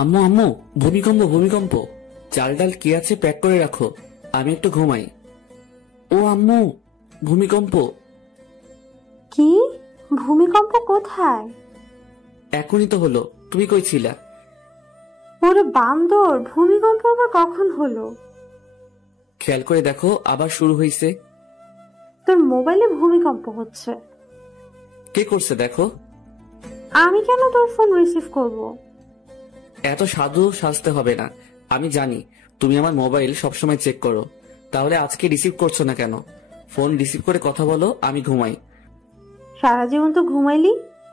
আম্মু আম্মু, ভূমিকম্প ভূমিকম্প। চাল ডাল কি আছে প্যাক করে রাখো, আমি একটু ঘুমাই। ও আম্মু, ভূমিকম্প। কি? ভূমিকম্প কোথায়? এখনই তো হলো, তুমি কই ছিলা? ওরে বান্দর, ভূমিকম্প আবার কখন হলো? খেয়াল করে দেখো, আবার শুরু হয়েছে। তোর মোবাইলে ভূমিকম্প হচ্ছে। কে করছে দেখো। আমি কেন তোর ফোন রিসিভ করব? এত সাধু সাজতে হবে না, আমি জানি তুমি আমার মোবাইল সবসময় চেক করো। তাহলে আজকে রিসিভ করছো না কেন? ফোন রিসিভ করে কথা বলো, আমি ঘুমাই। সারা জীবন তো ঘুমাইলি,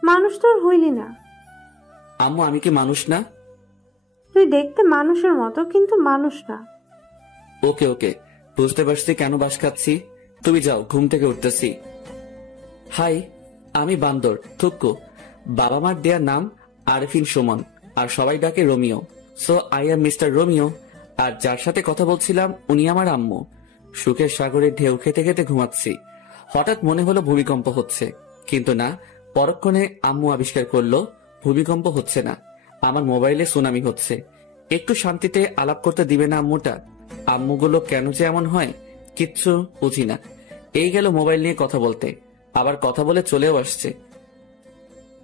মানুষ তোর হইলি না। আম্মু, আমি কি মানুষ না? তুই দেখতে মানুষের মতো, কিন্তু মানুষ না। ওকে ওকে, বুঝতে পারছি কেন বাস খাচ্ছি। তুমি যাও, ঘুম থেকে উঠতেছি। হাই, আমি বান্দর থুক্কু। বাবা মার দেয়া নাম আরফিন সুমন, আর সবাই ডাকে Romeo. So I am mister Romeo. আর যার সাথে কথা বলছিলাম উনি আমার আম্মু। সুখের সাগরে ঢেউ খেতে খেতে ঘুমাচ্ছি। হঠাৎ মনে হলো ভূমিকম্প হচ্ছে, কিন্তু না, পরক্ষণে আম্মু আবিষ্কার করলো ভূমিকম্প হচ্ছে না, আমার মোবাইলে সুনামি হচ্ছে। একটু শান্তিতে আলাপ করতে দিবে না আম্মুটা? আম্মুগুলো কেন যে এমন হয়, কিচ্ছু বুঝি না। এই গেল মোবাইল নিয়ে কথা বলতে, আবার কথা বলে চলেও আসছে।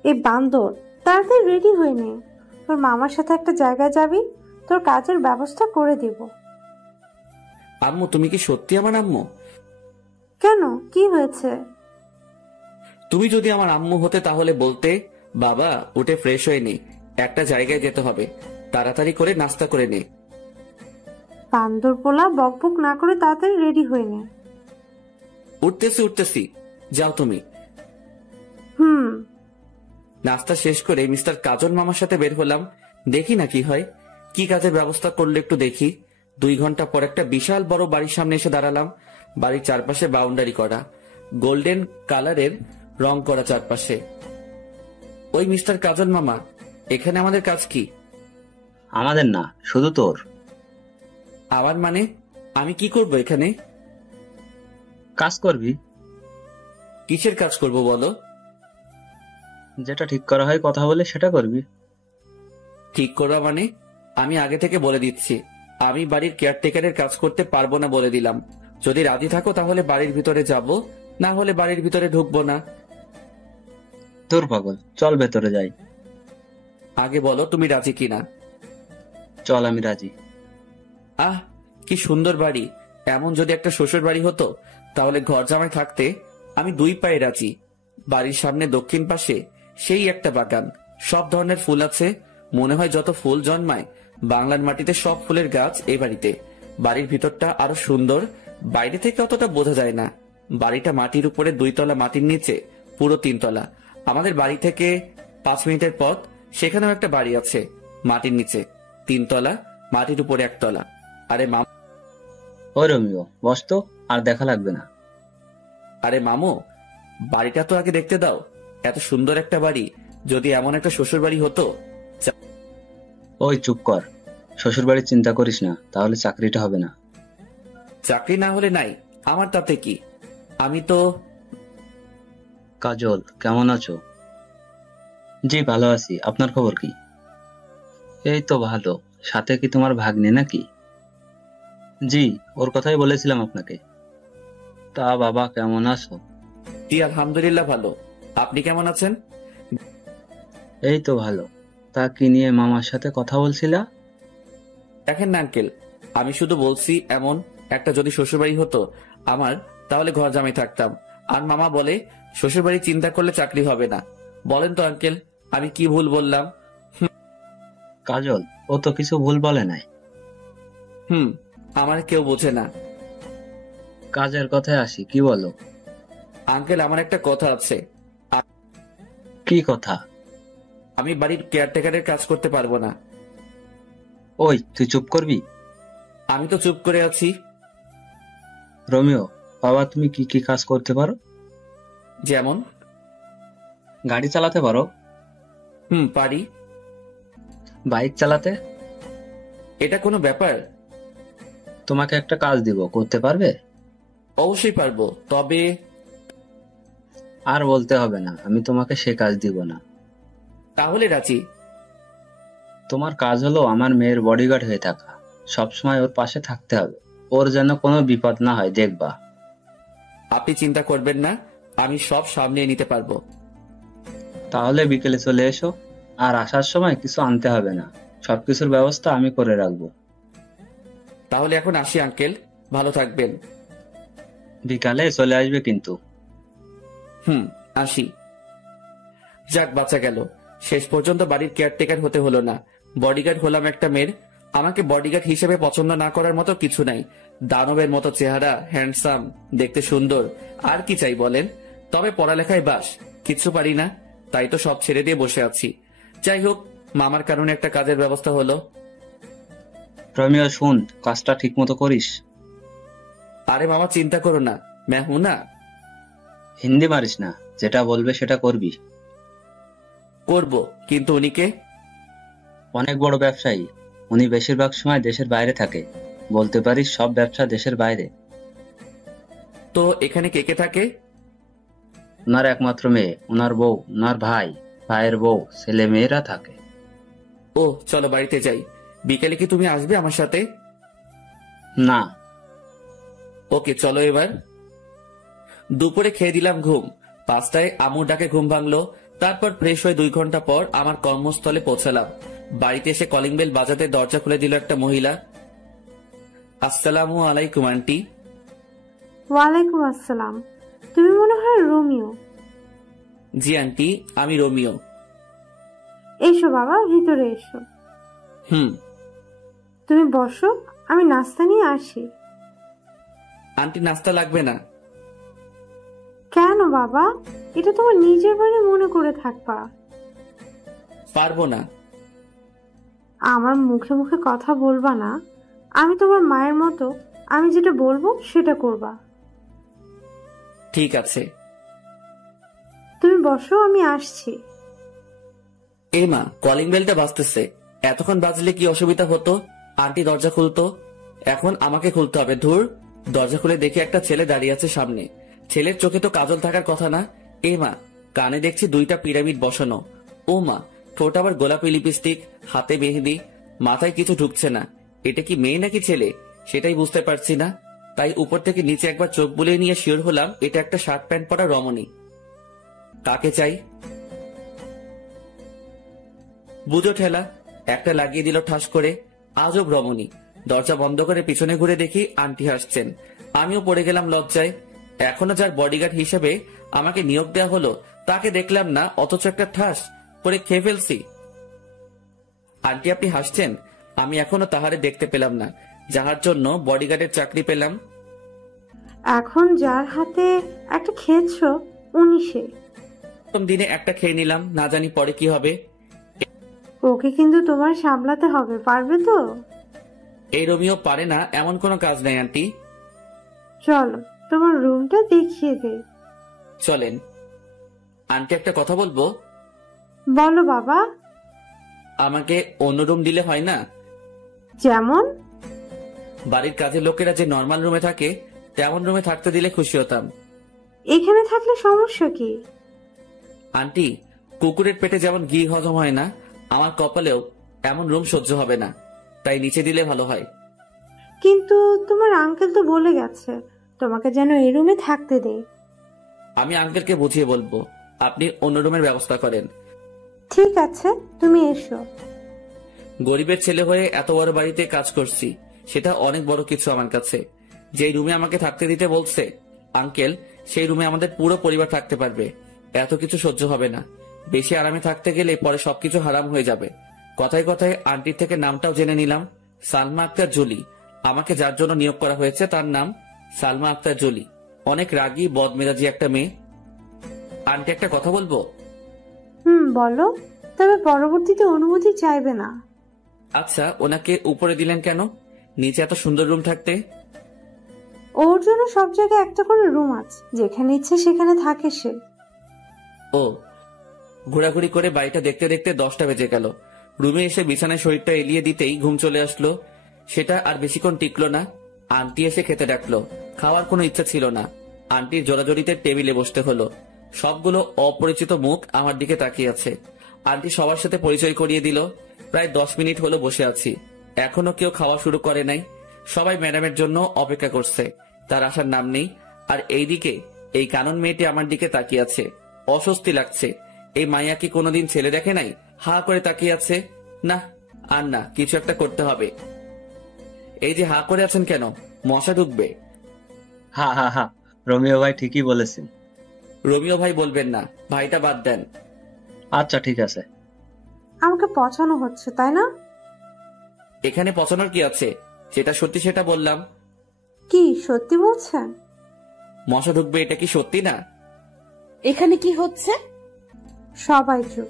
এই বান্দর, তাড়াতাড়ি রেডি হয়ে নে। তোর মামার সাথে একটা জায়গায় যাবি, তোর কাজের ব্যবস্থা করে দিব। আম্মু, তুমি কি সত্যি আমার আম্মু? কেন, কি হয়েছে? তুমি যদি আমার আম্মু হতে তাহলে বলতে, বাবা উঠে ফ্রেশ হয়ে নে, একটা জায়গায় যেতে হবে, তাড়াতাড়ি করে নাস্তা করে নে। বান্দর পোলা, বকবক না করে তাড়াতাড়ি রেডি হয়ে নে। উঠতেছি উঠতেছি, যাও তুমি। হুম। নাস্তা শেষ করে মিস্টার কাজল মামার সাথে বের হলাম, দেখি না কি হয়। কি কাজের ব্যবস্থা করলে একটু দেখি। 2 ঘন্টা পর একটা বিশাল বড় বাড়ির সামনে এসে দাঁড়ালাম। বাড়ির চারপাশে বাউন্ডারি করা, গোল্ডেন কালারের রং করা চারপাশে। ওই মিস্টার কাজল মামা, এখানে আমাদের কাজ কি? আমাদের না, শুধু তোর। আমার মানে? আমি কি করব এখানে? কাজ করবি। কিসের কাজ করব বলো? যেটা ঠিক করা হয় কথা বলে সেটা করবি। ঠিক করা মানে? আমি আগে থেকে বলে দিচ্ছি, আমি বাড়ির কেয়ারটেকারের কাজ করতে পারবো না বলে দিলাম। যদি রাজি থাকো তাহলে বাড়ির ভিতরে যাব, না হলে বাড়ির ভিতরে ঢুকবো না। তোর পাগল, চল ভেতরে যাই। আগে বলো তুমি রাজি কিনা। চল, আমি রাজি। আহ, কি সুন্দর বাড়ি। এমন যদি একটা শ্বশুর বাড়ি হতো তাহলে ঘর জামাই থাকতে আমি 2 পায়ে রাজি। বাড়ির সামনে দক্ষিণ পাশে সেই একটা বাগান, সব ধরনের ফুল আছে। মনে হয় যত ফুল জন্মায় বাংলার মাটিতে সব ফুলের গাছ এই বাড়িতে। বাড়ির ভিতরটা আরো সুন্দর, বাইরে থেকে অতটা বোঝা যায় না। বাড়িটা মাটির উপরে 2 তলা, মাটির নিচে পুরো 3 তলা। আমাদের বাড়ি থেকে 5 মিনিটের পথ সেখানেও একটা বাড়ি আছে, মাটির নিচে 3 তলা, মাটির উপরে 1 তলা। আরে ওই রোমিও, বস তো, আর দেখা লাগবে না। আরে মামু, বাড়িটা তো আগে দেখতে দাও। এত সুন্দর একটা বাড়ি, যদি এমন একটা শ্বশুর বাড়ি হতো। ওই চুপ কর, শ্বশুর বাড়ির চিন্তা করিস না, তাহলে চাকরিটা হবে না। চাকরি না হলে নাই, আমার তাতে কি? আমি তো। কাজল, কেমন আছো? জি ভালো আছি, আপনার খবর কি? এই তো ভালো। সাথে কি তোমার ভাগ্নে নাকি? জি, ওর কথাই বলেছিলাম আপনাকে। তা বাবা, কেমন আছো? জি আলহামদুলিল্লাহ ভালো। আপনি কেমন আছেন? এই তো ভালো। তা কি নিয়ে মামার সাথে কথা বলছিলা? দেখেন না আঙ্কেল, আমি শুধু বলছি এমন একটা যদি শ্বশুরবাড়ি হতো আমার, তাহলে ঘর জামাই থাকতাম। আর মামা বলে শ্বশুরবাড়ি চিন্তা করলে চাকরি হবে না। বলেন তো আঙ্কেল, আমি কি ভুল বললাম? কাজল, ও তো কিছু ভুল বলে নাই। আমার কেউ বোঝে না। কাজের কথায় আসি, কি বলো? আঙ্কেল, আমার একটা কথা আছে। কি কথা? আমি বাড়ির কেয়ারটেকারের কাজ করতে পারবো না। ওই, তুই চুপ করবি? আমি তো চুপ করে আছি। রোমিও, বাবা তুমি কি কি কাজ করতে পারো? যেমন? গাড়ি চালাতে পারো? পারি। বাইক চালাতে? এটা কোনো ব্যাপার? তোমাকে একটা কাজ দিব, করতে পারবে? অবশ্যই পারবো, তবে। আর বলতে হবে না, আমি তোমাকে সে কাজ দিব না। তাহলে রাজি। তোমার কাজ হলো আমার মেয়ের বডিগার্ড হয়ে থাকা, সবসময় ওর পাশে থাকতে হবে, ওর যেন কোনো বিপদ না হয়, দেখবা। আপনি চিন্তা করবেন না, আমি সব সামলিয়ে নিতে পারবো। তাহলে বিকেলে চলে এসো, আর আসার সময় কিছু আনতে হবে না, সবকিছুর ব্যবস্থা আমি করে রাখবো। তাহলে এখন আসি আঙ্কেল, ভালো থাকবেন। বিকালে চলে আসবে কিন্তু। আসি। যাক, বাঁচা গেল। শেষ পর্যন্ত বাড়ির কেয়ারটেকার হতে হলো না, বডিগার্ড হলাম একটা মেয়ের। আমাকে বডিগার্ড হিসেবে পছন্দ না করার মতো কিছু নাই। দানবের মতো চেহারা, হ্যান্ডসাম, দেখতে সুন্দর, আর কি চাই বলেন। তবে পড়ালেখায় বাস, কিছু পারি না, তাই তো সব ছেড়ে দিয়ে বসে আছি। যাই হোক, মামার কারণে একটা কাজের ব্যবস্থা হলো। রমিও শুন, কাজটা ঠিক মতো করিস। আরে মামা, চিন্তা করো না, मैं हूं না। হিন্দি মারিস না, যেটা বলবে সেটা করবি। করব, কিন্তু উনিকে। অনেক বড় ব্যবসায়ী, উনি বেশিরভাগ সময় দেশের বাইরে থাকে, বলতে পারিস সব ব্যবসা দেশের বাইরে। তো এখানে কে কে থাকে? ওনার একমাত্র মেয়ে, ওনার বউ, ওনার ভাই, ভাইয়ের বউ, ছেলে মেয়েরা থাকে। ও, চলো বাড়িতে যাই। বিকেলে কি তুমি আসবে আমার সাথে? না। ওকে, চলো এবার। দুপুরে খেয়ে দিলাম ঘুম। 5টায় আমুর ডাকে ঘুম ভাঙলো। তারপর ফ্রেশ হয়ে 2 ঘন্টা পর আমার কর্মস্থলে পৌঁছালাম। বাড়িতে এসে কলিং বেল বাজাতে দরজা খুলে দিল একটা মহিলা। আসসালামু আলাইকুম আন্টি। ওয়ালাইকুম আসসালাম। তুমি মনে হয় রোমিও। জি আন্টি, আমি রোমিও। এসো বাবা, ভিতরে এসো। তুমি বসো, আমি নাস্তা নিয়ে আসি। আন্টি, নাস্তা লাগবে না। কেন বাবা? এটা তোমার নিজের বাড়ি মনে করে থাকবা। পারবো না। আমার মুখে মুখে কথা বলবা না। আমি তোমার মায়ের মতো, আমি যেটা বলবো সেটা করবা। ঠিক আছে। তুমি বসো, আমি আসছি। এ মা, কলিং বেলটা বাজতেছে। এতক্ষণ বাজলে কি অসুবিধা হতো? আন্টি দরজা খুলতো, এখন আমাকে খুলতে হবে। ধুর। দরজা খুলে দেখে একটা ছেলে দাঁড়িয়ে আছে সামনে। ছেলের চোখে তো কাজল থাকার কথা না। এ মা, কানে দেখছি 2টা পিরামিড বসানো। ও মা, ঠোঁট আবার গোলাপি লিপস্টিক, হাতে মেহেদি, মাথায় কিছু ঢুকছে না। এটা কি মেয়ে নাকি ছেলে সেটাই বুঝতে পারছি না। তাই উপর থেকে নিচে একবার চোখ বুলিয়ে নিয়ে শিওর হলাম এটা একটা শার্ট প্যান্ট পরা রমণী। কাকে চাই? বুঝো ঠেলা, একটা লাগিয়ে দিল ঠাস করে। আজব রমণী। দরজা বন্ধ করে পিছনে ঘুরে দেখি আন্টি হাসছেন। আমিও পড়ে গেলাম লজ্জায়। এখনো যার বডিগার্ড হিসেবে আমাকে নিয়োগ দেওয়া হলো তাকে দেখলাম না, অথচ একটা ঠাস করে খেয়ে ফেলছি। আন্টি, আপনি হাসছেন? আমি এখনো তাহারে দেখতে পেলাম না, যাহার জন্য বডিগার্ডের চাকরি পেলাম। এখন যার হাতে একটা খেয়েছো উনি সে। প্রথম দিনে একটা খেয়ে নিলাম, না জানি পরে কি হবে। ওকে কিন্তু তোমার সামলাতে হবে, পারবে তো? এই রোমিও পারে না এমন কোনো কাজ নাই আন্টি। চলো তোমার রুমটা দেখিয়ে দে। চলেন। আন্টি, একটা কথা বলবো। বলো বাবা। আমাকে অন্য রুম দিলে হয় না? যেমন? বাড়ির কাজের লোকেরা যে নর্মাল রুমে থাকে তেমন রুমে থাকতে দিলে খুশি হতাম। এখানে থাকলে সমস্যা কি? আন্টি, কুকুরের পেটে যেমন ঘি হজম হয় না, আমার কপালেও এমন রুম সহ্য হবে না, তাই নিচে দিলে ভালো হয়। কিন্তু তোমার আঙ্কেল তো বলে গেছে তোমাকে যেন এই রুমে থাকতে দে। আমি আঙ্কেলকে বুঝিয়ে বলবো, আপনি অন্য রুমের ব্যবস্থা করেন। ঠিক আছে, তুমি এসো। গরিবের ছেলে হয়ে এত বড় বাড়িতে কাজ করছি, সেটা অনেক বড় কিছু আমার কাছে। যেই রুমে আমাকে থাকতে দিতে বলছে আঙ্কেল, সেই রুমে আমাদের পুরো পরিবার থাকতে পারবে। এত কিছু সহ্য হবে না। বেশি আরামে থাকতে গেলে পরে সবকিছু হারাম হয়ে যাবে। কথায় কথায় আন্টির থেকে নামটাও জেনে নিলাম। সালমা আক্তার জুলি। আমাকে যার জন্য নিয়োগ করা হয়েছে তার নাম সালমা আক্তার জুলি। অনেক রাগী বদমেজাজি একটা মেয়ে। আন্টি, একটা কথা বলবো। বলো, তবে পরবর্তীতে অনুমতি চাইবে না। আচ্ছা, ওনাকে উপরে দিলেন কেন? নিচে এত সুন্দর রুম থাকতে। ওর জন্য সব জায়গায় একটা করে রুম আছে, যেখানে ইচ্ছে সেখানে থাকে সে। ও। ঘোরাঘুরি করে বাড়িটা দেখতে দেখতে 10টা বেজে গেল। রুমে এসে বিছানায় শরীরটা এলিয়ে দিতেই ঘুম চলে আসলো। সেটা আর বেশিক্ষণ টিকলো না। আন্টি এসে খেতে ডাকলো। খাওয়ার কোনো ইচ্ছা ছিল না। আন্টির জোরাজোরিতে টেবিলে বসতে হলো। সবগুলো অপরিচিত মুখ আমার দিকে তাকিয়ে আছে। আন্টি সবার সাথে পরিচয় করিয়ে দিল। প্রায় 10 মিনিট হলো বসে আছি, এখনো কেউ খাওয়া শুরু করে নাই। সবাই ম্যাডামের জন্য অপেক্ষা করছে, তার আসার নাম নেই। আর এইদিকে এই কানন মেয়েটি আমার দিকে তাকিয়ে আছে, অস্বস্তি লাগছে। এই মাইয়া কি কোনোদিন ছেলে দেখে নাই? হা করে তাকিয়ে আছে। না, আর না, কিছু একটা করতে হবে। এই যে হা করে আছেন কেন? মশা ঢুকবে। হা হা হা, রোমিও ভাই ঠিকই বলেছেন। রোমিও ভাই বলবেন না, ভাইটা বাদ দেন। আচ্ছা ঠিক আছে। আমাকে পছানো হচ্ছে তাই না? এখানে পচানোর কি আছে? যেটা সত্যি সেটা বললাম। কি সত্যি বলছেন? মশা ঢুকবে এটা কি সত্যি না? এখানে কি হচ্ছে? সবাই চুপ।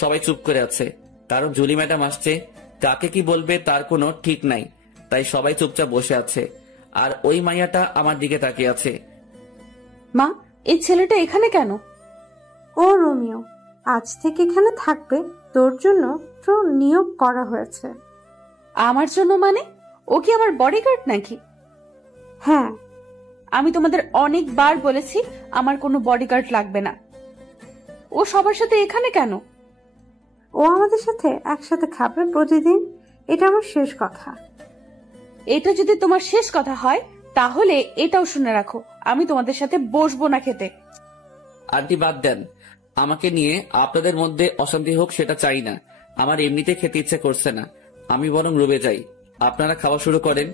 সবাই চুপ করে আছে, কারণ জুলি ম্যাডাম আসছে। কাকে কি বলবে তার কোনো ঠিক নাই, তাই সবাই চুপচাপ বসে আছে। আর ওই মাইয়াটা আমার দিকে তাকিয়ে আছে। মা, এই ছেলেটা এখানে কেন? ও রোমিও, আজ থেকে এখানে থাকবে। তোর জন্য তো নিয়োগ করা হয়েছে। আমার জন্য মানে? ও কি আমার বডিগার্ড নাকি? হ্যাঁ। আমি তোমাদের অনেকবার বলেছি আমার কোনো বডিগার্ড লাগবে না। ও সবার সাথে এখানে কেন? ও আমাদের সাথে একসাথে খাবে প্রতিদিন, এটা আমার শেষ কথা। এটা যদি তোমার শেষ কথা হয় তাহলে এটাও শুনে রাখো, আমি তোমাদের সাথে বসবো না খেতে। আন্টি বাদ দেন, আমাকে নিয়ে আপনাদের মধ্যে অশান্তি হোক সেটা চাই না। আমার এমনিতে খেতে ইচ্ছে করছে না, আমি বরং রুমে যাই। আপনারা খাওয়া শুরু করেন।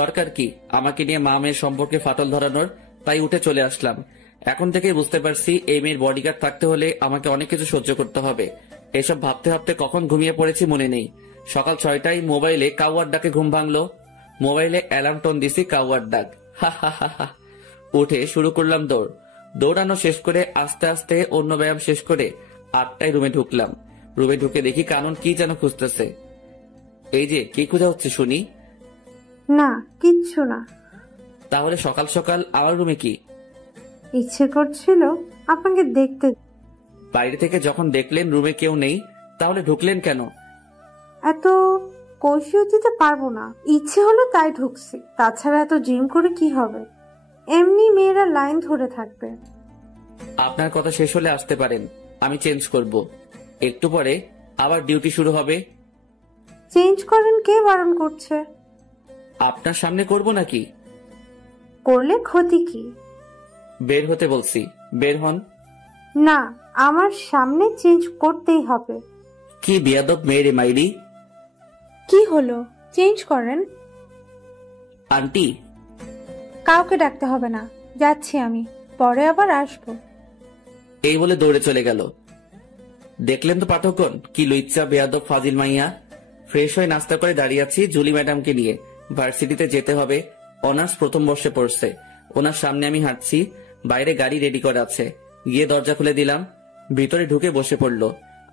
দরকার কি আমাকে নিয়ে মা মেয়ের সম্পর্কে ফাটল ধরানোর? তাই উঠে চলে আসলাম। এখন থেকেই বুঝতে পারছি এই মেয়ের বডিগার্ড থাকতে হলে আমাকে অনেক কিছু সহ্য করতে হবে। এসব ভাবতে ভাবতে কখন ঘুমিয়ে পড়েছি মনে নেই। সকাল 6টায় মোবাইলে কাউয়ার ডাকে ঘুম ভাঙলো। মোবাইলে অ্যালার্ম টোন দিছি কাউয়ার ডাক। হা হা হা হা। উঠে শুরু করলাম দৌড়। দৌড়ানো শেষ করে আস্তে আস্তে অন্য ব্যায়াম শেষ করে 8টায় রুমে ঢুকলাম। রুমে ঢুকে দেখি কানন কি যেন খুঁজতেছে। এই যে কি খোঁজা হচ্ছে শুনি? না, কিচ্ছু না। তাহলে সকাল সকাল আমার রুমে কি? ইচ্ছে করছিল আপনাকে দেখতে। বাইরে থেকে যখন দেখলেন রুমে কেউ নেই, তাহলে ঢুকলেন কেন? এত কৈফিয়ত দিতে পারবো না, ইচ্ছে হলো তাই ঢুকছি। তাছাড়া এত জিম করে কি হবে? এমনি মেয়েরা লাইন ধরে থাকবে। আপনার কথা শেষ হলে আসতে পারেন, আমি চেঞ্জ করব। একটু পরে আবার ডিউটি শুরু হবে। চেঞ্জ করেন, কে বারণ করছে? আপনার সামনে করব নাকি? করলে ক্ষতি কি? বের হতে বলছি, বের হন। না, আমার সামনে চেঞ্জ করতেই হবে। কি বেয়াদব মেয়েরে মাইরি। কি হলো? চেঞ্জ করেন। আন্টি, কাউকে ডাকতে হবে না, যাচ্ছি আমি, পরে আবার আসবো। এই বলে দৌড়ে চলে গেল। দেখলেন তো পাঠকগণ, কি লুইচ্ছা বেয়াদব ফাজিল মাইয়া। ফ্রেশ হয়ে নাস্তা করে দাঁড়িয়ে আছি জুলি ম্যাডামকে নিয়ে। ভার্সিটিতে যেতে হবে, অনার্স প্রথম বর্ষে পড়ছে। ওনার সামনে আমি হাঁটছি, বাইরে গাড়ি রেডি করা আছে। গিয়ে দরজা খুলে দিলাম, ভিতরে ঢুকে বসে পড়লো।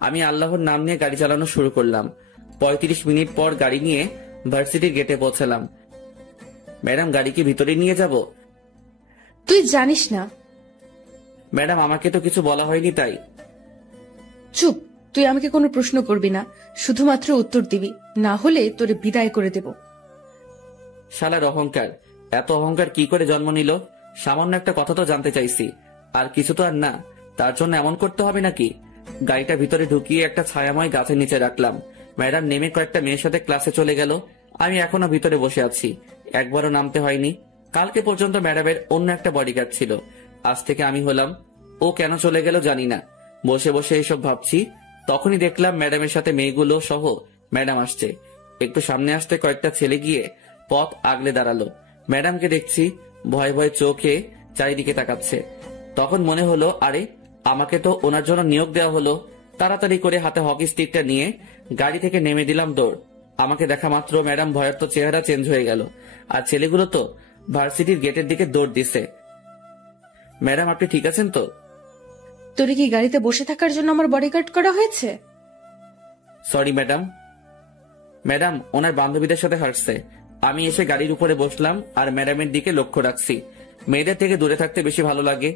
আমি আল্লাহর নাম নিয়ে গাড়ি চালানো শুরু করলাম। 35 মিনিট পর গাড়ি নিয়ে ভার্সিটির গেটে পৌঁছালাম। ম্যাডাম, গাড়ি কি ভিতরে নিয়ে যাব? তুই জানিস না। ম্যাডাম, আমাকে তো কিছু বলা হয়নি তাই। চুপ, তুই আমাকে কোনো প্রশ্ন করবি না, শুধুমাত্র উত্তর দিবি, না হলে তোরে বিদায় করে দেব। শালার অহংকার, এত অহংকার কি করে জন্ম নিল? সামান্য একটা কথা তো জানতে চাইছি, আর কিছু তো আর না, তার জন্য এমন করতে হবে নাকি? গাড়িটা ভিতরে ঢুকিয়ে একটা ছায়াময় গাছের নিচে রাখলাম। ম্যাডাম নেমে কয়েকটা মেয়ের সাথে ক্লাসে চলে গেল। আমি এখনো ভিতরে বসে আছি, একবারও নামতে হয়নি। কালকে পর্যন্ত ম্যাডামের অন্য একটা বডিগার্ড ছিল, আজ থেকে আমি হলাম। ও কেন চলে গেল জানি না। বসে বসে এসব ভাবছি, তখনই দেখলাম ম্যাডামের সাথে মেয়েগুলো সহ ম্যাডাম আসছে। একটু সামনে আসতে কয়েকটা ছেলে গিয়ে পথ আগলে দাঁড়ালো। ম্যাডামকে দেখছি ভয় ভয় চোখে চারিদিকে তাকাচ্ছে। তখন মনে হলো, আরে আমাকে তো ওনার জন্য নিয়োগ দেওয়া হলো। তাড়াতাড়ি করে হাতে হকি স্টিকটা নিয়ে গাড়ি থেকে নেমে দিলাম দৌড়। আমাকে দেখা মাত্র ম্যাডাম ভয়ের তো চেহারা চেঞ্জ হয়ে গেল, আর ছেলেগুলো তো ভার্সিটির গেটের দিকে দৌড় দিছে। ম্যাডাম, আপনি ঠিক আছেন তো? তোরে কি গাড়িতে বসে থাকার জন্য আমার বডিগার্ড করা হয়েছে? Sorry madam. ম্যাডাম ওনার বান্ধবীদের সাথে হাঁটছে। আমি এসে গাড়ির উপরে বসলাম আর ম্যাডামের দিকে লক্ষ্য রাখছি। মেয়েদের থেকে দূরে থাকতে বেশি ভালো লাগে।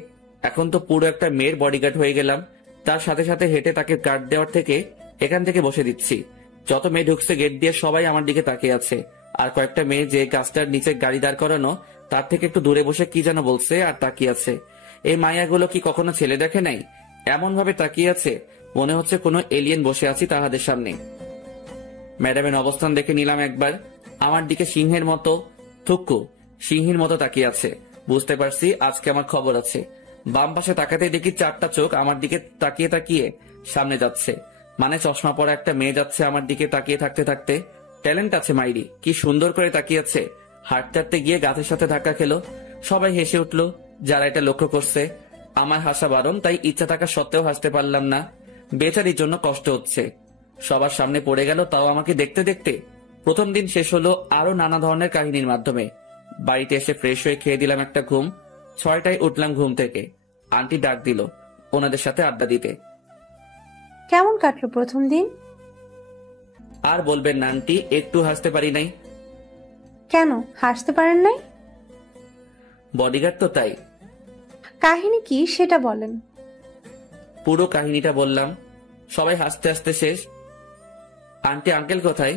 এখন তো পুরো একটা মেয়ের বডিগার্ড হয়ে গেলাম। তার সাথে সাথে হেঁটে তাকে গার্ড দেওয়ার থেকে এখান থেকে বসে দিচ্ছি। যত মেয়ে ঢুকছে গেট দিয়ে সবাই আমার দিকে তাকিয়ে আছে। আর কয়েকটা মেয়ে যে গাছটার নিচে গাড়ি দাঁড় করানো তার থেকে একটু দূরে বসে কি যেন বলছে আর তাকিয়ে আছে। এই মায়াগুলো কি কখনো ছেলে দেখে নাই? এমন ভাবে তাকিয়ে আছে মনে হচ্ছে কোনো এলিয়েন বসে আছি তাহাদের সামনে। ম্যাডামের অবস্থান দেখে নিলাম একবার। আমার দিকে সিংহের মতো, থুক্কু সিংহীর মতো তাকিয়ে আছে। বুঝতে পারছি আজকে আমার খবর আছে। বাম পাশে তাকাতে দেখি 4টা চোখ আমার দিকে তাকিয়ে তাকিয়ে সামনে যাচ্ছে। মানে চশমা পরা একটা মেয়ে যাচ্ছে আমার দিকে তাকিয়ে থাকতে থাকতে। ট্যালেন্ট আছে মাইরি, কি সুন্দর করে তাকিয়ে আছে। হাঁটতে হাঁটতে গিয়ে গাছের সাথে ধাক্কা খেলো। সবাই হেসে উঠলো যারা এটা লক্ষ্য করছে। আমার হাসা বারণ, তাই ইচ্ছা থাকা সত্ত্বেও হাসতে পারলাম না। বেচারির জন্য কষ্ট হচ্ছে। সবার সামনে পড়ে গেল, তাও আমাকে দেখতে দেখতে। প্রথম দিন শেষ হলো আরো নানা ধরনের কাহিনীর মাধ্যমে। বাড়িতে এসে ফ্রেশ হয়ে খেয়ে দিলাম একটা ঘুম। 6টায় উঠলাম ঘুম থেকে। আন্টি ডাক দিল ওনাদের সাথে আড্ডা দিতে। কেমন কাটলো প্রথম দিন? আর বলবেন না আন্টি, একটু হাসতে পারি নাই। কেন হাসতে পারেন নাই? বডিগার্ড তো তাই। কাহিনী কি সেটা বলেন। পুরো কাহিনীটা বললাম। সবাই হাসতে হাসতে শেষ। আন্টি আঙ্কেল কোথায়?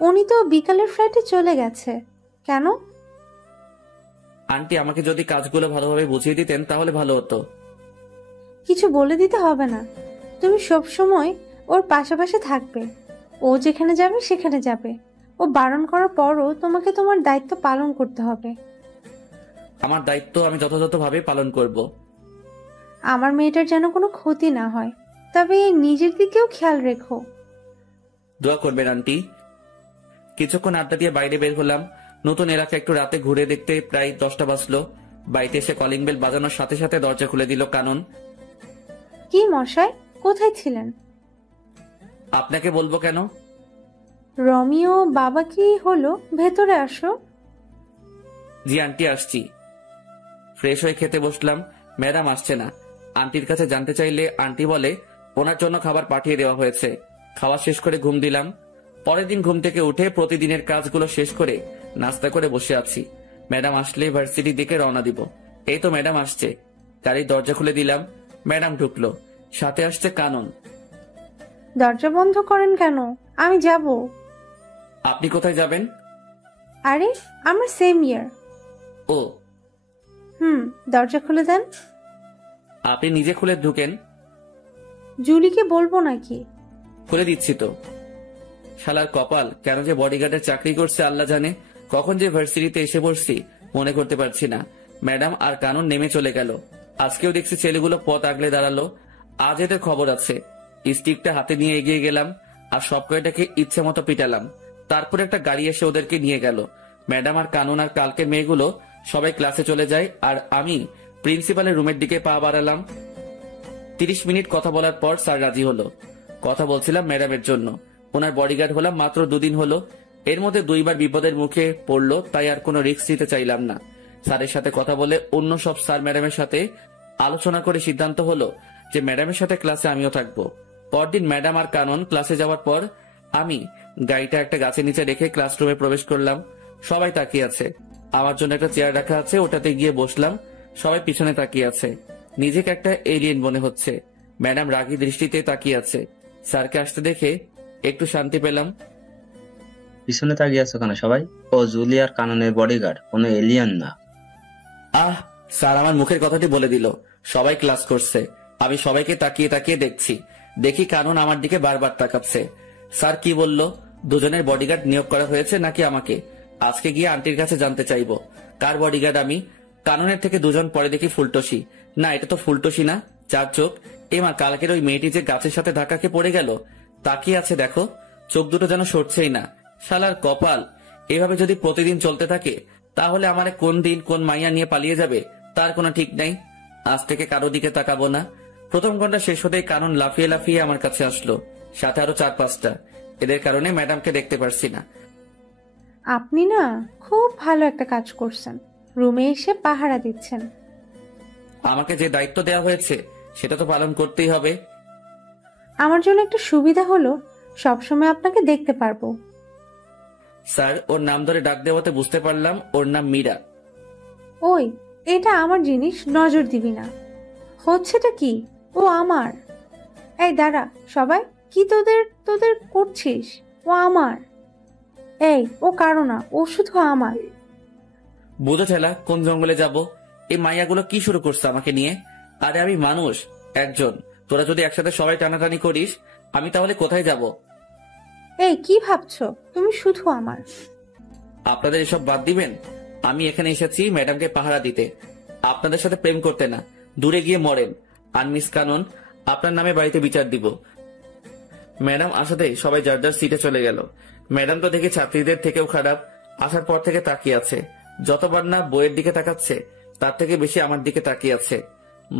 উনি তো বিকালের ফ্লাইটে চলে গেছে। কেন? আন্টি আমাকে যদি কাজগুলো ভালোভাবে বুঝিয়ে দিতেন তাহলে ভালো হতো। কিছু বলে দিতে হবে না, তুমি সব সময় ওর পাশাপাশি থাকবে। ও যেখানে যাবে সেখানে যাবে। ও বারণ করার পরও তোমাকে তোমার দায়িত্ব পালন করতে হবে। আমার দায়িত্ব আমি যথাযথভাবে পালন করব। আমার মেয়েটার যেন কোনো ক্ষতি না হয়, তবে নিজের দিকেও খেয়াল রেখো। দোয়া করবেন আন্টি। কিছুক্ষণ আড্ডা দিয়ে বাইরে বের হলাম। নতুন এলাকা একটু রাতে ঘুরে দেখতে প্রায় 10টা বাজলো। বাড়িতে এসে কলিং বেল বাজানোর সাথে সাথে দরজা খুলে দিল কানন। কি মশাই, কোথায় ছিলেন? আপনাকে বলবো কেন? রমিও বাবা কি হলো, ভেতরে আসো। জি আন্টি আসছি। ফ্রেশ হয়ে খেতে বসলাম। ম্যাডাম আসছে না। আন্টির কাছে জানতে চাইলে আন্টি বলে ওনার জন্য খাবার পাঠিয়ে দেওয়া হয়েছে। খাওয়া শেষ করে ঘুম দিলাম। পরের দিন ঘুম থেকে উঠে প্রতিদিনের কাজগুলো শেষ করে নাস্তা করে বসে আছি। ম্যাডাম আসলে ভার্সিটির দিকে রওনা দিব। এই তো ম্যাডাম আসছে। গাড়ির দরজা খুলে দিলাম। ম্যাডাম ঢুকলো, সাথে আসছে কানন। দরজা বন্ধ করেন কেন? আমি যাব। আপনি কোথায় যাবেন? আরে আমরা সেম ইয়ার। ও দরজা খুলে দেন। আপনি নিজে খুলে ঢুকেন। জুলিকে বলবো নাকি? খুলে দিচ্ছি তো। শালার কপাল, কেন যে বডিগার্ডের চাকরি করছে আল্লাহ জানে। কখন যে ভার্সিটিতে এসে পড়ছি মনে করতে পারছি না। ম্যাডাম আর কানন নেমে চলে গেল। আজকেও দেখছি ছেলেগুলো পথ আগলে দাঁড়ালো। আজ এদের খবর আছে। স্টিকটা হাতে নিয়ে এগিয়ে গেলাম আর সব কয়টাকে ইচ্ছে মতো পিটালাম। তারপর একটা গাড়ি এসে ওদেরকে নিয়ে গেল। ম্যাডাম আর কানন আর কালকের মেয়েগুলো সবাই ক্লাসে চলে যায় আর আমি প্রিন্সিপালের রুমের দিকে পা বাড়ালাম। 30 মিনিট কথা বলার পর স্যার রাজি হলো। কথা বলছিলাম ম্যাডামের জন্য। ওনার বডিগার্ড হলাম মাত্র 2 দিন হলো। এর মধ্যে 2বার বিপদের মুখে পড়লো, তাই আর কোনো রিস্ক নিতে চাইলাম না। স্যারের সাথে কথা বলে অন্য সব স্যার ম্যাডামের সাথে আলোচনা করে সিদ্ধান্ত হলো যে ম্যাডামের সাথে ক্লাসে আমিও থাকবো। পরদিন ম্যাডাম আর কানন ক্লাসে যাওয়ার পর আমি গাড়িটা একটা গাছের নিচে রেখে ক্লাসরুমে প্রবেশ করলাম। সবাই তাকিয়ে আছে। আমার জন্য একটা চেয়ার রাখা আছে, ওটাতে গিয়ে বসলাম। সবাই পিছনে তাকিয়ে আছে। নিজেকে একটা এলিয়েন মনে হচ্ছে। ম্যাডাম রাগী দৃষ্টিতে তাকিয়ে আছে। স্যারকে আসতে দেখে একটু শান্তি পেলাম। পিছনে তাকিয়ে আছো কেন সবাই? ও জুলি আর কাননের বডিগার্ড, কোনো এলিয়ান না। আহ, স্যার আমার মুখের কথাটি বলে দিল। সবাই ক্লাস করছে, আমি সবাইকে তাকিয়ে তাকিয়ে দেখছি। দেখি কানন আমার দিকে বারবার তাকাচ্ছে। স্যার কি বলল? দুজনের বডিগার্ড নিয়োগ করা হয়েছে নাকি আমাকে? আজকে গিয়ে আন্টির কাছে জানতে চাইবো কার বডিগার্ড আমি। কাননের থেকে 2 জন পরে দেখি ফুলটসি। না, এটা তো ফুলটসি না, 4 চোখ। এমা, কালকের ওই মেয়েটি যে গাছের সাথে ধাক্কা খেয়ে পড়ে গেল, তাকিয়ে আছে দেখো। চোখ দুটো যেন সরছেই না। শালার কপাল, এভাবে যদি প্রতিদিন চলতে থাকে তাহলে আমারে কোন দিন কোন মাইয়া নিয়ে পালিয়ে যাবে তার কোনো ঠিক নাই। আজ থেকে কারো দিকে তাকাবো না। প্রথম ঘন্টা শেষ হতেই কানন লাফিয়ে লাফিয়ে আমার কাছে আসলো, সাথে আরো 4-5টা। এদের কারণে ম্যাডামকে দেখতে পারছি না। আপনি না খুব ভালো একটা কাজ করছেন, রুমে এসে পাহারা দিচ্ছেন। আমাকে যে দায়িত্ব দেওয়া হয়েছে সেটা তো পালন করতেই হবে। আমার জন্য একটা সুবিধা হলো সবসময় আপনাকে দেখতে পারবো। স্যার, ওর নাম ধরে ডাক দেওয়াতে বুঝতে পারলাম ওর নাম মীরা। ওই, এটা আমার জিনিস, নজর দিবি না। হচ্ছেটা কি? ও আমার। এই দাঁড়া সবাই, কি তোদের তোদের করছিস? ও আমার। এই, ও কারো না, ও শুধু আমার। বুঝো ঠেলা, কোন জঙ্গলে যাব? এই মাইয়াগুলো কি শুরু করছে আমাকে নিয়ে? আরে আমি মানুষ একজন, তোরা যদি একসাথে সবাই টানাটানি করিস, আমি তাহলে কোথায় যাব? এই কি ভাবছো? তুমি শুধু আমার। আপনাদের এসব বাদ দিবেন। আমি এখানে এসেছি ম্যাডামকে পাহারা দিতে, আপনাদের সাথে প্রেম করতে না। দূরে গিয়ে মরেন। আর মিস কানন, আপনার নামে বাড়িতে বিচার দিব। ম্যাডাম আসাতেই সবাই যার যার সিটে চলে গেল। ম্যাডাম তো দেখি ছাত্রীদের থেকেও খারাপ। আসার পর থেকে তাকিয়ে আছে। যতবার না বইয়ের দিকে তাকাচ্ছে, তার থেকে বেশি আমার দিকে তাকিয়ে আছে।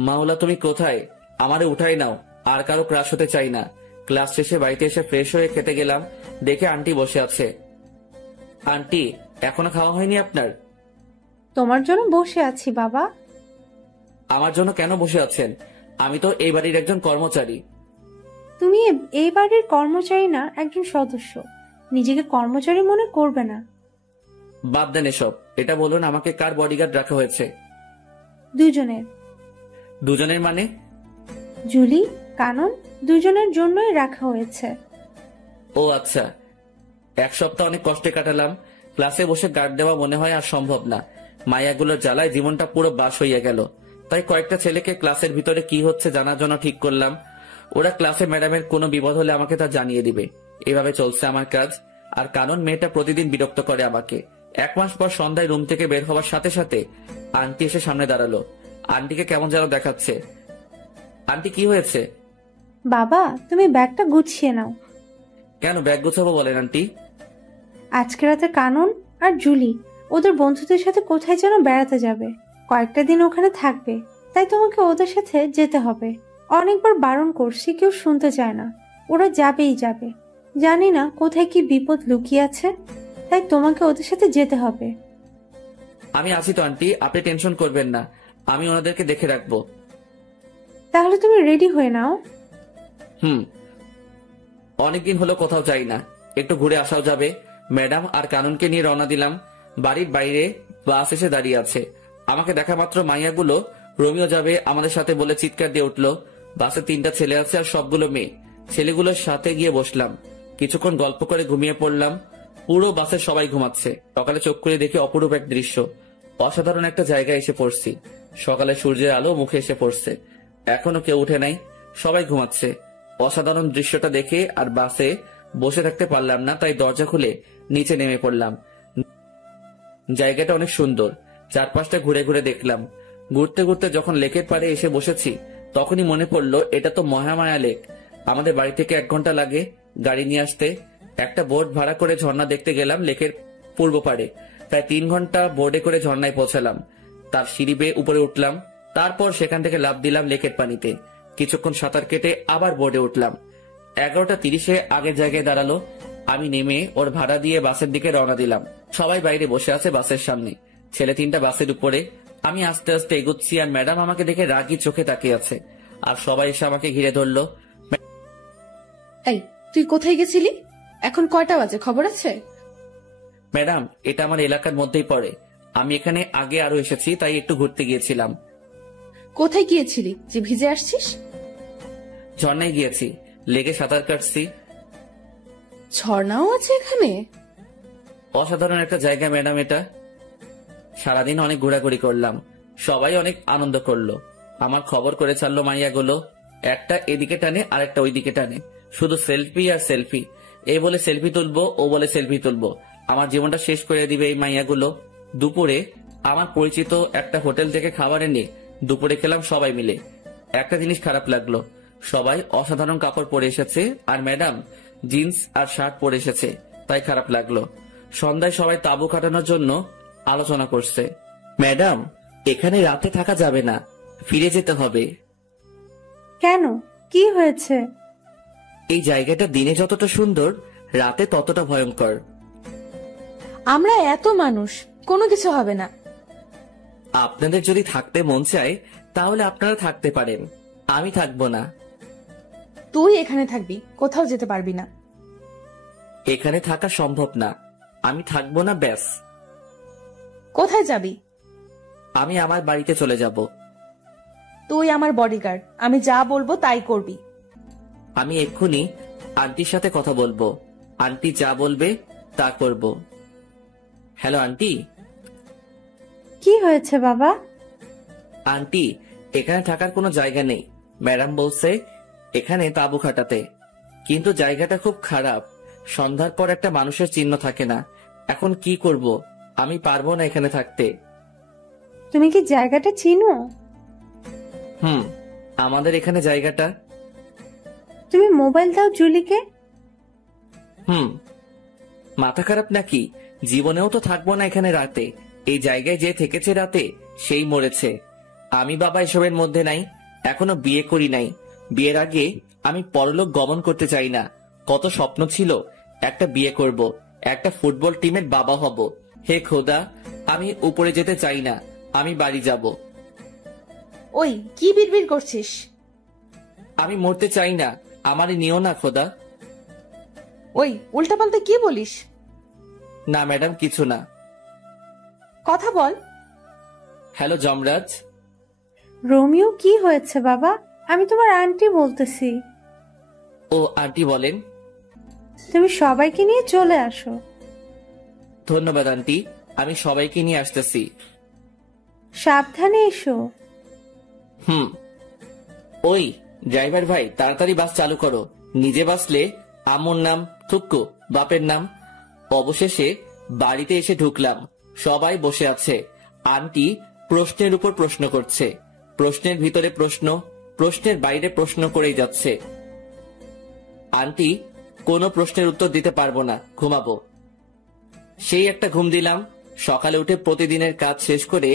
মাওলা, তুমি কোথায়? আমারে উঠাই নাও। আর কারো ক্রাশ হতে চাই না। ক্লাস শেষে বাড়িতে এসে ফ্রেশ হয়ে খেতে গেলাম, দেখে আন্টি বসে আছে। আন্টি, এখনো খাওয়া হয়নি আপনার? তোমার জন্য বসে আছি বাবা। আমার জন্য কেন বসে আছেন? আমি তো এই বাড়ির একজন কর্মচারী। তুমি এই বাড়ির কর্মচারী না, একজন সদস্য। নিজেকে কর্মচারী মনে করবে না। বাদ দেন এসব। এটা বলুন, আমাকে কার বডিগার্ড রাখা হয়েছে? দুজনের। দুজনের মানে? জুলি, কানন, দুজনের জন্যই রাখা হয়েছে। ও আচ্ছা। এক সপ্তাহ অনেক কষ্টে কাটালাম। ক্লাসে বসে গার্ড দেওয়া মনে হয় আর সম্ভব না। মায়াগুলোর জ্বালায় জীবনটা পুরো বাস হইয়া গেল। তাই কয়েকটা ছেলেকে ক্লাসের ভিতরে কি হচ্ছে জানার জন্য ঠিক করলাম। ওরা ক্লাসে ম্যাডামের কোনো বিপদ হলে আমাকে তা জানিয়ে দিবে। এভাবে চলছে আমার কাজ। আর কানন মেয়েটা প্রতিদিন বিরক্ত করে আমাকে। 1 মাস পর সন্ধ্যায় রুম থেকে বের হওয়ার সাথে সাথে আন্টি এসে সামনে দাঁড়ালো। আন্টিকে কেমন যেন দেখাচ্ছে। আন্টি, কি হয়েছে? বাবা, তুমি ব্যাগটা গুছিয়ে নাও। কেন ব্যাগ গোছাবো বলেন আন্টি? আজকে রাতে কানন আর জুলি ওদের বন্ধুদের সাথে কোথায় যেন বেড়াতে যাবে। কয়েকটা দিন ওখানে থাকবে, তাই তোমাকে ওদের সাথে যেতে হবে। অনেকবার বারণ করছি, কেউ শুনতে চায় না। ওরা যাবেই যাবে। জানি না কোথায় কি বিপদ লুকিয়ে আছে, তাই তোমাকে ওদের সাথে যেতে হবে। আমি আছি তো আন্টি, আপনি টেনশন করবেন না। আমি ওনাদেরকে দেখে রাখবো। তাহলে তুমি রেডি হয়ে নাও। অনেকদিন হলো কোথাও যাই না, একটু ঘুরে আসাও যাবে। ম্যাডাম আর কানুনকে নিয়ে রওনা দিলাম। বাড়ির বাইরে বাস এসে দাঁড়িয়ে আছে। আমাকে দেখা মাত্র মাইয়াগুলো রোমিও যাবে আমাদের সাথে বলে চিৎকার দিয়ে উঠলো। বাসে 3টা ছেলে আছে আর সবগুলো মেয়ে। ছেলেগুলোর সাথে গিয়ে বসলাম। কিছুক্ষণ গল্প করে ঘুমিয়ে পড়লাম। পুরো বাসে সবাই ঘুমাচ্ছে। সকালে চোখ করে দেখি অপরূপ এক দৃশ্য। অসাধারণ একটা জায়গায় এসে পড়ছি। সকালে সূর্যের আলো মুখে এসে পড়ছে। এখনো কেউ উঠে নাই, সবাই ঘুমাচ্ছে। অসাধারণ দৃশ্যটা দেখে আর বাসে বসে থাকতে পারলাম না, তাই দরজা খুলে নিচে নেমে পড়লাম। জায়গাটা অনেক সুন্দর। চারপাশটা ঘুরে ঘুরে দেখলাম। ঘুরতে ঘুরতে যখন লেকের পাড়ে এসে বসেছি, তখনই মনে পড়লো এটা তো মহামায়া লেক। আমাদের বাড়ি থেকে 1 ঘন্টা লাগে গাড়ি নিয়ে আসতে। একটা বোট ভাড়া করে ঝর্ণা দেখতে গেলাম লেকের পূর্ব পাড়ে। প্রায় 3 ঘন্টা বোর্ডে করে ঝর্ণায় পৌঁছালাম। তার সিঁড়ি বেয়ে উপরে উঠলাম। তারপর সেখান থেকে লাফ দিলাম লেকের পানিতে। কিছুক্ষণ সাঁতার কেটে আবার বোর্ডে উঠলাম। 11:30-এ আগের জায়গায় দাঁড়ালো। আমি নেমে ওর ভাড়া দিয়ে বাসের দিকে রওনা দিলাম। সবাই বাইরে বসে আছে বাসের সামনে। ছেলে 3টা বাসের উপরে। আমি আস্তে আস্তে এগোচ্ছি আর ম্যাডাম আমাকে দেখে রাগী চোখে তাকিয়ে আছে। আর সবাই এসে আমাকে ঘিরে ধরলো। এই, তুই কোথায় গেছিলি? এখন কয়টা বাজে খবর আছে? ম্যাডাম, এটা আমার এলাকার মধ্যেই পড়ে। আমি এখানে আগে আরো এসেছি, তাই একটু ঘুরতে গিয়েছিলাম। কোথায় গিয়েছিলি যে ভিজে আসছিস? ঝর্ণায় গিয়েছি, লেগে সাঁতার কাটছি। ঝর্ণাও আছে এখানে? অসাধারণ একটা জায়গা ম্যাডাম এটা। সারাদিন অনেক ঘোরাঘুরি করলাম। সবাই অনেক আনন্দ করলো। আমার খবর করে ছাড়লো মাইয়াগুলো। একটা এদিকে টানে আর একটা ওইদিকে টানে। শুধু সেলফি আর সেলফি। এ বলে সেলফি তুলবো, ও বলে সেলফি তুলবো। আমার জীবনটা শেষ করে দিবে এই মাইয়াগুলো। দুপুরে আমার পরিচিত একটা হোটেল থেকে খাবার এনে দুপুরে খেলাম সবাই মিলে। একটা জিনিস খারাপ লাগলো, সবাই অসাধারণ কাপড় পরে এসেছে আর ম্যাডাম জিন্স আর শার্ট পরে এসেছে, তাই খারাপ লাগলো। সন্ধ্যায় সবাই তাঁবু কাটানোর জন্য আলোচনা করছে। ম্যাডাম, এখানে রাতে থাকা যাবে না, ফিরে যেতে হবে। কেন, কি হয়েছে? এই জায়গাটা দিনে যতটা সুন্দর, রাতে ততটা ভয়ঙ্কর। আমরা এত মানুষ, কোনো কিছু হবে না। আপনাদের যদি থাকতে মন চায় তাহলে আপনারা থাকতে পারেন, আমি থাকবো না। তুই এখানে থাকবি, কোথাও যেতে পারবি না। এখানে থাকা সম্ভব না, আমি থাকবো না, ব্যাস। কোথায় যাবি? আমি আমার বাড়িতে চলে যাব। তুই আমার বডিগার্ড, আমি যা বলবো তাই করবি। আমি এক্ষুনি আন্টির সাথে কথা বলবো। আন্টি যা বলবে তা করব। Hello aunty. কি হয়েছে বাবা? আন্টি, এখানে থাকার কোনো জায়গা নেই। ম্যাডাম বলছে এখানে তাঁবু খাটাতে, কিন্তু জায়গাটা খুব খারাপ। সন্ধ্যার পর একটা মানুষের চিহ্ন থাকে না। এখন কি করব? আমি পারবো না এখানে থাকতে। তুমি কি জায়গাটা চিনো? হুম, আমাদের এখানে জায়গাটা। তুমি মোবাইল দাও জুলিকে। হুম, মাথা খারাপ নাকি? জীবনেও তো থাকবো না এখানে রাতে। এই জায়গায় যে থেকেছে রাতে সেই মরেছে। আমি বাবা এসবের মধ্যে নাই। এখনো বিয়ে করি নাই। বিয়ের আগে আমি পরলোক গমন করতে চাই না। কত স্বপ্ন ছিল, একটা বিয়ে করব, একটা ফুটবল টিমের বাবা হব। হে খোদা, আমি উপরে যেতে চাই না। আমি বাড়ি যাব। ওই কি বিড়বিড় করছিস? আমি মরতে চাই না। আমারই নিও না খোদা। ওই উল্টাপাল্টা কি বলিস? না ম্যাডাম, কিছু না। কথা বল। হ্যালো যমরাজ। রোমিও, কি হয়েছে বাবা? আমি তোমার আন্টি বলতেছি। ও আন্টি বলেন। তুমি সবাইকে নিয়ে চলে আসো। ধন্যবাদ আন্টি, আমি সবাইকে নিয়ে আসতেছি। সাবধানে এসো। হুম। ওই ড্রাইভার ভাই, তাড়াতাড়ি বাস চালু করো। নিজে বাসলে আম্মুর নাম থুক্কু, বাপের নাম। অবশেষে বাড়িতে এসে ঢুকলাম। সবাই বসে আছে। আন্টি প্রশ্নের উপর প্রশ্ন করছে। প্রশ্নের ভিতরে প্রশ্ন, প্রশ্নের বাইরে প্রশ্ন করেই যাচ্ছে। আন্টি কোনো প্রশ্নের উত্তর দিতে পারবো না, ঘুমাবো। সেই একটা ঘুম দিলাম। সকালে উঠে প্রতিদিনের কাজ শেষ করে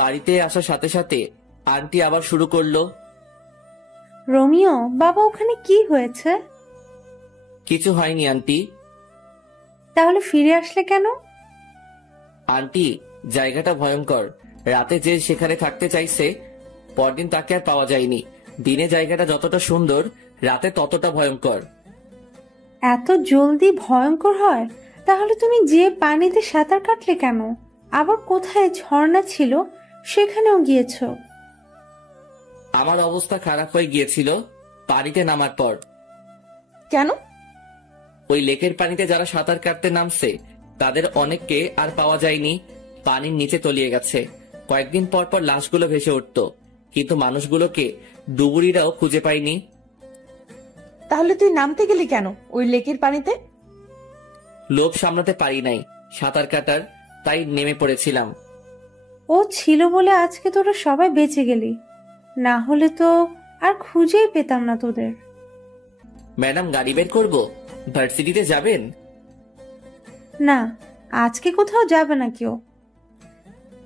বাড়িতে আসার সাথে সাথে আন্টি আবার শুরু করলো। রোমিও বাবা, ওখানে কি হয়েছে? কিছু হয়নি আন্টি। তাহলে ফিরে আসলে কেন? আন্টি, জায়গাটা ভয়ঙ্কর। রাতে যে সেখানে থাকতে চাইছে, পরদিন তাকে আর পাওয়া যায়নি। দিনে জায়গাটা যতটা সুন্দর, রাতে ততটা ভয়ঙ্কর। এত জলদি ভয়ঙ্কর হয়? তাহলে তুমি যে পানিতে সাঁতার কাটলে কেন? আবার কোথায় ঝর্ণা ছিল সেখানেও গিয়েছো? আমার অবস্থা খারাপ হয়ে গিয়েছিল পানিতে নামার পর। কেন? ওই লেকের পানিতে যারা সাঁতার কাটতে নামছে তাদের অনেককে আর পাওয়া যায়নি। পানির নিচে তলিয়ে গেছে। কয়েকদিন পর পর লাশগুলো ভেসে উঠত, কিন্তু মানুষগুলোকে ডুবুরিরাও খুঁজে পায়নি। তাহলে তুই নামতে গেলি কেন ওই লেকের পানিতে? লোভ সামলাতে পারি নাই সাঁতার কাটার, তাই নেমে পড়েছিলাম। ও ছিল বলে আজকে তোরা সবাই বেঁচে গেলি, না হলে তো আর খুঁজেই পেতাম না তোদের। ম্যাডাম, গাড়ি বের করবো? ভার্সিটিতে যাবেন? না, আজকে কোথাও যাবে না কেউ।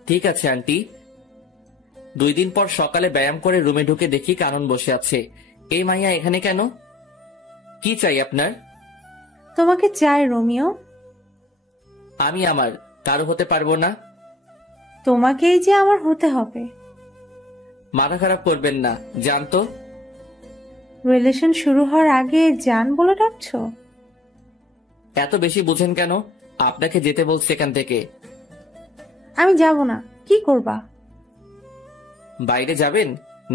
ঠিক আছে আন্টি। 2 দিন পর সকালে ব্যায়াম করে রুমে ঢুকে দেখি কানন বসে আছে। এই মাইয়া এখানে কেন? কি চাই আপনার? তোমাকে চাই রোমিও। আমি আমার কারো হতে পারবো না। তোমাকেই যে আমার হতে হবে। মাথা খারাপ করবেন না, জানতো। রিলেশন শুরু হওয়ার আগে জান বলে ডাকছো? এত বেশি বুঝেন কেন? আপনাকে যেতে বলছে এখান থেকে। আমি যাব না। কি করবা? বাইরে যাবেন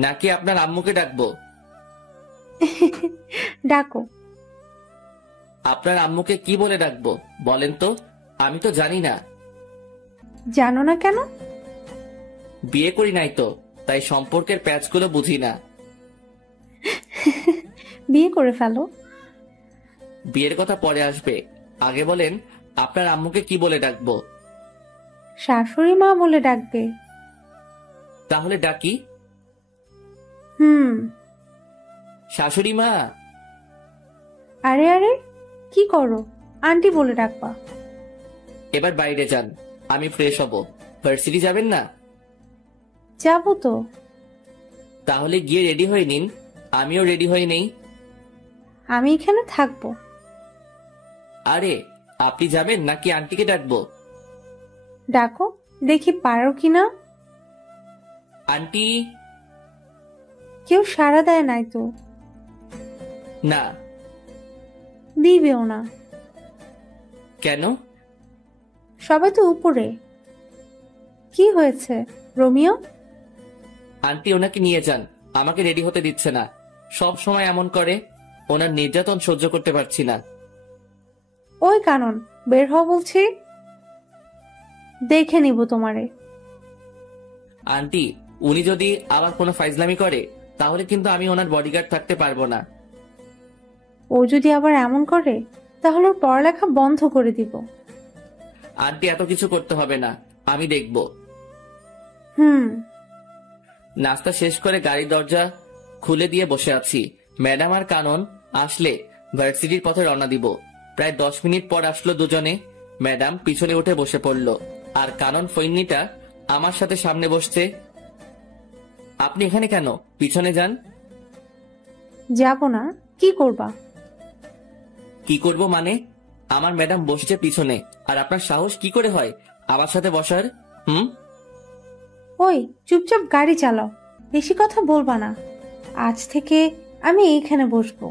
নাকি আপনার আম্মুকে ডাকবো? ডাকো। আপনার আম্মুকে কি বলে ডাকবো বলেন তো? আমি তো জানি না। জানো না কেন? বিয়ে করি নাই তো, তাই সম্পর্কের প্যাচগুলো বুঝি না। বিয়ে করে ফেলো। বিয়ের কথা পরে আসবে, আগে বলেন আপনার আম্মুকে কি বলে ডাকবো? শাশুড়ি মা বলে ডাকবে। তাহলে ডাকি। হুম। শাশুড়ি মা। আরে আরে, কি করো? আন্টি বলে ডাকবা। এবার বাইরে যান, আমি ফ্রেশ হব। ভার্সিটি যাবেন না? যাবো তো। তাহলে গিয়ে রেডি হয়ে নিন, আমিও রেডি হয়ে নেই। আমি এখানে থাকবো। আরে, আপনি যাবেন নাকি আন্টিকে ডাকবো? ডাকো, দেখি পারো কিনা। আন্টি। কেউ সাড়া দেয় নাই তো। না। দিবেও না। কেন? সবাই তো উপরে। কি হয়েছে রোমিও? আন্টি ওনাকে নিয়ে যান, আমাকে রেডি হতে দিচ্ছে না। সব সময় এমন করে, ওনার নির্যাতন সহ্য করতে পারছি না। ওই কানন, বের হও বলছি। দেখে নিব তোমারে। আন্টি, উনি যদি আবার কোনো ফাইজলামি করে তাহলে কিন্তু আমি ওনার বডিগার্ড থাকতে পারবো না। ও যদি আবার এমন করে তাহলে ওর পড়ালেখা বন্ধ করে দিব। আন্টি এত কিছু করতে হবে না, আমি দেখব। হুম। নাস্তা শেষ করে গাড়ির দরজা খুলে দিয়ে বসে আছি। ম্যাডাম আর কানন আসলে ভার্সিটির পথে রওনা দিব। প্রায় 10 মিনিট পর আসলো দুজনে। ম্যাডাম পিছনে উঠে বসে পড়ল, আর কানন ফৈন্নিটা আমার সাথে সামনে বসছে। আপনি এখানে কেন? পিছনে যান। যাব না, কি করবা? কি করব মানে? আমার ম্যাডাম বসছে পিছনে, আর আপনার সাহস কি করে হয় আমার সাথে বসার? ওই চুপচাপ গাড়ি চালাও, বেশি কথা বলবা না। আজ থেকে আমি এইখানে বসবো।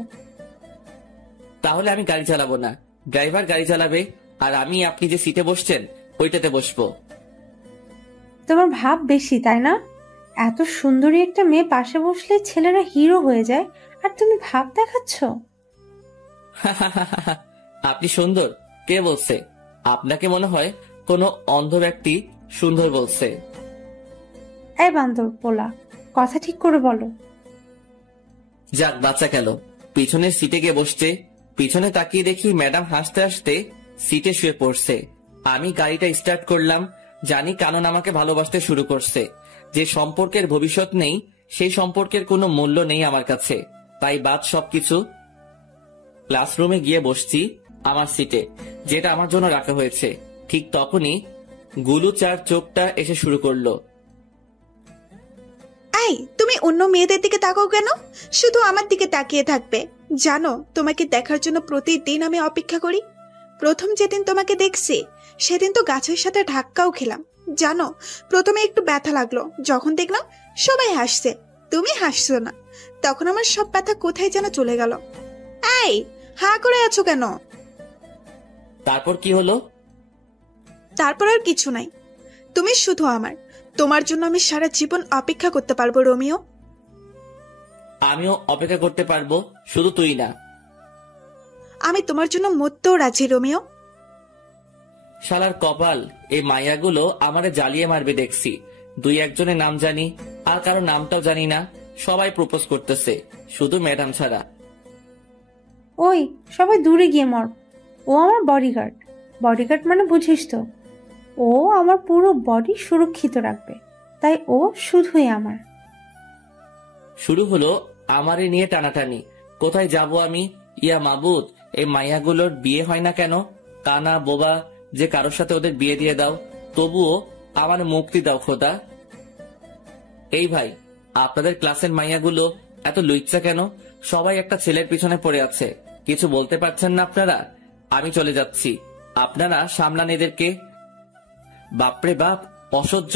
তাহলে আমি গাড়ি চালাবো না, ড্রাইভার গাড়ি চালাবে, আর আমি আপনি যে সিটে বসছেন ওইটাতে বসবো। তোমার ভাব বেশি, তাই না? এত সুন্দরী একটা মেয়ে পাশে বসলে ছেলেরা হিরো হয়ে যায়, আর তুমি ভাব দেখাচ্ছ। আপনি সুন্দর? কে বলছে? আপনাকে মনে হয় কোনো অন্ধ ব্যক্তি সুন্দর বলছে। এই বান্দর পোলা, কথা ঠিক করে বলো। যাক বাচ্চা গেল। পিছনের সিটে গিয়ে বসছে। পিছনে তাকিয়ে দেখি ম্যাডাম হাসতে হাসতে সিটে শুয়ে পড়ছে। আমি গাড়িটা স্টার্ট করলাম। জানি কানন আমাকে ভালোবাসতে শুরু করছে। যে সম্পর্কের ভবিষ্যৎ নেই, সেই সম্পর্কের কোনো মূল্য নেই আমার কাছে। তাই বাদ সবকিছু। ক্লাসরুমে গিয়ে বসছি আমার সিটে, যেটা আমার জন্য রাখা হয়েছে। ঠিক তখনই গুলু চার চোখটা এসে শুরু করলো। এই, তুমি অন্য মেয়েদের দিকে তাকাও কেন? শুধু আমার দিকে তাকিয়ে থাকবে। জানো, তোমাকে দেখার জন্য প্রতিদিন আমি অপেক্ষা করি। প্রথম যেদিন তোমাকে দেখছি সেদিন তো গাছের সাথে ধাক্কাও খেলাম। জানো, প্রথমে একটু ব্যথা লাগলো, যখন দেখলাম সবাই হাসছে, তুমি হাসছো না, তখন আমার সব ব্যথা কোথায় যেন চলে গেল। এই, হা করে আছো কেন? তারপর কি হলো? তারপর আর কিছু নাই। তুমি শুধু আমার। তোমার জন্য আমি সারা জীবন অপেক্ষা করতে পারবো রোমিও। আমিও অপেক্ষা করতে পারবো, শুধু তুই না। আমি তোমার জন্য মরতেও রাজি রোমিও। শালার কপাল, এই মাইয়াগুলো আমারে জ্বালিয়ে মারবে দেখছি। দুই একজনের নাম জানি, আর কারো নামটাও জানি না। সবাই প্রপোজ করতেছে, শুধু ম্যাডাম ছাড়া। ওই সবাই দূরে গিয়ে মর। ও আমার বডিগার্ড। বডিগার্ড মানে বুঝিস তো? ও আমার পুরো বডি সুরক্ষিত রাখবে, তাই ও শুধুই আমার। শুরু হলো আমারে নিয়ে টানাটানি। কোথায় যাব আমি? ইয়া মাবুদ, এই মাইয়াগুলোর বিয়ে হয় না কেন? কানা বোবা যে কারোর সাথে ওদের বিয়ে দিয়ে দাও, তবুও আমার মুক্তি দাও খোদা। এই ভাই, আপনাদের ক্লাসের মাইয়াগুলো এত লুইচ্ছা কেন? সবাই একটা ছেলের পিছনে পড়ে আছে, কিছু বলতে পারছেন না আপনারা? আমি চলে যাচ্ছি, আপনারা সামলান এদেরকে। বাপরে বাপ, অসহ্য।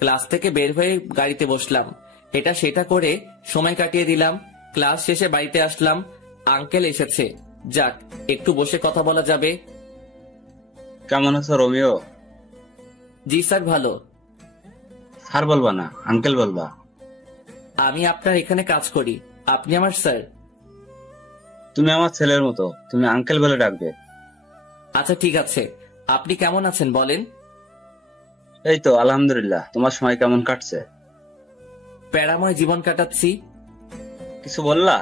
ক্লাস থেকে বের হয়ে গাড়িতে বসলাম। এটা সেটা করে সময় কাটিয়ে দিলাম। ক্লাস শেষে বাড়িতে আসলাম। আঙ্কেল এসেছে, যাক একটু বসে কথা বলা যাবে। কেমন আছো রোমিও? জি স্যার, ভালো। স্যার বলবা না, আঙ্কেল বলবা। আমি আপনার এখানে কাজ করি, আপনি আমার স্যার। তুমি আমার ছেলের মতো, তুমি আঙ্কেল বলে ডাকবে। আচ্ছা ঠিক আছে। আপনি কেমন আছেন বলেন? এই তো আলহামদুলিল্লাহ। তোমার সময় কেমন কাটছে? প্যারাময় জীবন কাটাচ্ছি। কিছু বললা?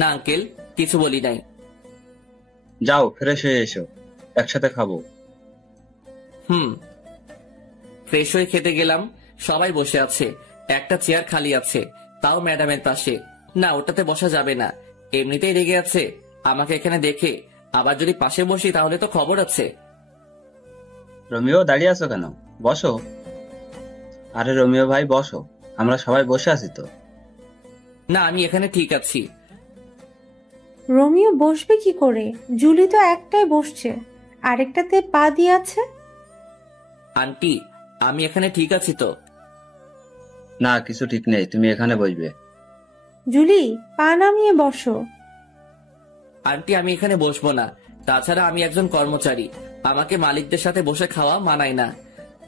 না আঙ্কেল, কিছু বলি নাই। যাও ফ্রেশ হয়ে এসো, একসাথে খাবো। ফ্রেশ হয়ে খেতে গেলাম। সবাই বসে আছে, একটা চেয়ার খালি আছে, তাও ম্যাডামের পাশে। না, ওটাতে বসা যাবে না, এমনিতেই রেগে আছে আমাকে এখানে দেখে। আবার যদি পাশে বসি তাহলে তো খবর আছে। রোমিও দাঁড়িয়ে আছো কেন? বসো। আরে রোমিও ভাই বসো, আমরা সবাই বসে আছি তো। না, আমি এখানে ঠিক আছি। রোমিও বসবে কি করে? জুলি তো একটাই বসছে, আরেকটাতে পা দিয়ে আছে। আন্টি, আমি এখানে ঠিক আছি তো? না, কিছু ঠিক নেই, তুমি এখানে বসবে। জুলি, পা নামিয়ে বসো। আন্টি, আমি এখানে বসবো না। তাছাড়া আমি একজন কর্মচারী, আমাকে মালিকদের সাথে বসে খাওয়া মানায় না।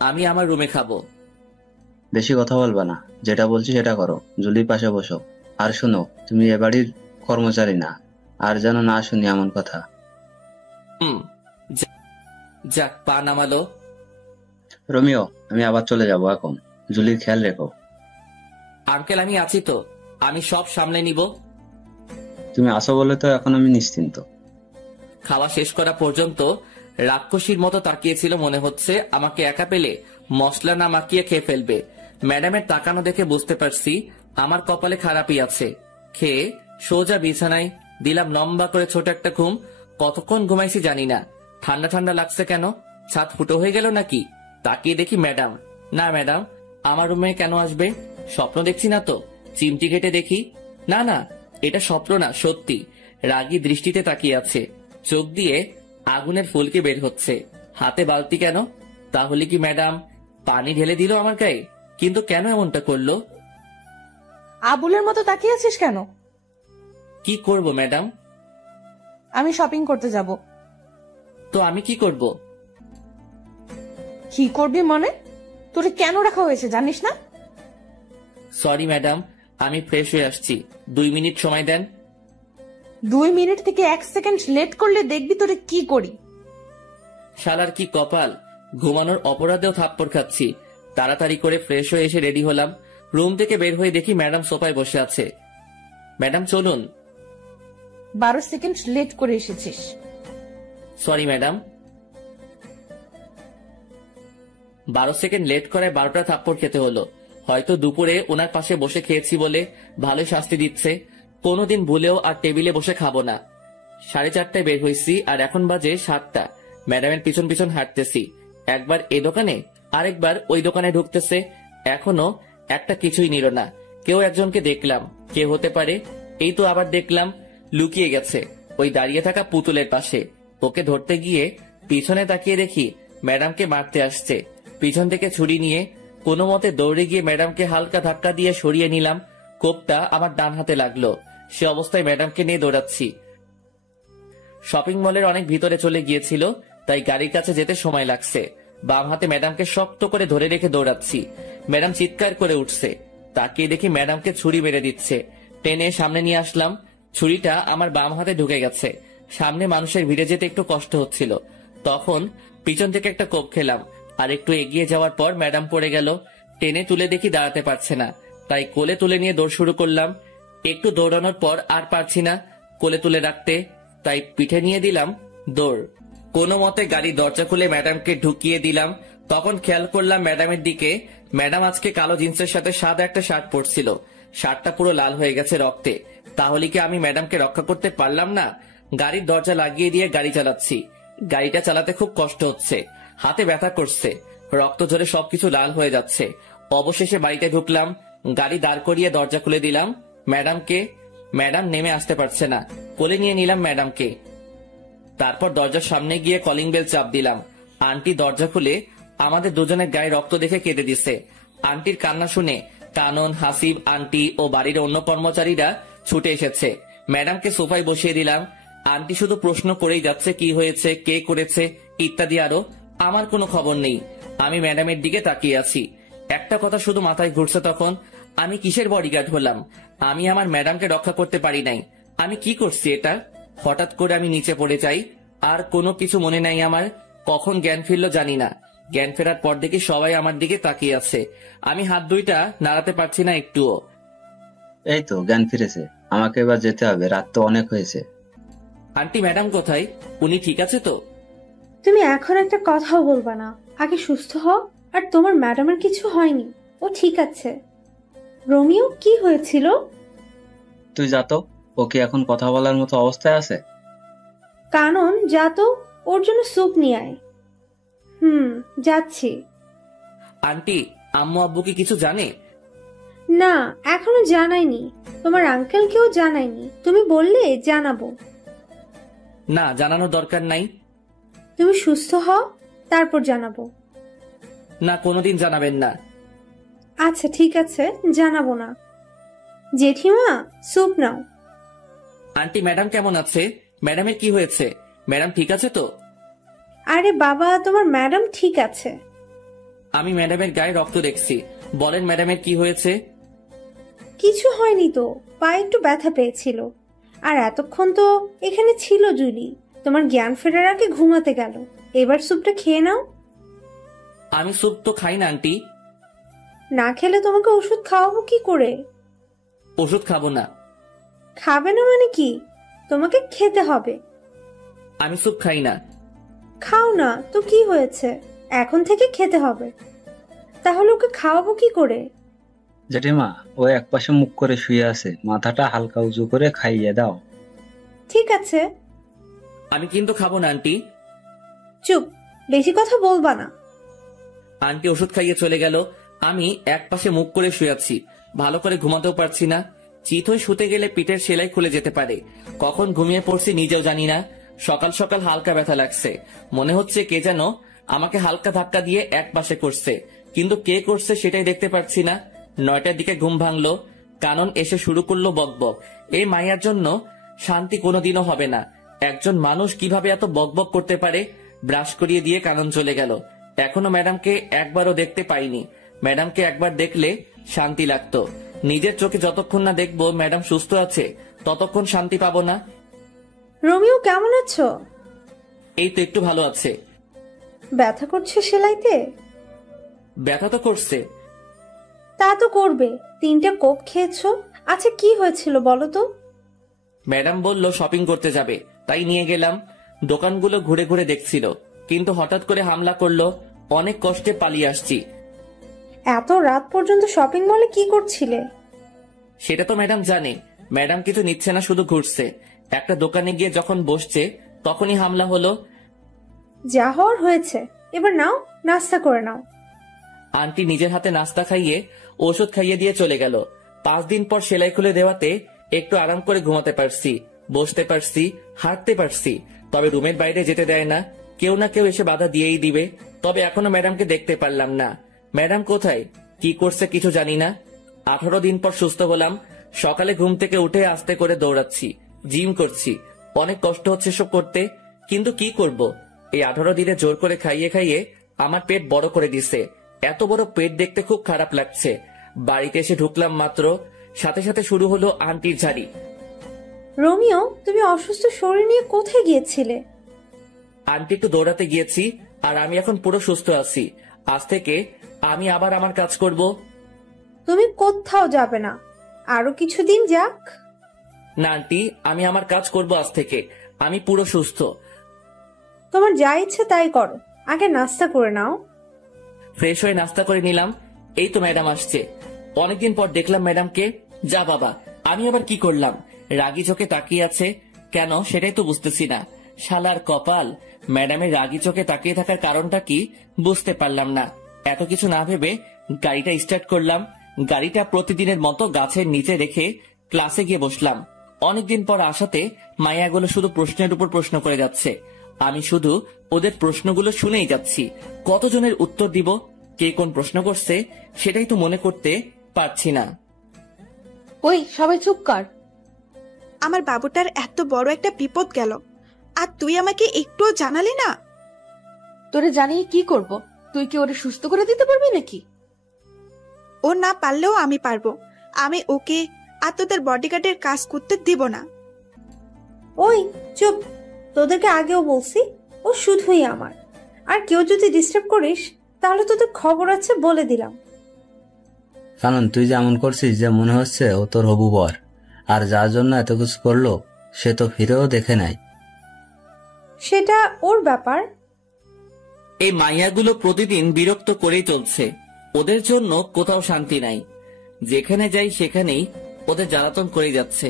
আমি আমার রুমে খাবো। বেশি কথা বলবা না, যেটা বলছি সেটা করো। জুলির পাশে বসো। আর শোনো, তুমি এ বাড়ির কর্মচারী না, আর যেন না শুনি এমন কথা। যাক, পা নামালো। রোমিও, আমি আবার চলে যাব এখন। জুলির খেয়াল রেখো। আঙ্কেল আমি আছি তো, আমি সব সামলে নিব। তুমি আসো বলে তো এখন আমি নিশ্চিন্ত। খাওয়া শেষ করা পর্যন্ত রাক্ষসীর মতো তাকিয়েছিল, মনে হচ্ছে আমাকে একা পেলে মশলা না মাখিয়ে খেয়ে ফেলবে। ম্যাডামের তাকানো দেখে বুঝতে পারছি আমার কপালে খারাপই আছে। খেয়ে সোজা বিছানায় দিলাম লম্বা করে ছোট একটা ঘুম। কতক্ষণ ঘুমাইছি জানি না। ঠান্ডা ঠান্ডা লাগছে কেন? ছাদ ফুটো হয়ে গেল নাকি? তাকিয়ে দেখি ম্যাডাম। না ম্যাডাম আমার রুমে কেন আসবে? স্বপ্ন দেখছি না তো? চিমটি কেটে দেখি, না না এটা স্বপ্ন না, সত্যি। রাগী দৃষ্টিতে তাকিয়ে আছে, চোখ দিয়ে আগুনের ফুলকি বের হচ্ছে। হাতে বালতি কেন? তাহলে কি ম্যাডাম পানি ঢেলে দিল আমার গায়ে? কিন্তু কেন এমনটা করলো? আবুলের মতো তাকিয়ে আছিস কেন? কি করব ম্যাডাম? আমি শপিং করতে যাব। তো আমি কি করব? কি করবি মনে? তোরে কেন রাখা হয়েছে জানিস না? সরি ম্যাডাম, আমি ফ্রেশ হয়ে আসছি, 2 মিনিট সময় দেন। 2 মিনিট থেকে 1 সেকেন্ড লেট করলে দেখবি তোরে কি করি। শালার কি কপাল, ঘুমানোর অপরাধেও থাপ্পড় খাচ্ছি। তাড়াতাড়ি করে ফ্রেশ হয়ে এসে রেডি হলাম। রুম থেকে বের হয়ে দেখি ম্যাডাম সোফায় বসে আছে। ম্যাডাম চলুন। 12 সেকেন্ড লেট করে এসেছিস। Sorry madam. 12 সেকেন্ড লেট করায় 12টা থাপ্পড় খেতে হলো। হয়তো দুপুরে ওনার পাশে বসে খেয়েছি বলে ভালোই শাস্তি দিচ্ছে। কোনোদিন ভুলেও আর টেবিলে বসে খাবো না। 4:30টায় বের হয়েছি আর এখন বাজে 7টা। ম্যাডামের পিছন পিছন হাঁটতেছি, একবার এ দোকানে আরেকবার ওই দোকানে ঢুকতেছে। এখনো একটা কিছুই নিল না। কেউ একজনকে দেখলাম, কে হতে পারে? এই তো আবার দেখলাম লুকিয়ে গেছে ওই দাঁড়িয়ে থাকা পুতুলের পাশে। ওকে ধরতে গিয়ে পিছনে তাকিয়ে দেখি ম্যাডামকে মারতে আসছে। পিছন থেকে ছুরি নিয়ে কোনো মতে দৌড়ে গিয়ে ম্যাডামকে হালকা ধাক্কা দিয়ে সরিয়ে নিলাম। কোপটা আমার ডান হাতে লাগলো। সে অবস্থায় ম্যাডামকে নিয়ে দৌড়াচ্ছি। শপিং মলের অনেক ভিতরে চলে গিয়েছিল, তাই গাড়ির কাছে যেতে সময় লাগছে। বাম হাতে ম্যাডামকে শক্ত করে ধরে রেখে দৌড়াচ্ছি। ম্যাডাম চিৎকার করে উঠছে। তাকিয়ে দেখি ম্যাডামকে ছুরি মেরে দিচ্ছে। টেনে সামনে নিয়ে আসলাম। ছুরিটা আমার বাম হাতে ঢুকে গেছে। সামনে মানুষের ভিড়ে যেতে একটু কষ্ট হচ্ছিল। তখন পিছন থেকে একটা কোপ খেলাম। আর একটু এগিয়ে যাওয়ার পর ম্যাডাম পড়ে গেল। টেনে তুলে দেখি দাঁড়াতে পারছে না, তাই কোলে তুলে নিয়ে দৌড় শুরু করলাম। একটু দৌড়ানোর পর আর পারছি না কোলে তুলে রাখতে, তাই পিঠে নিয়ে দিলাম দৌড়। কোনো মতে গাড়ির দরজা খুলে ম্যাডামকে ঢুকিয়ে দিলাম। তখন খেয়াল করলাম ম্যাডামের দিকে। ম্যাডাম আজকে কালো জিন্সের সাথে সাদা একটা শার্ট পরছিল। শার্টটা পুরো লাল হয়ে গেছে রক্তে। তাহলে কি আমি ম্যাডামকে রক্ষা করতে পারলাম না? গাড়ির দরজা লাগিয়ে দিয়ে গাড়ি চালাচ্ছি। গাড়িটা চালাতে খুব কষ্ট হচ্ছে, হাতে ব্যথা করছে, রক্ত ঝরে সবকিছু লাল হয়ে যাচ্ছে। অবশেষে বাড়িতে ঢুকলাম, গাড়ি দাঁড় করিয়ে দরজা খুলে দিলাম। ম্যাডাম নেমে আসতে পারছে না। কোলে নিয়ে নিলাম ম্যাডামকে। তারপর দরজার সামনে গিয়ে কলিং বেল চাপ দিলাম। আন্টি দরজা খুলে আমাদের দুজনের গায়ে রক্ত দেখে কেঁদে দিছে। আন্টির কান্না শুনে কানন, হাসিব, আন্টি ও বাড়ির অন্য কর্মচারীরা ছুটে এসেছে। ম্যাডামকে সোফায় বসিয়ে দিলাম। আন্টি শুধু প্রশ্ন করেই যাচ্ছে, কি হয়েছে, কে করেছে, ইত্যাদি আরো। আমার কোনো খবর নেই। আমি ম্যাডামের দিকে তাকিয়ে আছি। একটা কথা শুধু মাথায় ঘুরছে তখন, আমি কিসের বডিগার্ড হলাম? আমি আমার ম্যাডামকে রক্ষা করতে পারি নাই। আমি কি করছি এটা? হঠাৎ করে আমি নিচে পড়ে যাই, আর কোনো কিছু মনে নাই আমার। কখন জ্ঞান ফিরল জানি না। জ্ঞান ফেরার পর দেখি সবাই আমার দিকে তাকিয়ে আছে। আমি হাত দুইটা নাড়াতে পারছি না একটুও। এই তো জ্ঞান ফিরেছে, আমাকে এবার যেতে হবে, রাত তো অনেক হয়েছে। আন্টি ম্যাডাম কোথায়? উনি ঠিক আছে তো? তুমি এখন একটা কথাও বলবা না, আগে সুস্থ হও। আর তোমার ম্যাডামের কিছু হয়নি, ও ঠিক আছে। রোমিও কি হয়েছিল? তুই যা তো, ও কি এখন কথা বলার মতো অবস্থায় আছে? কানন যা তো, ওর জন্য স্যুপ নিয়ে আয়। যাচ্ছি। আন্টি আম্মু আব্বু কি কিছু জানে? না, এখনো জানাইনি। তোমার আঙ্কেলকেও জানাইনি। তুমি বললে জানাবো। না, জানানোর দরকার নাই। তুমি সুস্থ হও, তারপর জানাবো। না, কোনোদিন জানাবেন না। আচ্ছা ঠিক আছে, জানাবো না। জেঠিমা স্যুপ নাও। আন্টি ম্যাডাম কেমন আছে? ম্যাডামের কি হয়েছে? ম্যাডাম ঠিক আছে তো? আরে বাবা, তোমার ম্যাডাম ঠিক আছে। আমি ম্যাডামের গায়ে রক্ত দেখছি। বলেন ম্যাডামের কি হয়েছে? কিছু হয়নি তো, পায়ে একটু ব্যথা পেয়েছিল। আর এতক্ষণ তো এখানে ছিল জুলি। তোমার জ্ঞান ফেরার আগে ঘুমাতে গেল। এবার স্যুপটা খেয়ে নাও। আমি স্যুপ তো খাই না আন্টি। না খেলে তোমাকে ওষুধ খাওয়াবো কি করে? ওষুধ খাবো না। খাবে না মানে কি? তোমাকে খেতে হবে। আমি স্যুপ খাই না। খাও না তো কি হয়েছে, এখন থেকে খেতে হবে। তাহলে ওকে খাওয়াবো কি করে? জেঠিমা, ও একপাশে মুখ করে শুয়ে আছে, মাথাটা হালকা উঁচু করে খাইয়ে দাও। ঠিক আছে। আমি কিন্তু খাবো না আন্টি। চুপ, বেশি কথা বলবা না। আন্টি ওষুধ খাইয়ে চলে গেল। আমি এক পাশে মুখ করে শুয়ে আছি, ভালো করে ঘুমাতেও পারছি না। চিত হয়ে শুতে গেলে পিঠের সেলাই খুলে যেতে পারে। কখন ঘুমিয়ে পড়ছি নিজেও জানি না। সকাল সকাল হালকা ব্যথা লাগছে, মনে হচ্ছে কে যেন আমাকে হালকা ধাক্কা দিয়ে এক পাশে করছে, কিন্তু কে করছে সেটাই দেখতে পাচ্ছি না। 9টার দিকে ঘুম ভাঙলো, কানন এসে শুরু করলো বকবক। এই মাইয়ার জন্য শান্তি কোনোদিনও হবে না। একজন মানুষ কিভাবে এত বকবক করতে পারে। ব্রাশ করিয়ে দিয়ে কানন চলে গেল। এখনো ম্যাডামকে একবারও দেখতে পাইনি। ম্যাডামকে একবার দেখলে শান্তি লাগতো। নিজের চোখে যতক্ষণ না দেখবো ম্যাডাম সুস্থ আছে, ততক্ষণ শান্তি পাবো না। রোমিও কেমন আছো? এই তো একটু ভালো আছে। ব্যথা করছে সেলাইতে? ব্যথা তো করছে। তা তো করবে, 3টে কোক খেয়েছো। আচ্ছা কি হয়েছিল বলো তো? ম্যাডাম বলল শপিং করতে যাবে, তাই নিয়ে গেলাম। দোকানগুলো ঘুরে ঘুরে দেখছিল, কিন্তু হঠাৎ করে হামলা করলো। অনেক কষ্টে পালিয়ে আসছি। এত রাত পর্যন্ত শপিং মলে কি করছিলে? সেটা তো ম্যাডাম জানে। ম্যাডাম কিছু নিচ্ছে না, শুধু ঘুরছে। একটা দোকানে গিয়ে যখন বসছে তখনই হামলা হলো। যা হওয়ার হয়েছে, এবার নাও, নাস্তা করে নাও। আন্টি নিজের হাতে নাস্তা খাইয়ে ওষুধ খাইয়ে দিয়ে চলে গেল। 5 দিন পর সেলাই খুলে দেওয়াতে একটু আরাম করে ঘুমাতে পারছি, বসতে পারছি, হাঁটতে পারছি। তবে রুমের বাইরে যেতে দেয় না, কেউ না কেউ এসে বাধা দিয়েই দিবে। তবে এখনো ম্যাডামকে দেখতে পারলাম না। ম্যাডাম কোথায়, কি করছে কিছু জানি না। 18 দিন পর সুস্থ হলাম। সকালে ঘুম থেকে উঠে আস্তে করে দৌড়াচ্ছি, জিম করছি। অনেক কষ্ট হচ্ছে সব করতে, কিন্তু কি করব। এই 18 দিনে জোর করে খাইয়ে খাইয়ে আমার পেট বড় করে দিছে। এত বড় পেট দেখতে খুব খারাপ লাগছে। বাড়িতে এসে ঢুকলাম মাত্র, সাথে সাথে শুরু হলো আন্টির ঝাড়ি। রোমিও, তুমি অসুস্থ শরীর নিয়ে কোথায় গিয়েছিলে? আন্টি একটু দৌড়াতে গিয়েছি, আর আমি এখন পুরো সুস্থ আছি। আজ থেকে আমি আবার আমার কাজ করব। তুমি কোথাও যাবে না, আরো কিছুদিন যাক। না আন্টি, আমি আমার কাজ করব আজ থেকে। আমি পুরো সুস্থ। তোমার যা ইচ্ছে তাই করো, আগে নাস্তা করে নাও। ফ্রেশ হয়ে নাস্তা করে নিলাম। এই তো ম্যাডাম আসছে। অনেকদিন পর দেখলাম ম্যাডামকে। যা বাবা, আমি আবার কি করলাম? রাগী চোখে তাকিয়ে আছে কেন সেটাই তো বুঝতেছি না। শালার কপাল, ম্যাডামের রাগী চোখে তাকিয়ে থাকার কারণটা কি বুঝতে পারলাম না। এত কিছু না ভেবে গাড়িটা স্টার্ট করলাম। গাড়িটা প্রতিদিনের মতো গাছের নিচে রেখে ক্লাসে গিয়ে বসলাম। অনেকদিন পর আসাতে মায়াগুলো শুধু প্রশ্নের উপর প্রশ্ন করে যাচ্ছে। আমি শুধু ওদের প্রশ্নগুলো শুনেই যাচ্ছি। কতজনের উত্তর দিব, কে কোন প্রশ্ন করছে সেটাই তো মনে করতে পারছি না। ওই সবাই চুপ কর। আমার বাবুটার এত বড় একটা বিপদ গেল, আর তুই আমাকে একটুও জানালি না। তোরে জানিয়ে কি করব? তুই কি ওরে সুস্থ করে দিতে পারবি নাকি? ও না পারলেও আমি পারবো। আমি ওকে আর তোদের বডিগার্ডের কাজ করতে দিব না। ওই চুপ, তোদেরকে আগেও বলছি ও শুধুই আমার। আর কেউ যদি ডিস্টার্ব করিস তাহলে তোদের খবর আছে, বলে দিলাম। কারণ তুই যেমন করছিস যে মনে হচ্ছে ও তোর হবু বর, আর যার জন্য এত কিছু করলো সে তো ফিরেও দেখে নাই। সেটা ওর ব্যাপার। এই মাইয়াগুলো প্রতিদিন বিরক্ত করেই চলছে। ওদের জন্য কোথাও শান্তি নাই। যেখানে যাই সেখানেই ওদের জ্বালাতন করে যাচ্ছে।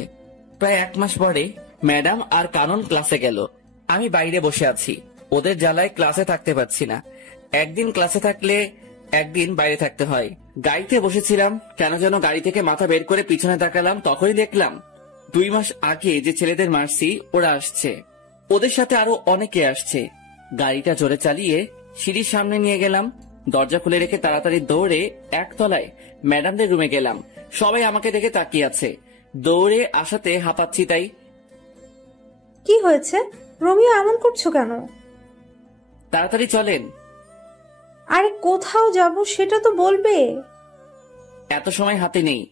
প্রায় 1 মাস পরে ম্যাডাম আর কানন ক্লাসে গেল। আমি বাইরে বসে আছি। ওদের জ্বালায় ক্লাসে থাকতে পারছি না। একদিন ক্লাসে থাকলে একদিন বাইরে থাকতে হয়। গাড়িতে বসেছিলাম, কেন যেন গাড়ি থেকে মাথা বের করে পিছনে তাকালাম। তখনই দেখলাম 2 মাস আগে যে ছেলেদের মারছি ওরা আসছে। ওদের সাথে আরো অনেকে আসছে। গাড়িটা জোরে চালিয়ে সিঁড়ির সামনে নিয়ে গেলাম। দরজা খুলে রেখে তাড়াতাড়ি দৌড়ে একতলায় ম্যাডামদের রুমে গেলাম। সবাই আমাকে দেখে তাকিয়ে আছে। দৌড়ে আসাতে হাঁপাচ্ছি তাই। কি হয়েছে রোমিও, এমন করছো কেন? তাড়াতাড়ি চলেন। আরে কোথাও যাব সেটা তো বলবে। এত সময় হাতে নেই।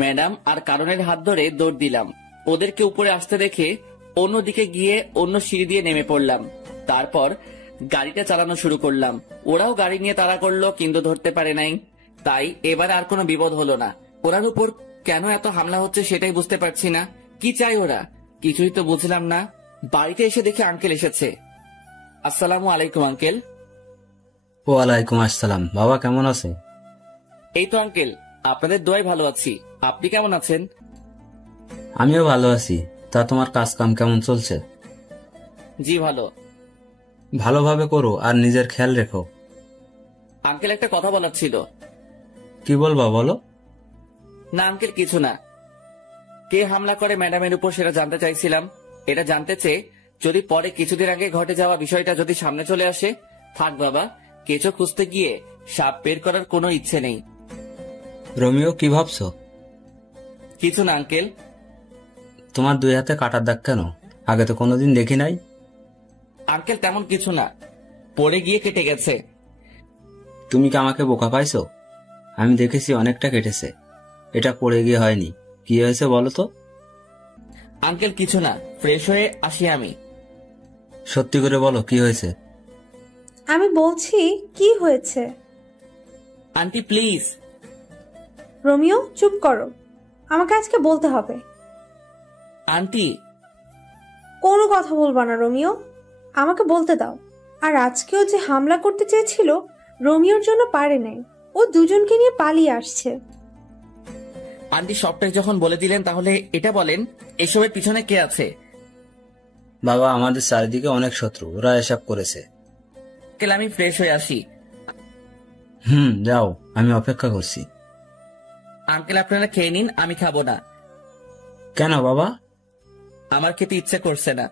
ম্যাডাম আর কারণের হাত ধরে দৌড় দিলাম। ওদেরকে উপরে আসতে দেখে অন্যদিকে গিয়ে অন্য সিঁড়ি দিয়ে নেমে পড়লাম। তারপর গাড়িটা চালানো শুরু করলাম। ওরাও গাড়ি নিয়ে তাড়া করলো, কিন্তু ধরতে পারে নাই। তাই এবার আর কোনো বিপদ হলো না। ওরার উপর কেন এত হামলা হচ্ছে সেটাই বুঝতে পারছি না। কি চাই ওরা, কিছুই তো বুঝলাম না। বাড়িতে এসে দেখে আঙ্কেল এসেছে। আসসালামু আলাইকুম আঙ্কেল। ওয়ালাইকুম আসসালাম। বাবা কেমন আছে? এই তো আঙ্কেল, আপনাদের দোয়ায় ভালো আছি। আপনি কেমন আছেন? আমিও ভালো আছি। তা তোমার কাজ কাম কেমন চলছে? জি ভালো। ভালোভাবে করো আর নিজের খেয়াল রেখো। আঙ্কেল একটা কথা বলার ছিল। কি বলবা বলো। না আঙ্কেল কিছু না। কে হামলা করে ম্যাডামের উপর সেটা জানতে চাইছিলাম। এটা জানতে চেয়ে যদি পরে কিছুদিন আগে ঘটে যাওয়া বিষয়টা যদি সামনে চলে আসে, থাক বাবা, কেঁচো খুঁজতে গিয়ে সাপ বের করার কোনো ইচ্ছে নেই। রোমিও কি ভাবছো? কিছু না আঙ্কেল। তোমার দুই হাতে কাটার দাগ কেন? আগে তো কোনোদিন দেখি নাই। আঙ্কেল তেমন কিছু না, পড়ে গিয়ে কেটে গেছে। তুমি কি আমাকে বোকা পাইছো? আমি দেখেছি অনেকটা কেটেছে। এটা পড়ে গিয়ে হয়নি। কি হয়েছে বলো তো? আঙ্কেল কিছু না, ফ্রেশ হয়ে আসি আমি। সত্যি করে বলো কি হয়েছে। আমি বলছি কি হয়েছে। Aunty please. রোমিও চুপ করো, আমাকে আজকে বলতে হবে। আন্টি। কোনো কথা বলবা না রোমিও, আমাকে বলতে দাও। আর আজকেও যে হামলা করতে চেয়েছিল, রোমিওর জন্য পারে নাই। ও দুজনকে নিয়ে পালিয়ে আসছে। আন্টি সবটাই যখন বলে দিলেন তাহলে এটা বলেন এসবের পিছনে কে আছে? বাবা, আমাদের চারিদিকে অনেক শত্রু, ওরা এসব করেছে। আঙ্কেল আমি ফ্রেশ হয়ে আসি। যাও, আমি অপেক্ষা করছি। আঙ্কেল আপনারা খেয়ে নিন, আমি খাবো না। কেন বাবা? আমার খেতে ইচ্ছে করছে না,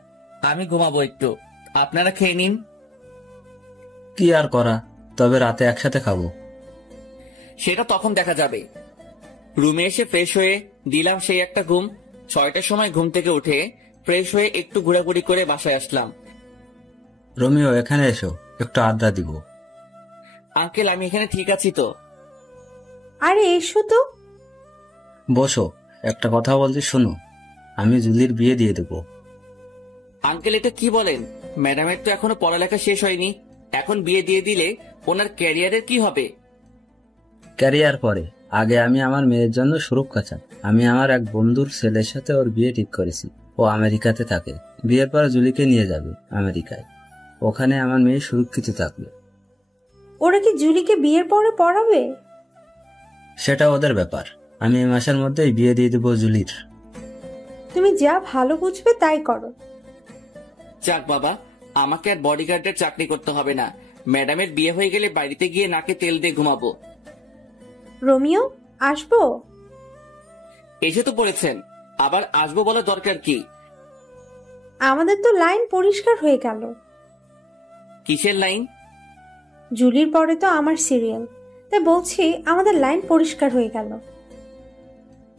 আমি ঘুমাবো একটু। আপনারা খেয়ে নিন। কি আর করা, তবে রাতে একসাথে খাবো। সেটা তখন দেখা যাবে। রুমে এসে ফ্রেশ হয়ে দিলাম সেই একটা ঘুম। 6টার সময় ঘুম থেকে উঠে ফ্রেশ হয়ে একটু ঘোরাঘুরি করে বাসায় আসলাম। রোমিও এখানে এসো, একটু আড্ডা দিব। আঙ্কেল আমি এখানে ঠিক আছি তো। আরে এসো তো। বসো, একটা কথা বলছি শোনো। আমি জুলির বিয়ে দিয়ে দেবো। আঙ্কেল এটা কি বলেন? ম্যাডামের তো এখনো পড়ালেখা শেষ হয়নি, এখন বিয়ে দিয়ে দিলে ওনার ক্যারিয়ারের কি হবে? ক্যারিয়ার পরে, আগে আমি আমার মেয়ের জন্য সুরক্ষা চাই। আমি আমার এক বন্ধুর ছেলের সাথে ওর বিয়ে ঠিক করেছি। ও আমেরিকাতে থাকে। বিয়ের পর জুলিকে নিয়ে যাবে আমেরিকায়। ওখানে আমার মেয়ে সুরক্ষিত থাকবে। ওরা কি জুলিকে বিয়ের পরে পড়াবে? সেটা ওদের ব্যাপার। আমি এই মাসের মধ্যেই বিয়ে দিয়ে দেবো জুলির। তুমি যা ভালো বুঝবে তাই করো। যাক বাবা, আমাকে আর বডিগার্ডের চাকরি করতে হবে না। ম্যাডামের বিয়ে হয়ে গেলে বাড়িতে গিয়ে নাকে তেল দিয়ে ঘুমাবো। রোমিও আসবো? এসে তো পড়েছেন, আবার আসবো বলার দরকার কি? আমাদের তো লাইন পরিষ্কার হয়ে গেল। কিসের লাইন? জুলির পরে তো আমার সিরিয়াল, তাই বলছি আমাদের লাইন পরিষ্কার হয়ে গেল।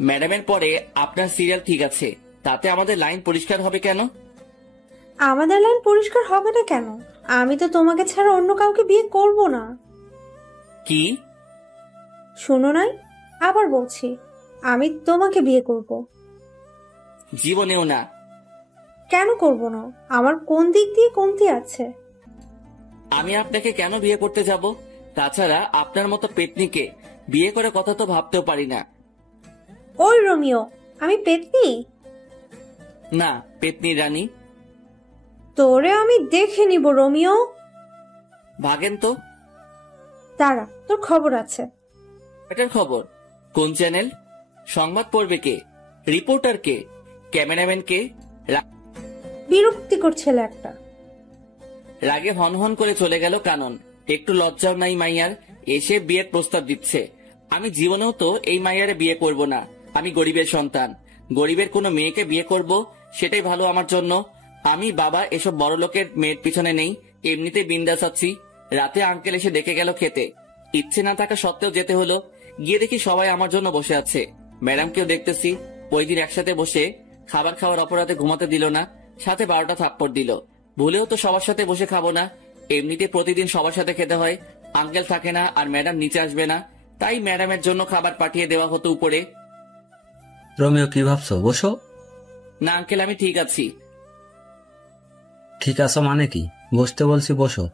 ম্যাডামের পরে আপনার সিরিয়াল ঠিক আছে, তাতে আমাদের লাইন পরিষ্কার হবে কেন? আমাদের লাইন পরিষ্কার হবে না কেন? আমি তো তোমাকে ছাড়া অন্য কাউকে বিয়ে করব না। কি? শোনো নাই, আবার বলছি, আমি তোমাকে বিয়ে করব। জীবনেও না। কেন করব না? আমার কোন দিক দিয়ে কমতি আছে? আমি আপনাকে কেন বিয়ে করতে যাব? তাছাড়া আপনার মতো পেতনিকে বিয়ে করে কথা তো ভাবতেও পারি না। ওই রোমিও, আমি পেতনি? না, পেতনি রানী। তোরে আমি দেখে নিব রোমিও। ভাগেন তো। দাঁড়া, তোর খবর আছে। এটার খবর? কোন চ্যানেল? সংবাদ পড়বে কে? রিপোর্টার কে? ক্যামেরাম্যান কে? বিরক্তিকর ছেলে একটা। রাগে হনহন করে চলে গেল কানন। একটু লজ্জাও নাই মাইয়ার, এসে বিয়ের প্রস্তাব দিচ্ছে। আমি জীবনেও তো এই মাইয়ারে বিয়ে করব না। আমি গরিবের সন্তান, গরিবের কোনো মেয়েকে বিয়ে করব সেটাই ভালো আমার জন্য। আমি বাবা এসব বড় লোকের মেয়ের পিছনে নেই, এমনিতে বিন্দাস আছি। রাতে আঙ্কেল এসে ডেকে গেল খেতে, ইচ্ছে না থাকা সত্ত্বেও যেতে হলো। গিয়ে দেখি সবাই আমার জন্য বসে আছে, ম্যাডামকেও দেখতেছি। ওই দিন একসাথে বসে খাবার খাওয়ার অপরাধে ঘুমাতে দিল না, সাথে 12টা থাপ্পড় দিল। ভুলেও তো সবার সাথে বসে খাবো না, এমনিতে প্রতিদিন সবার সাথে খেতে হয়। আঙ্কেল থাকে না আর ম্যাডাম নিচে আসবে না, তাই ম্যাডামের জন্য খাবার পাঠিয়ে দেওয়া হতো উপরে। রোমিও কি ভাবছো? বসো। না আঙ্কেল আমি ঠিক আছি। ঠিক আছো মানে কি? বসতে বলছি বসো।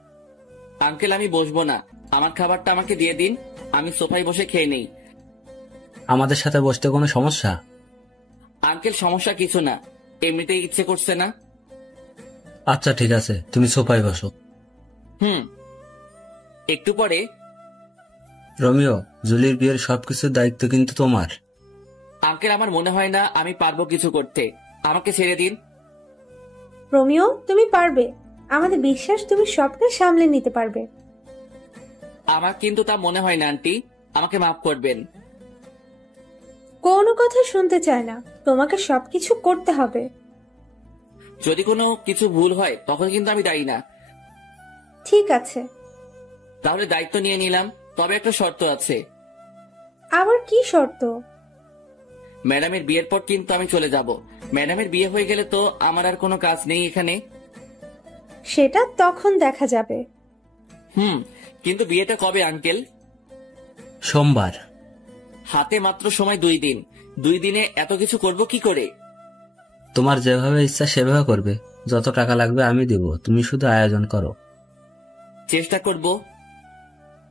আঙ্কেল আমি বসবো না, আমার খাবারটা আমাকে দিয়ে দিন। আমি সোফায় বসে খেয়ে নেই। আমাদের সাথে বসতে কোনো সমস্যা? আঙ্কেল, সমস্যা কিছু না, এমনিতেই ইচ্ছে করছে না। আচ্ছা ঠিক আছে, তুমি সোফায় বসো। একটু পরে, রোমিও, জুলির বিয়ের সবকিছুর দায়িত্ব কিন্তু তোমার। আঙ্কেল, আমার মনে হয় না আমি পারবো কিছু করতে, আমাকে ছেড়ে দিন। রোমিও, তুমি পারবে। আমাদের বিশ্বাস তুমি সবটা সামলে নিতে পারবে। আমার কিন্তু তা মনে হয় না আন্টি, আমাকে মাফ করবেন। কোনো কথা শুনতে চায় না, তোমাকে সবকিছু করতে হবে। যদি কোনো কিছু ভুল হয় তখন কিন্তু আমি দায়ী না। ঠিক আছে। তাহলে দায়িত্ব নিয়ে নিলাম, তবে একটা শর্ত আছে। আবার কি শর্ত? ম্যাডামের বিয়ের পর কিন্তু আমি চলে যাব। ম্যাডামের বিয়ে হয়ে গেলে তো আমার আর কোনো কাজ নেই এখানে। সেটা তখন দেখা যাবে। কিন্তু বিয়েটা কবে আঙ্কেল? সোমবার। হাতে মাত্র সময় 2 দিন। 2 দিনে এত কিছু করব কি করে? তোমার যেভাবে ইচ্ছা সেভাবে করবে। যত টাকা লাগবে আমি দিব, তুমি শুধু আয়োজন করো। চেষ্টা করব।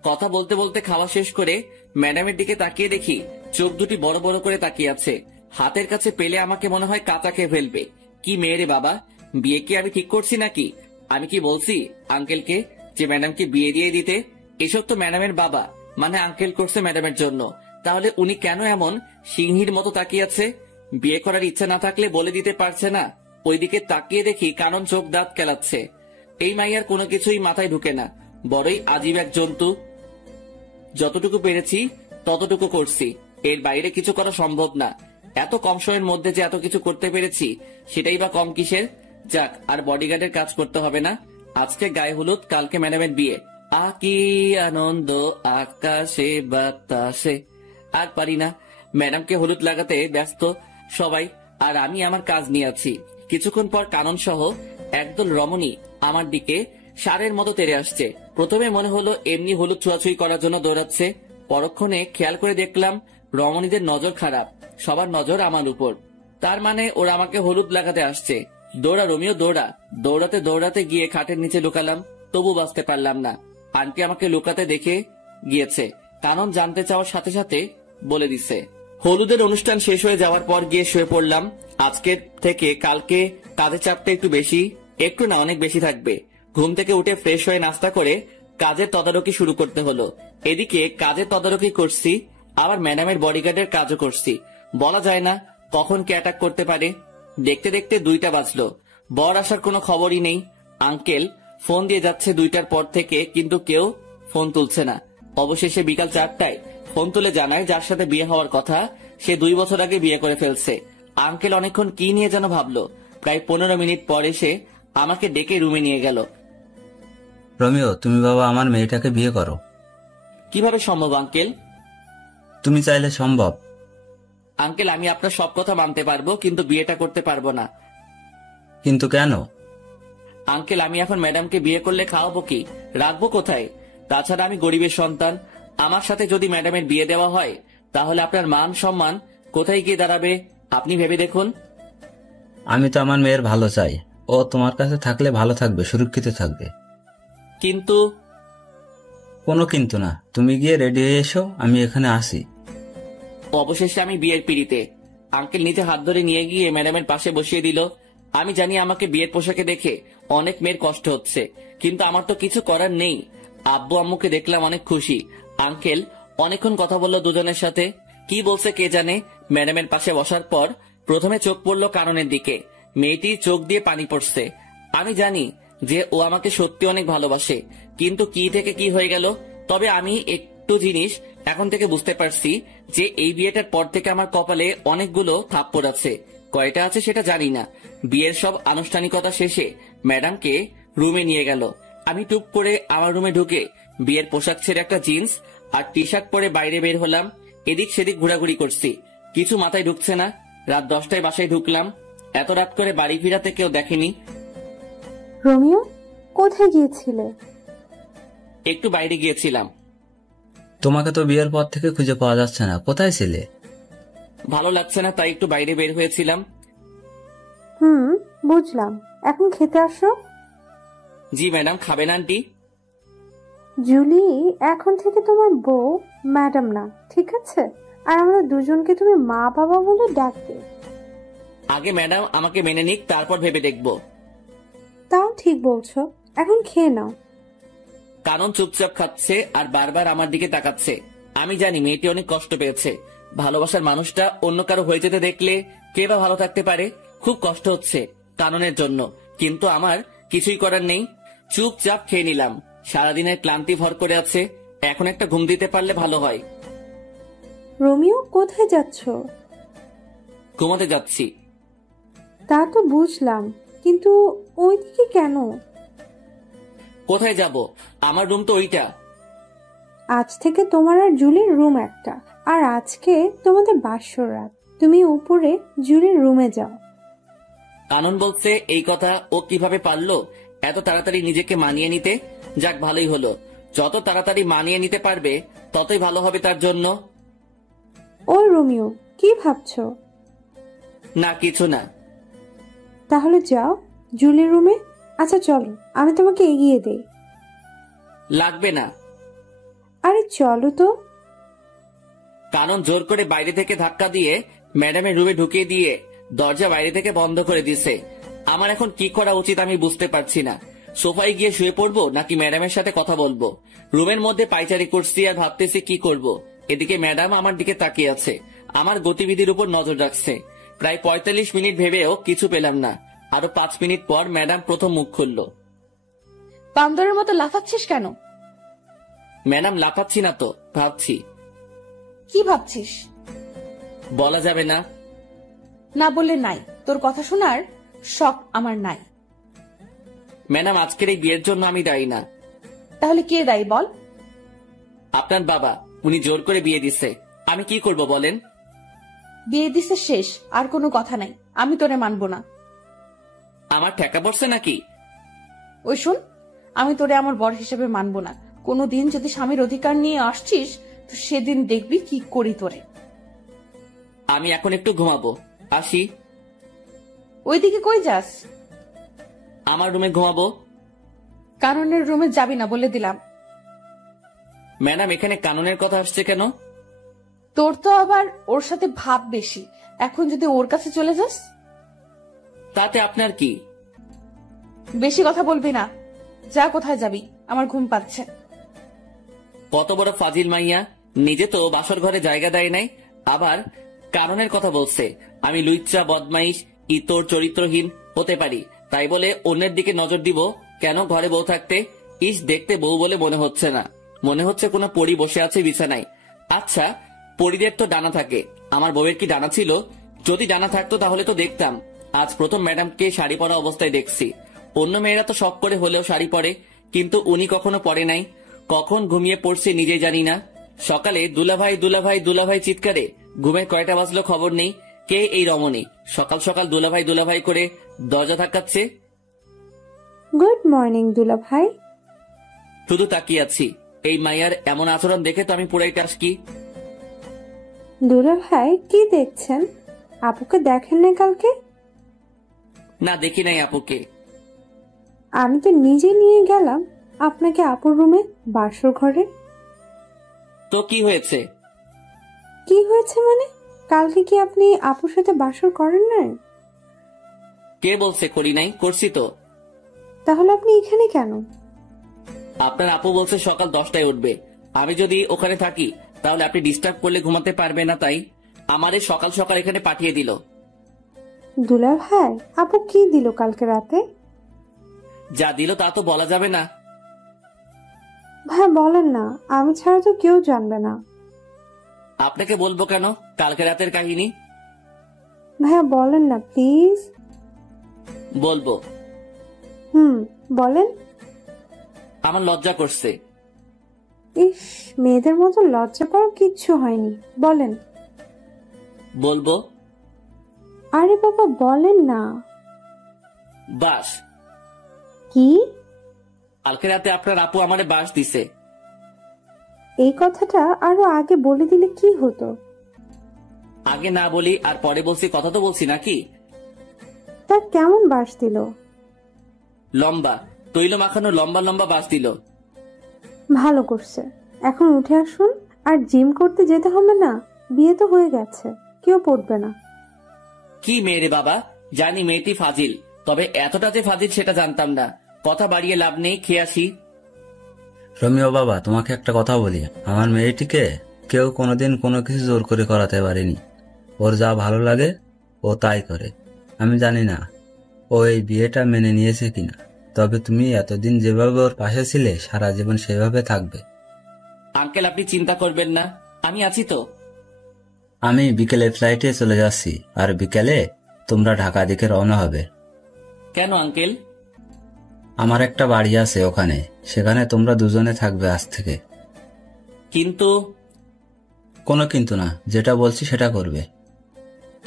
কথা বলতে বলতে খাওয়া শেষ করে ম্যাডামের দিকে তাকিয়ে দেখি চোখ দুটি বড় বড় করে তাকিয়ে আছে। হাতের কাছে পেলে আমাকে মনে হয় কাঁচা খেয়ে ফেলবে। কি মেয়ে রে বাবা, বিয়ে কি আমি ঠিক করছি নাকি? আমি কি বলছি আঙ্কেলকে যে ম্যাডামকে বিয়ে দিয়ে দিতে? এসব তো ম্যাডামের বাবা মানে আঙ্কেল করছে ম্যাডামের জন্য। তাহলে উনি কেন এমন সিংহীর মতো তাকিয়ে আছে? বিয়ে করার ইচ্ছা না থাকলে বলে দিতে পারছে না? ওইদিকে তাকিয়ে দেখি কানন চোখ দাঁত কেলাচ্ছে। এই মাইয়ার কোনো কিছুই মাথায় ঢুকে না, বড়ই আজীব এক জন্তু। যতটুকু পেরেছি ততটুকু করছি, এর বাইরে কিছু করা সম্ভব না। এত কম সময়ের মধ্যে যে এত কিছু করতে পেরেছি সেটাই বা কম কিসের? যাক, আর বডিগার্ডের কাজ করতে হবে না। আজকে গায়ে হলুদ, কালকে ম্যাডামের বিয়ে। কি আনন্দ আকাশে বাতাসে। আর পারি না, ম্যাডামকে হলুদ লাগাতে ব্যস্ত সবাই, আর আমি আমার কাজ নিয়ে আছি। কিছুক্ষণ পর কানন সহ একদল রমণী আমার দিকে সারের মতো তেড়ে আসছে। প্রথমে মনে হলো এমনি হলুদ ছোঁয়াছুঁই করার জন্য দৌড়াচ্ছে, পরক্ষণে খেয়াল করে দেখলাম রমণীদের নজর খারাপ, সবার নজর আমার উপর। তার মানে ওরা আমাকে হলুদ লাগাতে আসছে। দৌড়া রোমিও দৌড়া। দৌড়াতে দৌড়াতে গিয়ে খাটের নিচে লুকালাম, তবু বাঁচতে পারলাম না। আন্টি আমাকে লুকাতে দেখে গিয়েছে। কানন জানতে চাওয়ার সাথে সাথে বলে দিছে। হলুদের অনুষ্ঠান শেষ হয়ে যাওয়ার পর গিয়ে শুয়ে পড়লাম। আজকের থেকে কালকে কাজের চাপটা একটু বেশি, একটু না অনেক বেশি থাকবে। ঘুম থেকে উঠে ফ্রেশ হয়ে নাস্তা করে কাজের তদারকি শুরু করতে হলো। এদিকে কাজের তদারকি করছি, আবার ম্যাডামের বডিগার্ডের কাজও করছি। বলা যায় না কখন কে অ্যাটাক করতে পারে। দেখতে দেখতে 2টা বাজলো। বর আসার কোনো খবরই নেই। আঙ্কেল ফোন দিয়ে যাচ্ছে 2টার পর থেকে, কিন্তু কেউ ফোন তুলছে না। অবশেষে বিকাল 4টায় ফোন তুলে জানায় যার সাথে বিয়ে হওয়ার কথা সে 2 বছর আগে বিয়ে করে ফেলছে। আঙ্কেল অনেকক্ষণ কি নিয়ে যেন ভাবলো। প্রায় 15 মিনিট পর এসে আমাকে ডেকে রুমে নিয়ে গেল। রোমিও, তুমি বাবা আমার মেয়েটাকে বিয়ে করো। কিভাবে সম্ভব আঙ্কেল? তুমি চাইলে সম্ভব। আঙ্কেল, আমি আপনার সব কথা মানতে পারবো, কিন্তু বিয়েটা করতে পারবো না। কিন্তু কেন? আঙ্কেল, আমি এখন ম্যাডামকে বিয়ে করলে খাওয়াবো কি, রাখবো কোথায়? তাছাড়া আমি গরিবের সন্তান। আমার সাথে যদি ম্যাডামের বিয়ে দেওয়া হয় তাহলে আপনার মান সম্মান কোথায় গিয়ে দাঁড়াবে আপনি ভেবে দেখুন। আমি তো আমার মেয়ের ভালো চাই। ও তোমার কাছে থাকলে ভালো থাকবে, সুরক্ষিত থাকবে। কিন্তু কোনো কিন্তু না, তুমি গিয়ে রেডি হয়ে এসো, আমি এখানে আসি। অবশেষে আমি বিয়ের পিড়িতে। আঙ্কেল নিজে হাত ধরে নিয়ে গিয়ে ম্যাডামের পাশে বসিয়ে দিল। আমি জানি আমাকে বিয়ের পোশাকে দেখে অনেক মেয়ের কষ্ট হচ্ছে, কিন্তু আমার তো কিছু করার নেই। আব্বু আম্মুকে দেখলাম অনেক খুশি। আঙ্কেল অনেকক্ষণ কথা বললো দুজনের সাথে, কি বলছে কে জানে। ম্যাডামের পাশে বসার পর প্রথমে চোখ পড়লো কাননের দিকে। মেয়েটির চোখ দিয়ে পানি পড়ছে। আমি জানি যে ও আমাকে সত্যি অনেক ভালোবাসে, কিন্তু কি থেকে কি হয়ে গেল। তবে আমি একটু জিনিস এখন থেকে বুঝতে পারছি যে এই বিয়েটার পর থেকে আমার কপালে অনেকগুলো থাপ্পড় আছে। কয়টা আছে সেটা জানি না। বিয়ের সব আনুষ্ঠানিকতা শেষে ম্যাডামকে রুমে নিয়ে গেল। আমি টুক করে আমার রুমে ঢুকে বিয়ের পোশাক ছেড়ে একটা জিন্স আর টি শার্ট পরে বাইরে বের হলাম। এদিক সেদিক ঘোরাঘুরি করছি, কিছু মাথায় ঢুকছে না। রাত 10টায় বাসায় ঢুকলাম। এত রাত করে বাড়ি ফিরাতে কেউ দেখেনি। রোমিও, কোথায় গিয়েছিলে? একটু বাইরে গিয়েছিলাম। তোমাকে তো বিয়ের পর থেকে খুঁজে পাওয়া যাচ্ছে না, কোথায় ছিলে? ভালো লাগছে না তাই একটু বাইরে বের হয়েছিলাম। বুঝলাম। এখন খেতে আসো। জি ম্যাডাম। খাবেন আন্টি? জুলি, এখন থেকে তোমার বউ ম্যাডাম না, ঠিক আছে? আর আমরা দুজনকে তুমি মা বাবা বলে ডাকবে। আগে ম্যাডাম আমাকে মেনে নিক, তারপর ভেবে দেখব। তাও ঠিক বলছো, এখন খেয়ে নাও। কানন চুপচাপ খাচ্ছে আর বারবার আমার দিকে তাকাচ্ছে। আমি জানি মেয়েটি অনেক কষ্ট পেয়েছে। ভালোবাসার মানুষটা অন্য কারো হয়ে যেতে দেখলে কে বা ভালো থাকতে পারে। খুব কষ্ট হচ্ছে কাননের জন্য, কিন্তু আমার কিছুই করার নেই। চুপচাপ খেয়ে নিলাম। সারাদিনের ক্লান্তি ভর করে আছে, এখন একটা ঘুম দিতে পারলে ভালো হয়। রোমিও, কোথায় যাচ্ছ? ঘুমাতে যাচ্ছি। তা তো বুঝলাম, কিন্তু ওইদিকে কেন? কোথায় যাব? আমার রুম তো ওইটা। আজ থেকে তোমার আর জুলির রুম একটা, আর আজকে তোমাদের বাসর রাত। তুমি উপরে জুলির রুমে যাও। কানন বলছে এই কথা ও কিভাবে পারলো এত তাড়াতাড়ি নিজেকে মানিয়ে নিতে? যাক, ভালোই হলো। যত তাড়াতাড়ি মানিয়ে নিতে পারবে ততই ভালো হবে তার জন্য। ওই রোমিও, কি ভাবছো? না, কিছু না। তাহলে যাও জুলির রুমে। আচ্ছা চলো, আমি তোমাকে এগিয়ে দেই। লাগবে না। আরে চলো তো। কানন জোর করে বাইরে থেকে ধাক্কা দিয়ে ম্যাডামের রুমে ঢুকিয়ে দিয়ে দরজা বাইরে থেকে বন্ধ করে দিছে। আমার এখন কি করা উচিত আমি বুঝতে পারছি না। সোফায় গিয়ে শুয়ে পড়বো নাকি ম্যাডামের সাথে কথা বলবো? রুমের মধ্যে পায়চারি করছি আর ভাবতেছি কি করব। এদিকে ম্যাডাম আমার দিকে তাকিয়ে আছে, আমার গতিবিধির উপর নজর রাখছে। প্রায় ৪৫ মিনিট ভেবেও কিছু পেলাম না। আরো ৫ মিনিট পর ম্যাডাম প্রথম মুখ খুলল। বান্দরের মতো লাফাচ্ছিস কেন? ম্যাডাম, লাফাচ্ছি না তো, ভাবছি। কি ভাবছিস? বলা যাবে না। না বললে নাই, তোর কথা শোনার শখ আমার নাই। ম্যাডাম, আজকের এই বিয়ের জন্য আমি দায়ী না। তাহলে কে দায়ী বল? আপনার বাবা, উনি জোর করে বিয়ে দিছে। আমি কি করব বলেন? বিয়ে দিছে শেষ, আর কোনো কথা নাই। আমি তোরে মানবো না। আমার ঠেকা পড়ছে নাকি? ওই শুন, আমি তোরে আমার বর হিসেবে মানবো না। কোনোদিন যদি স্বামীর অধিকার নিয়ে আসছিস তো সেদিন দেখবি কি করি তোরে। আমি এখন একটু ঘুমাবো, আসি। ওইদিকে কই যাস? আমার রুমে ঘুমাবো। কাননের রুমে যাবি না বলে দিলাম। ম্যাডাম, এখানে কাননের কথা আসছে কেন? তোর তো আবার ওর সাথে ভাব বেশি। এখন যদি ওর কাছে চলে যাস? তাতে আপনার কি? বেশি কথা বলবি না। যা, কোথায় যাবি? আমার ঘুম পাচ্ছে। কত বড় ফাজিল মাইয়া, নিজে তো বাসর ঘরে জায়গা দেয় নাই, আবার কাননের কথা বলছে। আমি লুইচ্চা, বদমাইশ, ইতর, চরিত্রহীন হতে পারি, তাই বলে অন্যের দিকে নজর দিব কেন? ঘরে বউ থাকতে ইস, দেখতে বউ বলে মনে হচ্ছে না, মনে হচ্ছে কোনো পরী বসে আছে বিছানায়। আচ্ছা, পরীদের তো ডানা থাকে, আমার বউয়ের কি ডানা ছিল? যদি ডানা থাকতো তাহলে তো দেখতাম। আজ প্রথম ম্যাডামকে শাড়ি পরা অবস্থায় দেখছি। অন্য মেয়েরা তো শখ করে হলেও শাড়ি পরে, কিন্তু উনি কখনো পরে নাই। কখন ঘুমিয়ে পড়ছে নিজে জানি না। সকালে দুলাভাই দুলাভাই দুলাভাই চিৎকারে ঘুমের কয়টা বাজলো খবর নেই। কে এই রমণী সকাল সকাল দুলাভাই দুলাভাই করে দরজা ধাক্কাচ্ছে? গুড মর্নিং দুলা ভাই। শুধু তাকিয়ে আছি। এই মাইয়ার এমন আচরণ দেখে তো আমি পুরাই টাসকি। দুলা ভাই, কি দেখছেন? আপুকে দেখেন না কালকে? না, দেখি নাই আপুকে। আমি তো নিজে নিয়ে গেলাম আপনাকে আপুর রুমে, বাসর ঘরে। তো কি হয়েছে? কি হয়েছে মানে? কালকে কি আপনি আপুর সাথে বাসর করেন নাই? কে বলছে করি নাই? করছি তো। তাহলে আপনি এখানে কেন? আপনার আপু বলছে সকাল 10টায় উঠবে। আমি যদি ওখানে থাকি তাহলে আপনি ডিস্টার্ব করলে ঘুমাতে পারবে না, তাই আমারে সকাল সকাল এখানে পাঠিয়ে দিল। দুলা ভাই, আপু কি দিল কালকে রাতে? যা দিল তা তো বলা যাবে না। ভাই বলেন না, আমি ছাড়া তো কেউ জানবে না। আপনাকে বলবো কেন কালকে রাতের কাহিনী? ভাইয়া বলেন না প্লিজ। বলবো। বলেন। আমার লজ্জা করছে। ইস, মেয়েদের মতো লজ্জা পাওয়ার কিচ্ছু হয়নি, বলেন। বলবো। আরে বাবা বলেন না। বাস। কি? কালকে রাতে আপনার আপু আমারে বাস দিছে। এই কথাটা আরো আগে বলে দিলে কি হতো? আগে না বলি আর পরে বলছি, কথা তো বলছি নাকি? তা কেমন বাস দিল? লম্বা, তৈল মাখানো লম্বা লম্বা বাস দিল। ভালো করছে। এখন উঠে আসুন, আর জিম করতে যেতে হবে না, বিয়ে তো হয়ে গেছে, কেউ পড়বে না। কি মেয়ে রে বাবা, জানি মেয়েটি ফাজিল, তবে এতটা যে ফাজিল সেটা জানতাম না। কথা বাড়িয়ে লাভ নেই, খেয়ে আসি। রমিও বাবা, তোমাকে একটা কথা বলি, আমার মেয়েটিকে কেউ কোনোদিন কোনো কিছু জোর করে করাতে পারেনি। ওর যা ভালো লাগে ও তাই করে। আমি জানি না ও এই বিয়েটা মেনে নিয়েছে কিনা, তবে তুমি এতদিন যেভাবে ওর পাশে ছিলে সারা জীবন সেভাবে থাকবে। আঙ্কেল আপনি চিন্তা করবেন না, আমি আছি তো। আমি বিকেলে ফ্লাইটে চলে যাচ্ছি, আর বিকেলে তোমরা ঢাকা দিকে রওনা হবে। কেন আঙ্কেল? আমার একটা বাড়ি আছে ওখানে, সেখানে তোমরা দুজনে থাকবে আজ থেকে। কিন্তু কোনো কিন্তু না, যেটা বলছি সেটা করবে।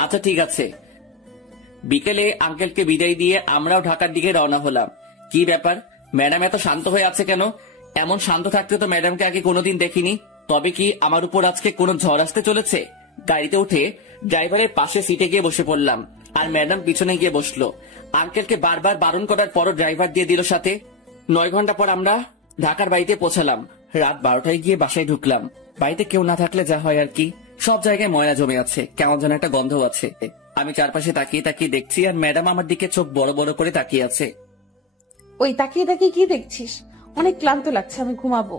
আচ্ছা ঠিক আছে। বিকেলে আঙ্কেলকে বিদায় দিয়ে আমরাও ঢাকার দিকে রওনা হলাম। কি ব্যাপার, ম্যাডাম এত শান্ত হয়ে আছে কেন? এমন শান্ত থাকতে তো ম্যাডামকে আগে কোনোদিন দেখিনি। তবে কি আমার উপর আজকে কোনো ঝড় আসতে চলেছে? গাড়িতে উঠে ড্রাইভারের পাশে সিটে গিয়ে বসে পড়লাম, আর ম্যাডাম পিছনে গিয়ে বসলো। আঙ্কেলকে বারবার বারণ করার পরও ড্রাইভার দিয়ে দিল সাথে। 9 ঘন্টা পর আমরা ঢাকার বাড়িতে পৌঁছালাম। রাত 12টায় গিয়ে বাসায় ঢুকলাম। বাড়িতে কেউ না থাকলে যা হয় আর কি, সব জায়গায় ময়লা জমে আছে, কেমন যেন একটা গন্ধ আছে। আমি চারপাশে তাকিয়ে তাকিয়ে দেখছি, আর ম্যাডাম আমার দিকে চোখ বড় বড় করে তাকিয়ে আছে। ওই তাকিয়ে তাকিয়ে কি দেখছিস? অনেক ক্লান্ত লাগছে, আমি ঘুমাবো।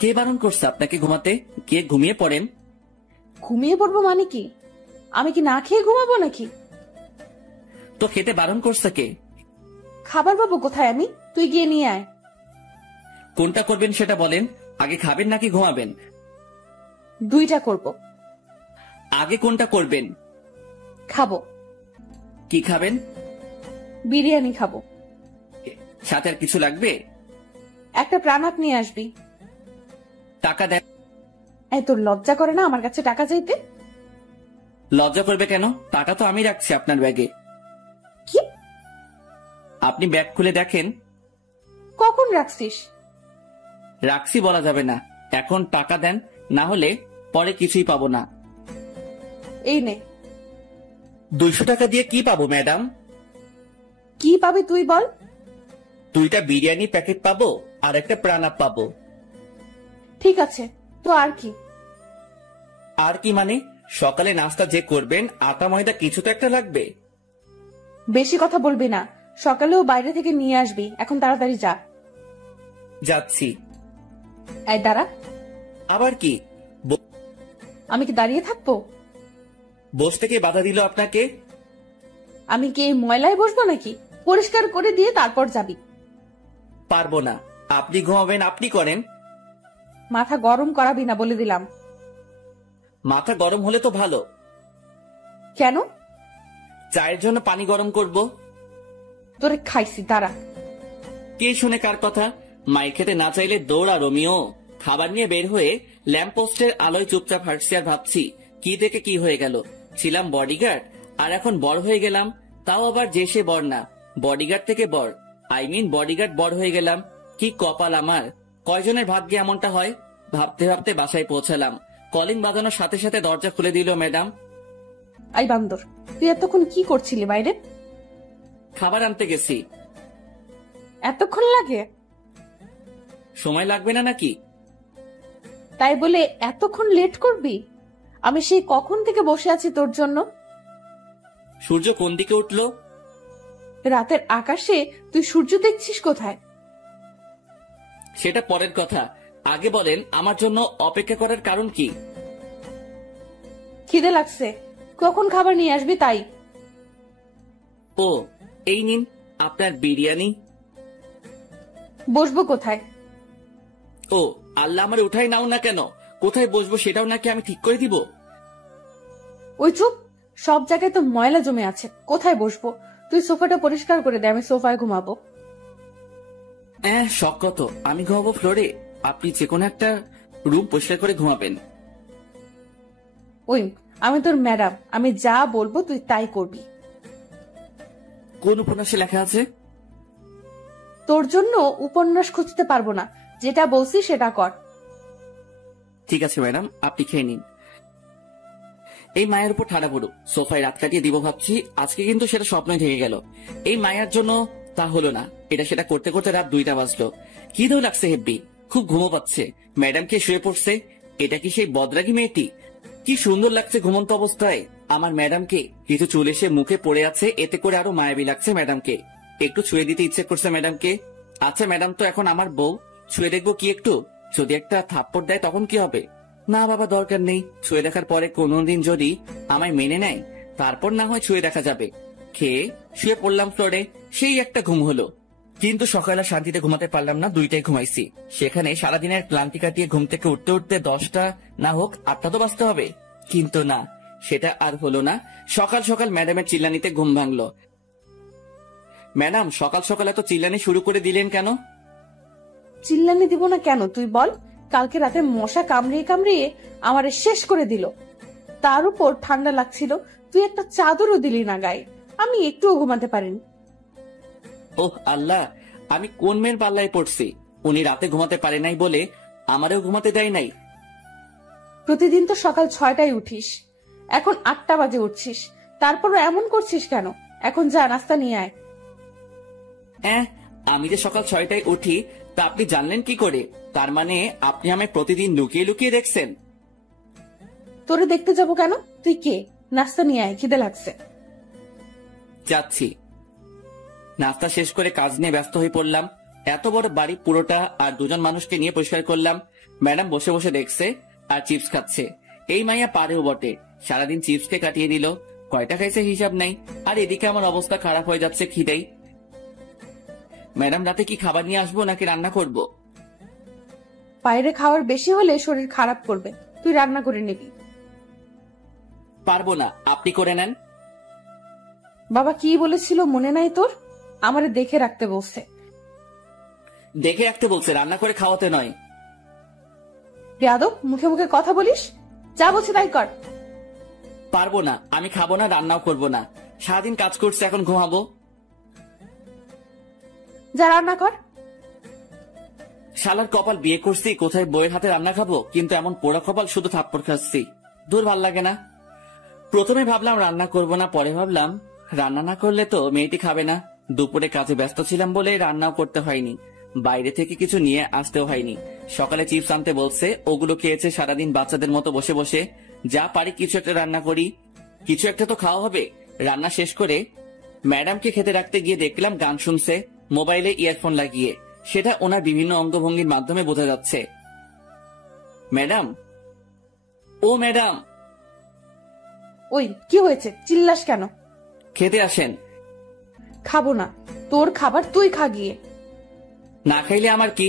কে বারণ করছে আপনাকে ঘুমাতে? গিয়ে ঘুমিয়ে পড়েন। ঘুমিয়ে পড়বো মানে কি? আমি কি না খেয়ে ঘুমাবো নাকি? তো খেতে বারণ করছে কে? খাবার পাবো কোথায় আমি? তুই গিয়ে নিয়ে আয়। কোনটা করবেন সেটা বলেন। আগে খাবেন নাকি ঘুমাবেন? দুইটা করব। আগে কোনটা করবেন? খাবো। কি খাবেন? বিরিয়ানি খাবো। সাথে আর কিছু লাগবে? একটা প্রাণাত নিয়ে আসবি। টাকা দেন। এই তোর লজ্জা করে না আমার কাছে টাকা চাইতে? লজ্জা করবে কেন? টাকা তো আমি রাখছি আপনার ব্যাগে। কি? আপনি ব্যাগ খুলে দেখেন। কখন রাখছিস? রাখছি বলা যাবে না। এখন টাকা দেন, না হলে পরে কিছুই পাবো না। এই নে। 200 টাকা দিয়ে কি পাবো ম্যাডাম? কি পাবি তুই বল? 2টা বিরিয়ানি প্যাকেট পাবো, আর একটা প্রাণাপ পাবো। ঠিক আছে, তো আর কি? আর কি মানে? সকালে নাস্তা যে করবেন, আটা ময়দা কিছু তো একটা লাগবে। বেশি কথা বলবি না। সকালেও বাইরে থেকে নিয়ে আসবি। এখন তাড়াতাড়ি যা। যাচ্ছি। এই দাঁড়া। আবার কি? আমি কি দাঁড়িয়ে থাকবো? বসতে কে বাধা দিল আপনাকে? আমি কি এই ময়লায় বসবো নাকি? পরিষ্কার করে দিয়ে তারপর যাবি। পারবো না। আপনি ঘুমাবেন, আপনি করেন। মাথা গরম করাবি না বলে দিলাম। মাথা গরম হলে তো ভালো। কেন? চায়ের জন্য পানি গরম করব। তোরে খাইছি, দাঁড়া। কে শুনে কার কথা? মাই খেতে না চাইলে দৌড়া রোমিও। খাবার নিয়ে বের হয়ে ল্যাম্পপোস্টের আলোয় চুপচাপ হাঁটছি, আর ভাবছি কি থেকে কি হয়ে গেল। ছিলাম বডিগার্ড, আর এখন বড় হয়ে গেলাম। তাও আবার যে সে বড় না, বডিগার্ড থেকে বড়। বডিগার্ড বড় হয়ে গেলাম। কি কপাল আমার! কয়জনের ভাগ্যে এমনটা হয়? ভাবতে ভাবতে বাসায় পৌঁছালাম। কলিং বাজানোর সাথে সাথে দরজা খুলে দিল ম্যাডাম। আই বান্দর, তুই এতক্ষণ কি করছিলি বাইরে? খাবার আনতে গেছি। এতক্ষণ লাগে? সময় লাগবে না নাকি? তাই বলে এতক্ষণ লেট করবি? আমি সেই কখন থেকে বসে আছি তোর জন্য। সূর্য কোন দিকে উঠলো? রাতের আকাশে তুই সূর্য দেখছিস কোথায়? সেটা পরের কথা। আগে বলেন আমার জন্য অপেক্ষা করার কারণ কি? খিদে লাগছে, কখন খাবার নিয়ে আসবি তাই। ও, এই নিন আপনার বিরিয়ানি। বসবো কোথায়? ও আল্লাহ, আমার উঠাই নাও না কেন? কোথায় বসবো সেটাও নাকি আমি ঠিক করে দিব? ওই চুপ, সব জায়গায় তো ময়লা জমে আছে, কোথায় বসবো? তুই সোফাটা পরিষ্কার করে দে, আমি সোফায় ঘুমাবো। শখ কত, আমি ঘুমাবো ফ্লোরে, আপনি যে কোনো একটা রুম পরিষ্কার করে ঘুমাবেন। ওই, আমি তোর ম্যাডাম, আমি যা বলবো তুই তাই করবি। কোন উপন্যাসে লেখা আছে? তোর জন্য উপন্যাস খুঁজতে পারবো না, যেটা বলছি সেটা কর। ঠিক আছে ম্যাডাম, আপনি খেয়ে নিন। এই মায়ের উপর ঠাড়া পড়ুক, সোফায় রাত কাটিয়ে দিব ভাবছি, আজকে কিন্তু সেটা স্বপ্নই থেকে গেল। এই মায়ের জন্য তা হলো না। এটা সেটা করতে করতে রাত 2টা বাজলো। কি দৌ লাগছে হেব্বি, খুব ঘুমো পাচ্ছে। ম্যাডাম কে শুয়ে পড়ছে। এটা কি সেই বদরাগী মেয়েটি? কি সুন্দর লাগছে ঘুমন্ত অবস্থায় আমার ম্যাডামকে। কিছু চুল এসে মুখে পড়ে আছে, এতে করে আরো মায়াবী লাগছে ম্যাডামকে। একটু ছুঁয়ে দিতে ইচ্ছে করছে ম্যাডামকে। আচ্ছা ম্যাডাম তো এখন আমার বউ, ছুঁয়ে দেখবো কি একটু? যদি একটা থাপ্পড় দেয় তখন কি হবে? না বাবা, দরকার নেই। ছুঁয়ে দেখার পরে কোনোদিন যদি আমায় মেনে নেয় তারপর না হয় ছুঁয়ে দেখা যাবে। খেয়ে শুয়ে পড়লাম ফ্লোরে, সেই একটা ঘুম হলো। কিন্তু সকালে শান্তিতে ঘুমাতে পারলাম না, 2টায় ঘুমাইছি। সেখানে সারাদিনের ক্লান্তি কাটিয়ে ঘুম থেকে উঠতে উঠতে 10টা না হোক 8টা তো বাজতে হবে। কিন্তু না, সেটা আর হলো না। সকাল সকাল ম্যাডামের চিল্লানিতে ঘুম ভাঙলো। ম্যাডাম সকাল সকাল এত চিল্লানি শুরু করে দিলেন কেন? চিল্লানি দিব না কেন তুই বল? কালকে রাতে মশা কামড়িয়ে কামড়িয়ে আমারে শেষ করে দিল। তার উপর ঠান্ডা লাগছিল, তুই একটা চাদরও দিলি না গায়ে। আমি একটুও ঘুমাতে পারিনি। ওহ আল্লাহ, আমি কোন মেয়ের পাল্লায় পড়ছি? উনি রাতে ঘুমাতে পারে নাই বলে আমারও ঘুমাতে দেয় নাই। প্রতিদিন তো সকাল 6টায় উঠিস, এখন 8টা বাজে উঠছিস, তারপরও এমন করছিস কেন? এখন যা, নাস্তা নিয়ে আয়। আমি যে সকাল 6টায় উঠি তা আপনি জানলেন কি করে? তার মানে আপনি আমায় প্রতিদিন লুকিয়ে লুকিয়ে দেখছেন? তোরে দেখতে যাব কেন? তুই কে? নাস্তা নিয়ে আয়, খিদে লাগছে। যাচ্ছি। নাস্তা শেষ করে কাজ নিয়ে ব্যস্ত হয়ে পড়লাম। এত বড় বাড়ি পুরোটা আর 2জন মানুষকে নিয়ে পরিষ্কার করলাম। ম্যাডাম বসে বসে দেখছে আর চিপস খাচ্ছে। এই মাইয়া পারেও বটে, সারাদিন চিপসকে কাটিয়ে দিল। কয়টা খাইছে হিসাব নাই। আর এদিকে আমার অবস্থা খারাপ হয়ে যাচ্ছে খিদেই। ম্যাডাম রাতে কি খাবার নিয়ে আসবো নাকি রান্না করব? বাইরে খাওয়ার বেশি হলে শরীর খারাপ করবে, তুই রান্না করে নিবি। পারবো না, আপনি করে নেন। বাবা কি বলেছিল মনে নাই তোর? আমারে দেখে রাখতে বলছে। দেখে রাখতে বলছে, রান্না করে খাওয়াতে নয়। বেয়াদব, মুখে মুখে কথা বলিস। যা বলছে তাই কর। পারবো না, আমি খাবো না, রান্নাও করবো না। সারাদিন কাজ করছে, এখন ঘুমাবো। যা রান্না কর। শালার কপাল, বিয়ে করছি কোথায় বইয়ের হাতে রান্না খাবো, কিন্তু এমন পোড়া কপাল, শুধু থাপ্পড় খাচ্ছি। দূর, ভাল লাগে না। প্রথমে ভাবলাম রান্না করব না, পরে ভাবলাম রান্না না করলে তো মেয়েটি খাবে না। দুপুরে কাজে ব্যস্ত ছিলাম বলে রান্নাও করতে হয়নি, বাইরে থেকে কিছু নিয়ে আসতেও হয়নি। সকালে চিপস আনতে বলছে, ওগুলো খেয়েছে সারাদিন বাচ্চাদের মতো বসে বসে। যা পারি কিছু একটা রান্না করি, কিছু একটা তো খাওয়া হবে। রান্না শেষ করে ম্যাডামকে খেতে রাখতে গিয়ে দেখলাম গান শুনছে মোবাইলে ইয়ারফোন লাগিয়ে। সেটা ওনার বিভিন্ন অঙ্গভঙ্গির মাধ্যমে বোঝা যাচ্ছে। ম্যাডাম, ও ম্যাডাম। ওই কি হয়েছে, চিল্লাস কেন? খেতে আসেন। খাবো না, তোর খাবার তুই খা গিয়ে। না খাইলে আমার কি?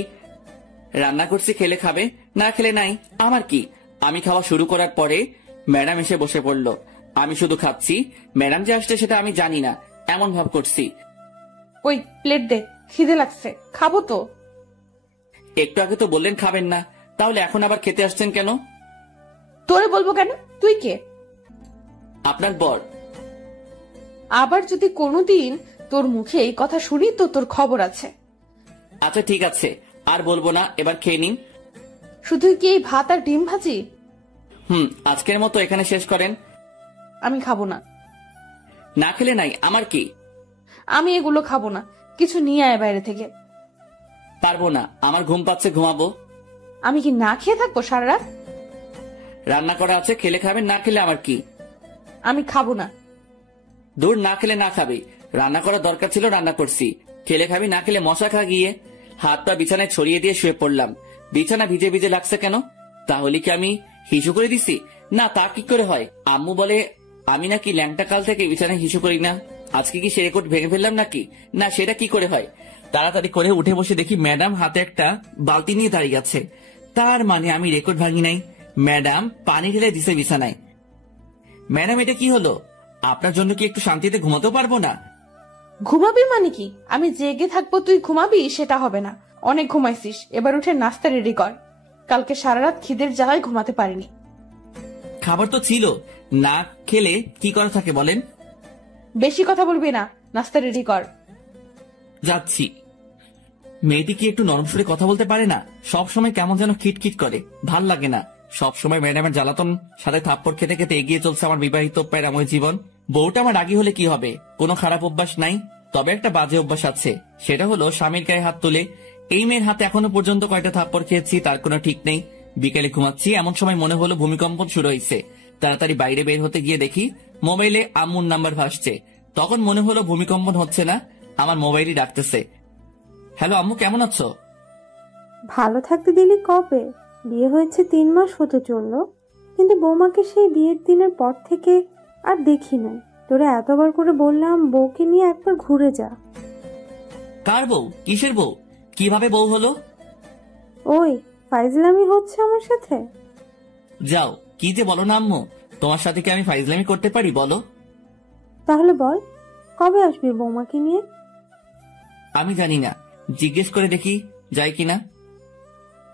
রান্না করছি, খেলে খাবে, না খেলে নাই, আমার কি? আমি খাওয়া শুরু করার পরে ম্যাডাম এসে বসে পড়লো। আমি শুধু খাচ্ছি, ম্যাডাম যে আসছে সেটা আমি জানি না, এমন ভাব করছি। ওই প্লেট দে, খিদে লাগছে, খাবো তো। একটু আগে তো বললেন খাবেন না, তাহলে এখন আবার খেতে আসছেন কেন? তোরে বলবো কেন? তুই কে? আপনার বর। আবার যদি কোনোদিন তোর মুখে এই কথা শুনি তো তোর খবর আছে। আচ্ছা ঠিক আছে, আর বলবো না, এবার খেয়ে নিন। শুধু কি এই ভাত আর ডিম ভাজি? আজকের মতো এখানে শেষ করেন। আমি খাবো না। না খেলে নাই, আমার কি? আমি এগুলো খাবো না, কিছু নিয়ে আয় বাইরে থেকে। পারবো না, আমার ঘুম পাচ্ছে, ঘুমাবো। আমি কি না খেয়ে থাকবো সারা রাত? রান্না করা আছে, খেলে খাবেন, না খেলে আমার কি? আমি খাবো না। দূর, না খেলে না খাবে। রান্না করার দরকার ছিল, রান্না করছি। খেলে খাবি, না খেলে মশা খা গিয়ে। হাত পা বিছানায় ছড়িয়ে দিয়ে শুয়ে পড়লাম। বিছানা ভিজে ভিজে লাগছে কেন? তাহলে কি আমি হিসু করে দিছি? না, তা কি করে হয়? আম্মু বলে আমি নাকি ল্যাংটা কাল থেকে বিছানায় হিসু করি না। আজকে কি সে রেকর্ড ভেঙে ফেললাম নাকি? না, সেটা কি করে হয়? তাড়াতাড়ি করে উঠে বসে দেখি ম্যাডাম হাতে একটা বালতি নিয়ে দাঁড়িয়ে আছে। তার মানে আমি রেকর্ড ভাঙি নাই। ম্যাডাম পানি ঢেলে দিছে বিছানায়। ম্যাডাম, এটা কি হলো? আপনার জন্য কি একটু শান্তিতে ঘুমাতেও পারবো না? ঘুমাবি মানে কি? আমি জেগে থাকবো, তুই ঘুমাবি? সেটা হবে না, অনেক ঘুমাইছিস। এবার উঠে নাস্তা রেডি কর। কালকে সারা রাত খিদের জ্বালায় ঘুমাতে পারিনি। খাবার তো ছিল, না খেলে কি করা থাকে বলেন? বেশি কথা বলবি না, নাস্তা রেডি কর। যাচ্ছি। মেয়েটি কি একটু নরম সুরে কথা বলতে পারে না? সব সময় কেমন যেন খিটখিট করে, ভাল লাগে না। সব সময় ম্যাডামের জ্বালাতন সাথে থাপ্পড় খেতে খেতে এগিয়ে চলছে আমার বিবাহিত প্যারাময় জীবন। বউটা আমার রাগী হলে কি হবে? কোনো খারাপ অভ্যাস নাই, তবে একটা বাজে অভ্যাস আছে, সেটা হলো স্বামীর গায়ে হাত তুলে। এই মেয়ের হাতে এখনো পর্যন্ত কয়টা থাপ্পড় খেয়েছি তার কোনো ঠিক নেই। বিকেলে ঘুমাচ্ছি, এমন সময় মনে হলো ভূমিকম্প শুরু হয়েছে। তাড়াতাড়ি বাইরে বের হতে গিয়ে দেখি মোবাইলে আম্মুর নাম্বার ভাসছে। তখন মনে হলো ভূমিকম্পন হচ্ছে না, আমার মোবাইলই ডাকতেছে। হ্যালো আম্মু, কেমন আছো? ভালো থাকতে দিলি কবে? বিয়ে হয়েছে 3 মাস হতে চললো, কিন্তু বৌমাকে সেই বিয়ের দিনের পর থেকে আর দেখি নাই। তোরে এতবার করে বললাম বউকে নিয়ে একবার ঘুরে যা। কার বউ? কিসের বউ? কিভাবে বউ হলো? ওই ফাইজলামি হচ্ছে আমার সাথে। যাও, কি যে বলো না আম্মু, তোমার সাথে কি আমি ফাইজলামি করতে পারি বলো? তাহলে বল, কবে আসবি বৌমাকে নিয়ে? আমি জানি না, জিজ্ঞেস করে দেখি যাই কিনা।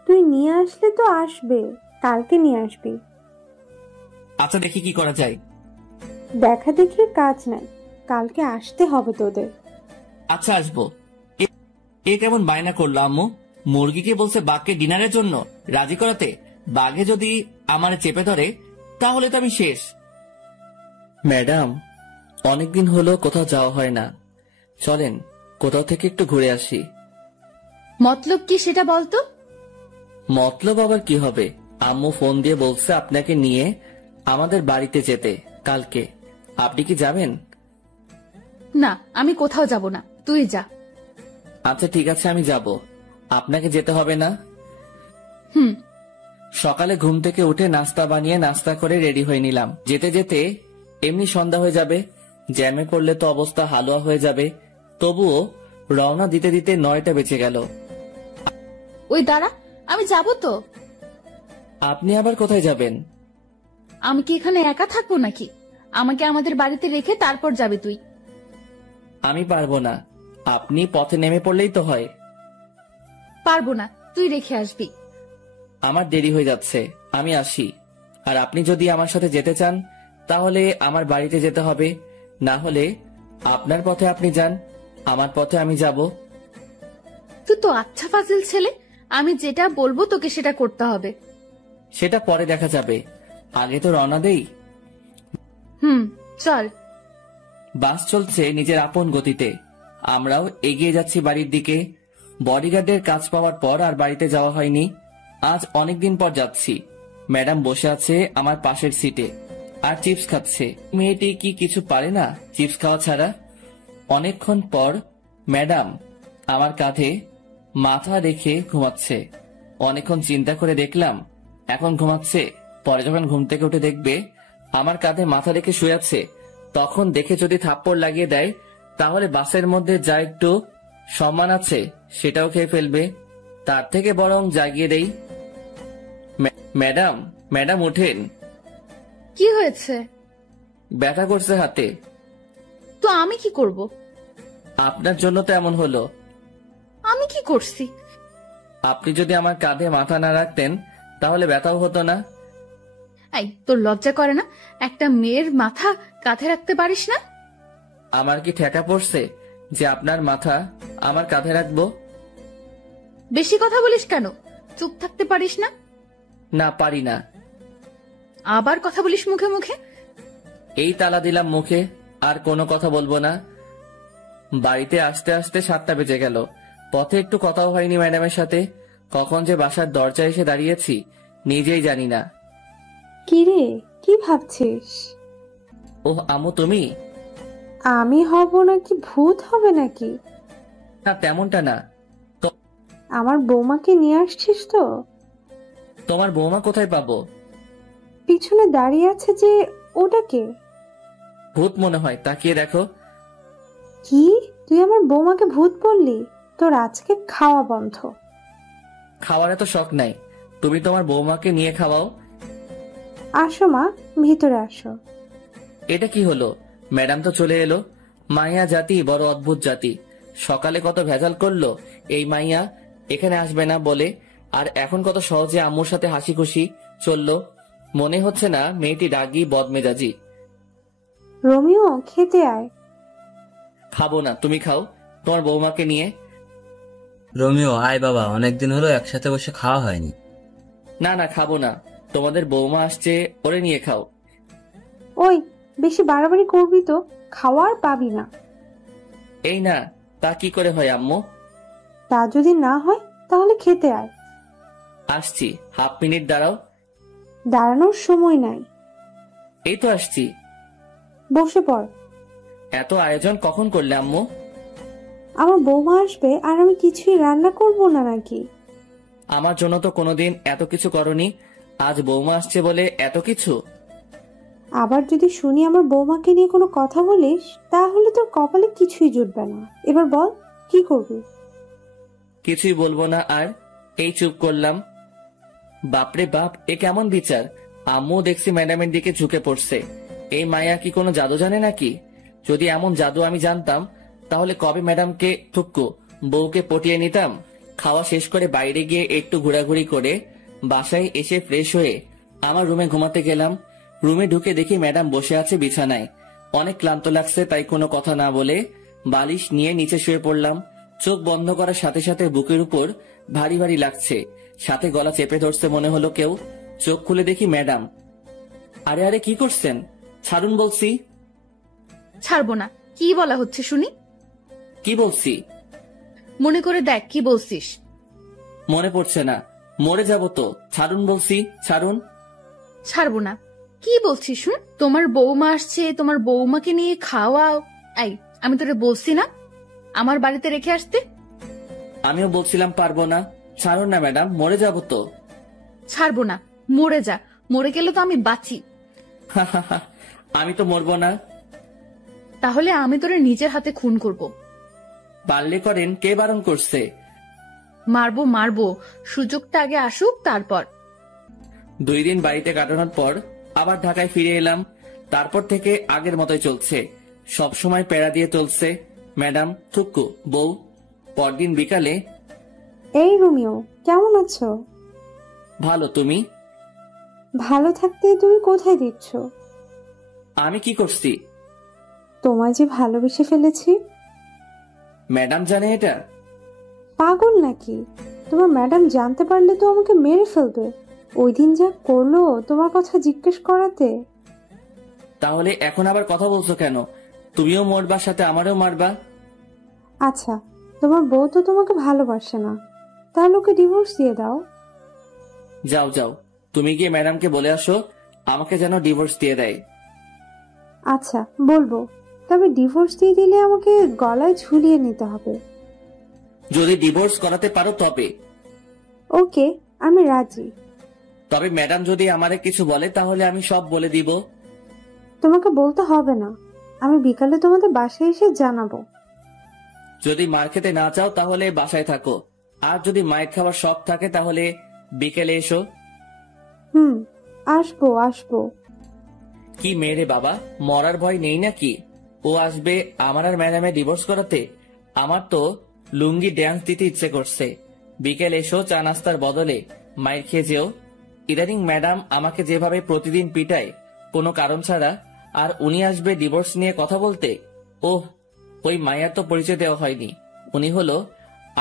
তুই নিয়ে আসলে তো আসবে, কালকে নিয়ে আসবি। আচ্ছা, দেখি কি করা যায়। দেখা দেখির কাজ নাই, কালকে আসতে হবে তোদের। আচ্ছা, আসবো। এ কেমন বায়না করলো আম্মু? মুরগিকে বলছে বাঘকে ডিনারের জন্য রাজি করাতে, বাঘে যদি আমার চেপে ধরে তাহলে তো আমি শেষ। ম্যাডাম, অনেকদিন হলো কোথাও যাওয়া হয় না, চলেন কোথাও থেকে একটু ঘুরে আসি। মতলব কি সেটা বলতো? মতলব আবার কি হবে? আম্মু ফোন দিয়ে বলছে আপনাকে নিয়ে আমাদের বাড়িতে যেতে কালকে। আপনি কি যাবেন? না, আমি কোথাও যাব না, তুই যা। আচ্ছা ঠিক আছে, আমি যাব। আপনাকে যেতে হবে না? হুম। সকালে ঘুম থেকে উঠে নাস্তা বানিয়ে নাস্তা করে রেডি হয়ে নিলাম। যেতে যেতে এমনি সন্ধ্যা হয়ে যাবে, জ্যামে পড়লে তো অবস্থা হালুয়া হয়ে যাবে। তবুও রওনা দিতে দিতে 9টা বেজে গেল। ওই দাঁড়া, আমি যাব তো। আপনি আবার কোথায় যাবেন? আমি কি এখানে একা থাকবো নাকি? আমাকে আমাদের বাড়িতে রেখে তারপর যাবি তুই। আমি পারবো না, আপনি পথে নেমে পড়লেই তো হয়। পারবো না, তুই রেখে আসবি। আমার দেরি হয়ে যাচ্ছে, আমি আসি। আর আপনি যদি আমার সাথে যেতে চান তাহলে আমার বাড়িতে যেতে হবে, না হলে আপনার পথে আপনি যান, আমার পথে আমি যাব। তুই তো আচ্ছা ফাজিল ছেলে, আমি যেটা বলবো তোকে সেটা করতে হবে। সেটা পরে দেখা যাবে, আগে তো রওনা দেই। হুম, চল। বাস চলছে নিজের আপন গতিতে, আমরাও এগিয়ে যাচ্ছি বাড়ির দিকে। বডিগার্ডের কাজ পাওয়ার পর আর বাড়িতে যাওয়া হয়নি। আজ অনেকদিন পর যাচ্ছি। ম্যাডাম বসে আছে আমার পাশের সিটে আর চিপস খাচ্ছে। মেয়েটি কি কিছু পারে না চিপস খাওয়া ছাড়া? অনেকক্ষণ পর ম্যাডাম আমার কাঁধে মাথা রেখে ঘুমাচ্ছে। অনেকক্ষণ চিন্তা করে দেখলাম এখন ঘুমাচ্ছে, পরে যখন ঘুম থেকে উঠে দেখবে আমার কাঁধে মাথা রেখে শুয়ে আছে, তখন দেখে যদি থাপ্পড় লাগিয়ে দেয় তাহলে বাসের মধ্যে যা একটু সম্মান আছে সেটাও খেয়ে ফেলবে। তার থেকে বরং জাগিয়ে দেই। ম্যাডাম, ম্যাডাম উঠেন। কি হয়েছে? ব্যথা করছে হাতে। তো আমি কি করব? আপনার জন্য তো এমন হলো। আমি কি করছি? আপনি যদি আমার কাঁধে মাথা না রাখতেন তাহলে ব্যথাও হতো না। এই, তোর লজ্জা করে না? একটা মেয়ের মাথা কাঁধে রাখতে পারিস না? আমার কি ঠেকা পড়ছে যে আপনার মাথা আমার কাঁধে রাখবো? বেশি কথা বলিস কেন? চুপ থাকতে পারিস না? না, পারি না। আবার কথা বলিস মুখে মুখে। এই তালা দিলাম মুখে, আর কোনো কথা বলবো না। বাড়িতে আসতে আসতে 7টা বেজে গেল। পথে একটু কথাও হয়নি ম্যাডামের সাথে। কখন যে বাসার দরজায় এসে দাঁড়িয়েছি নিজেই জানি না। কি রে, কি ভাবছিস? ওহ আম্মু, তুমি? আমি হব নাকি ভূত হবে নাকি? না, তেমনটা না। আমার বৌমাকে নিয়ে আসছিস তো? তোমার বৌমা কোথায় পাবো? পিছনে দাঁড়িয়ে আছে যে, ওটা কে? ভূত মনে হয়, তাকিয়ে দেখো। কি, তুই আমার বৌমাকে ভূত বললি? তোর আজকে খাওয়া বন্ধ। খাওয়ার এত শখ নাই, তুমি তোমার বৌমাকে নিয়ে খাওয়াও। আসো মা, ভিতরে আসো। এটা কি হলো? ম্যাডাম তো চলে এলো। মাইয়া জাতি বড় অদ্ভুত জাতি। সকালে কত ভেজাল করলো এই মাইয়া এখানে আসবে না বলে, আর এখন কত সহজে আম্মুর সাথে হাসি খুশি চললো। মনে হচ্ছে না মেয়েটি রাগী বদমেজাজি। রোমিও, খেতে আয়। খাবো না, তুমি খাও তোমার বৌমাকে নিয়ে। রোমিও, আয় বাবা, অনেকদিন হলো একসাথে বসে খাওয়া হয়নি। না না, খাবো না, তোমাদের বৌমা আসছে, ওরে নিয়ে খাও। ওই, বেশি বাড়াবাড়ি করবি তো খাওয়ার পাবি না। এই না, তা কি করে হয় আম্মু? তা যদি না হয় তাহলে খেতে আয়। আসছি, হাফ মিনিট দাঁড়াও। দাঁড়ানোর সময় নাই, এই তো আসছি। বসে পড়। এত আয়োজন কখন করলে আম্মু? আমার বৌমা আসবে আর আমি কিছুই রান্না করব না নাকি? আমার জন্য তো কোনোদিন এত কিছু করনি, আজ বৌমা আসছে বলে এত কিছু? আবার যদি শুনি আমার বৌমাকে নিয়ে কোনো কথা বলিস তাহলে তোর কপালে কিছুই জুটবে না। এবার বল, কি করবি? কিছুই বলবো না আর, এই চুপ করলাম। বাপরে বাপ, এ কেমন বিচার! আম্মু দেখছি ম্যাডামের দিকে ঝুঁকে পড়ছে। এই মায়া কি কোনো জাদু জানে নাকি? যদি এমন জাদু আমি জানতাম তাহলে কবে ম্যাডামকে থুক্কু বউকে পটিয়ে নিতাম। খাওয়া শেষ করে বাইরে গিয়ে একটু ঘোরাঘুরি করে বাসায় এসে ফ্রেশ হয়ে আমার রুমে ঘুমাতে গেলাম। রুমে ঢুকে দেখি ম্যাডাম বসে আছে বিছানায়। অনেক ক্লান্ত লাগছে, তাই কোনো কথা না বলে বালিশ নিয়ে নিচে শুয়ে পড়লাম। চোখ বন্ধ করার সাথে সাথে বুকের উপর ভারী ভারী লাগছে, সাথে গলা চেপে ধরছে মনে হলো কেউ। চোখ খুলে দেখি ম্যাডাম। আরে আরে, কি করছেন? ছাড়ুন বলছি। ছাড়বো না। কি বলা হচ্ছে শুনি? কি বলছি? মনে করে দেখ কি বলছিস। মনে পড়ছে না, মরে যাব তো। ছাড়ুন বলছি, ছাড়ুন। ছাড়বো না। কি বলছিস শুন? তোমার বৌমা আসছে, তোমার বৌমাকে নিয়ে খাওয়াও। এই, আমি তোরে বলছি না আমার বাড়িতে রেখে আসতে? আমিও বলছিলাম পারবো না। ছাড়ুন না ম্যাডাম, মরে যাব তো। ছাড়বো না। মরে যা, মরে গেলে তো আমি বাঁচি। আমি তো মরবো না। তাহলে আমি তোরে নিজের হাতে খুন করব। পারলে করেন, কে বারণ করছে? মারবো মারবো, সুযোগটা আগে আসুক তারপর। 2 দিন বাড়িতে কাটানোর পর আবার ঢাকায় ফিরে এলাম। তারপর থেকে আগের মতোই চলছে, সব সময় প্যারা দিয়ে চলছে। ম্যাডাম, থুক্কু, বউ। পরদিন বিকালে, এই রোমিও, কেমন আছো? ভালো, তুমি? ভালো থাকতে তুমি কোথায় দিচ্ছ? আমি কি করছি? তোমায় যে ভালোবেসে ফেলেছি। ম্যাডাম জানে এটা? পাগল নাকি? তোমার ম্যাডাম জানতে পারলে তো আমাকে মেরে ফেলবে। ওই দিন যা করলো তোমার কথা জিজ্ঞেস করাতে। তাহলে এখন আবার কথা বলছো কেন? তুমিও মরবা, সাথে আমারও মারবা? আচ্ছা, তোমার বউ তো তোমাকে ভালোবাসে না, তাহলে ওকে ডিভোর্স দিয়ে দাও। যাও যাও, তুমি গিয়ে ম্যাডামকে বলে আসো আমাকে যেন ডিভোর্স দিয়ে দেয়। আচ্ছা, বলবো। তবে ডিভোর্স দিয়ে দিলে আমাকে গলায় ঝুলিয়ে নিতে হবে। যদি ডিভোর্স করাতে পারো তবে। ওকে, আমি রাজি। তবে ম্যাডাম যদি আমারে কিছু বলে তাহলে আমি সব বলে দিব। তোমাকে বলতে হবে না, আমি বিকালে তোমাদের বাসায় এসে জানাবো। যদি মার খেতে না চাও তাহলে বাসায় থাকো, আর যদি মায়ের খাবার শখ থাকে তাহলে বিকেলে এসো। আসবো আসবো। কি মেরে বাবা, মরার ভয় নেই নাকি? ও আসবে আমার আর ম্যাডামে ডিভোর্স করাতে? আমার তো লুঙ্গি ড্যান্স দিতে ইচ্ছে করছে। বিকেল এসো, চা নাস্তার বদলে মায়ের খেয়ে যেও। ইদানিং ম্যাডাম আমাকে যেভাবে প্রতিদিন পিটায় কোনো কারণ ছাড়া, আর উনি আসবে ডিভোর্স নিয়ে কথা বলতে। ওহ, ওই মায়ের তো পরিচয় দেওয়া হয়নি। উনি হলো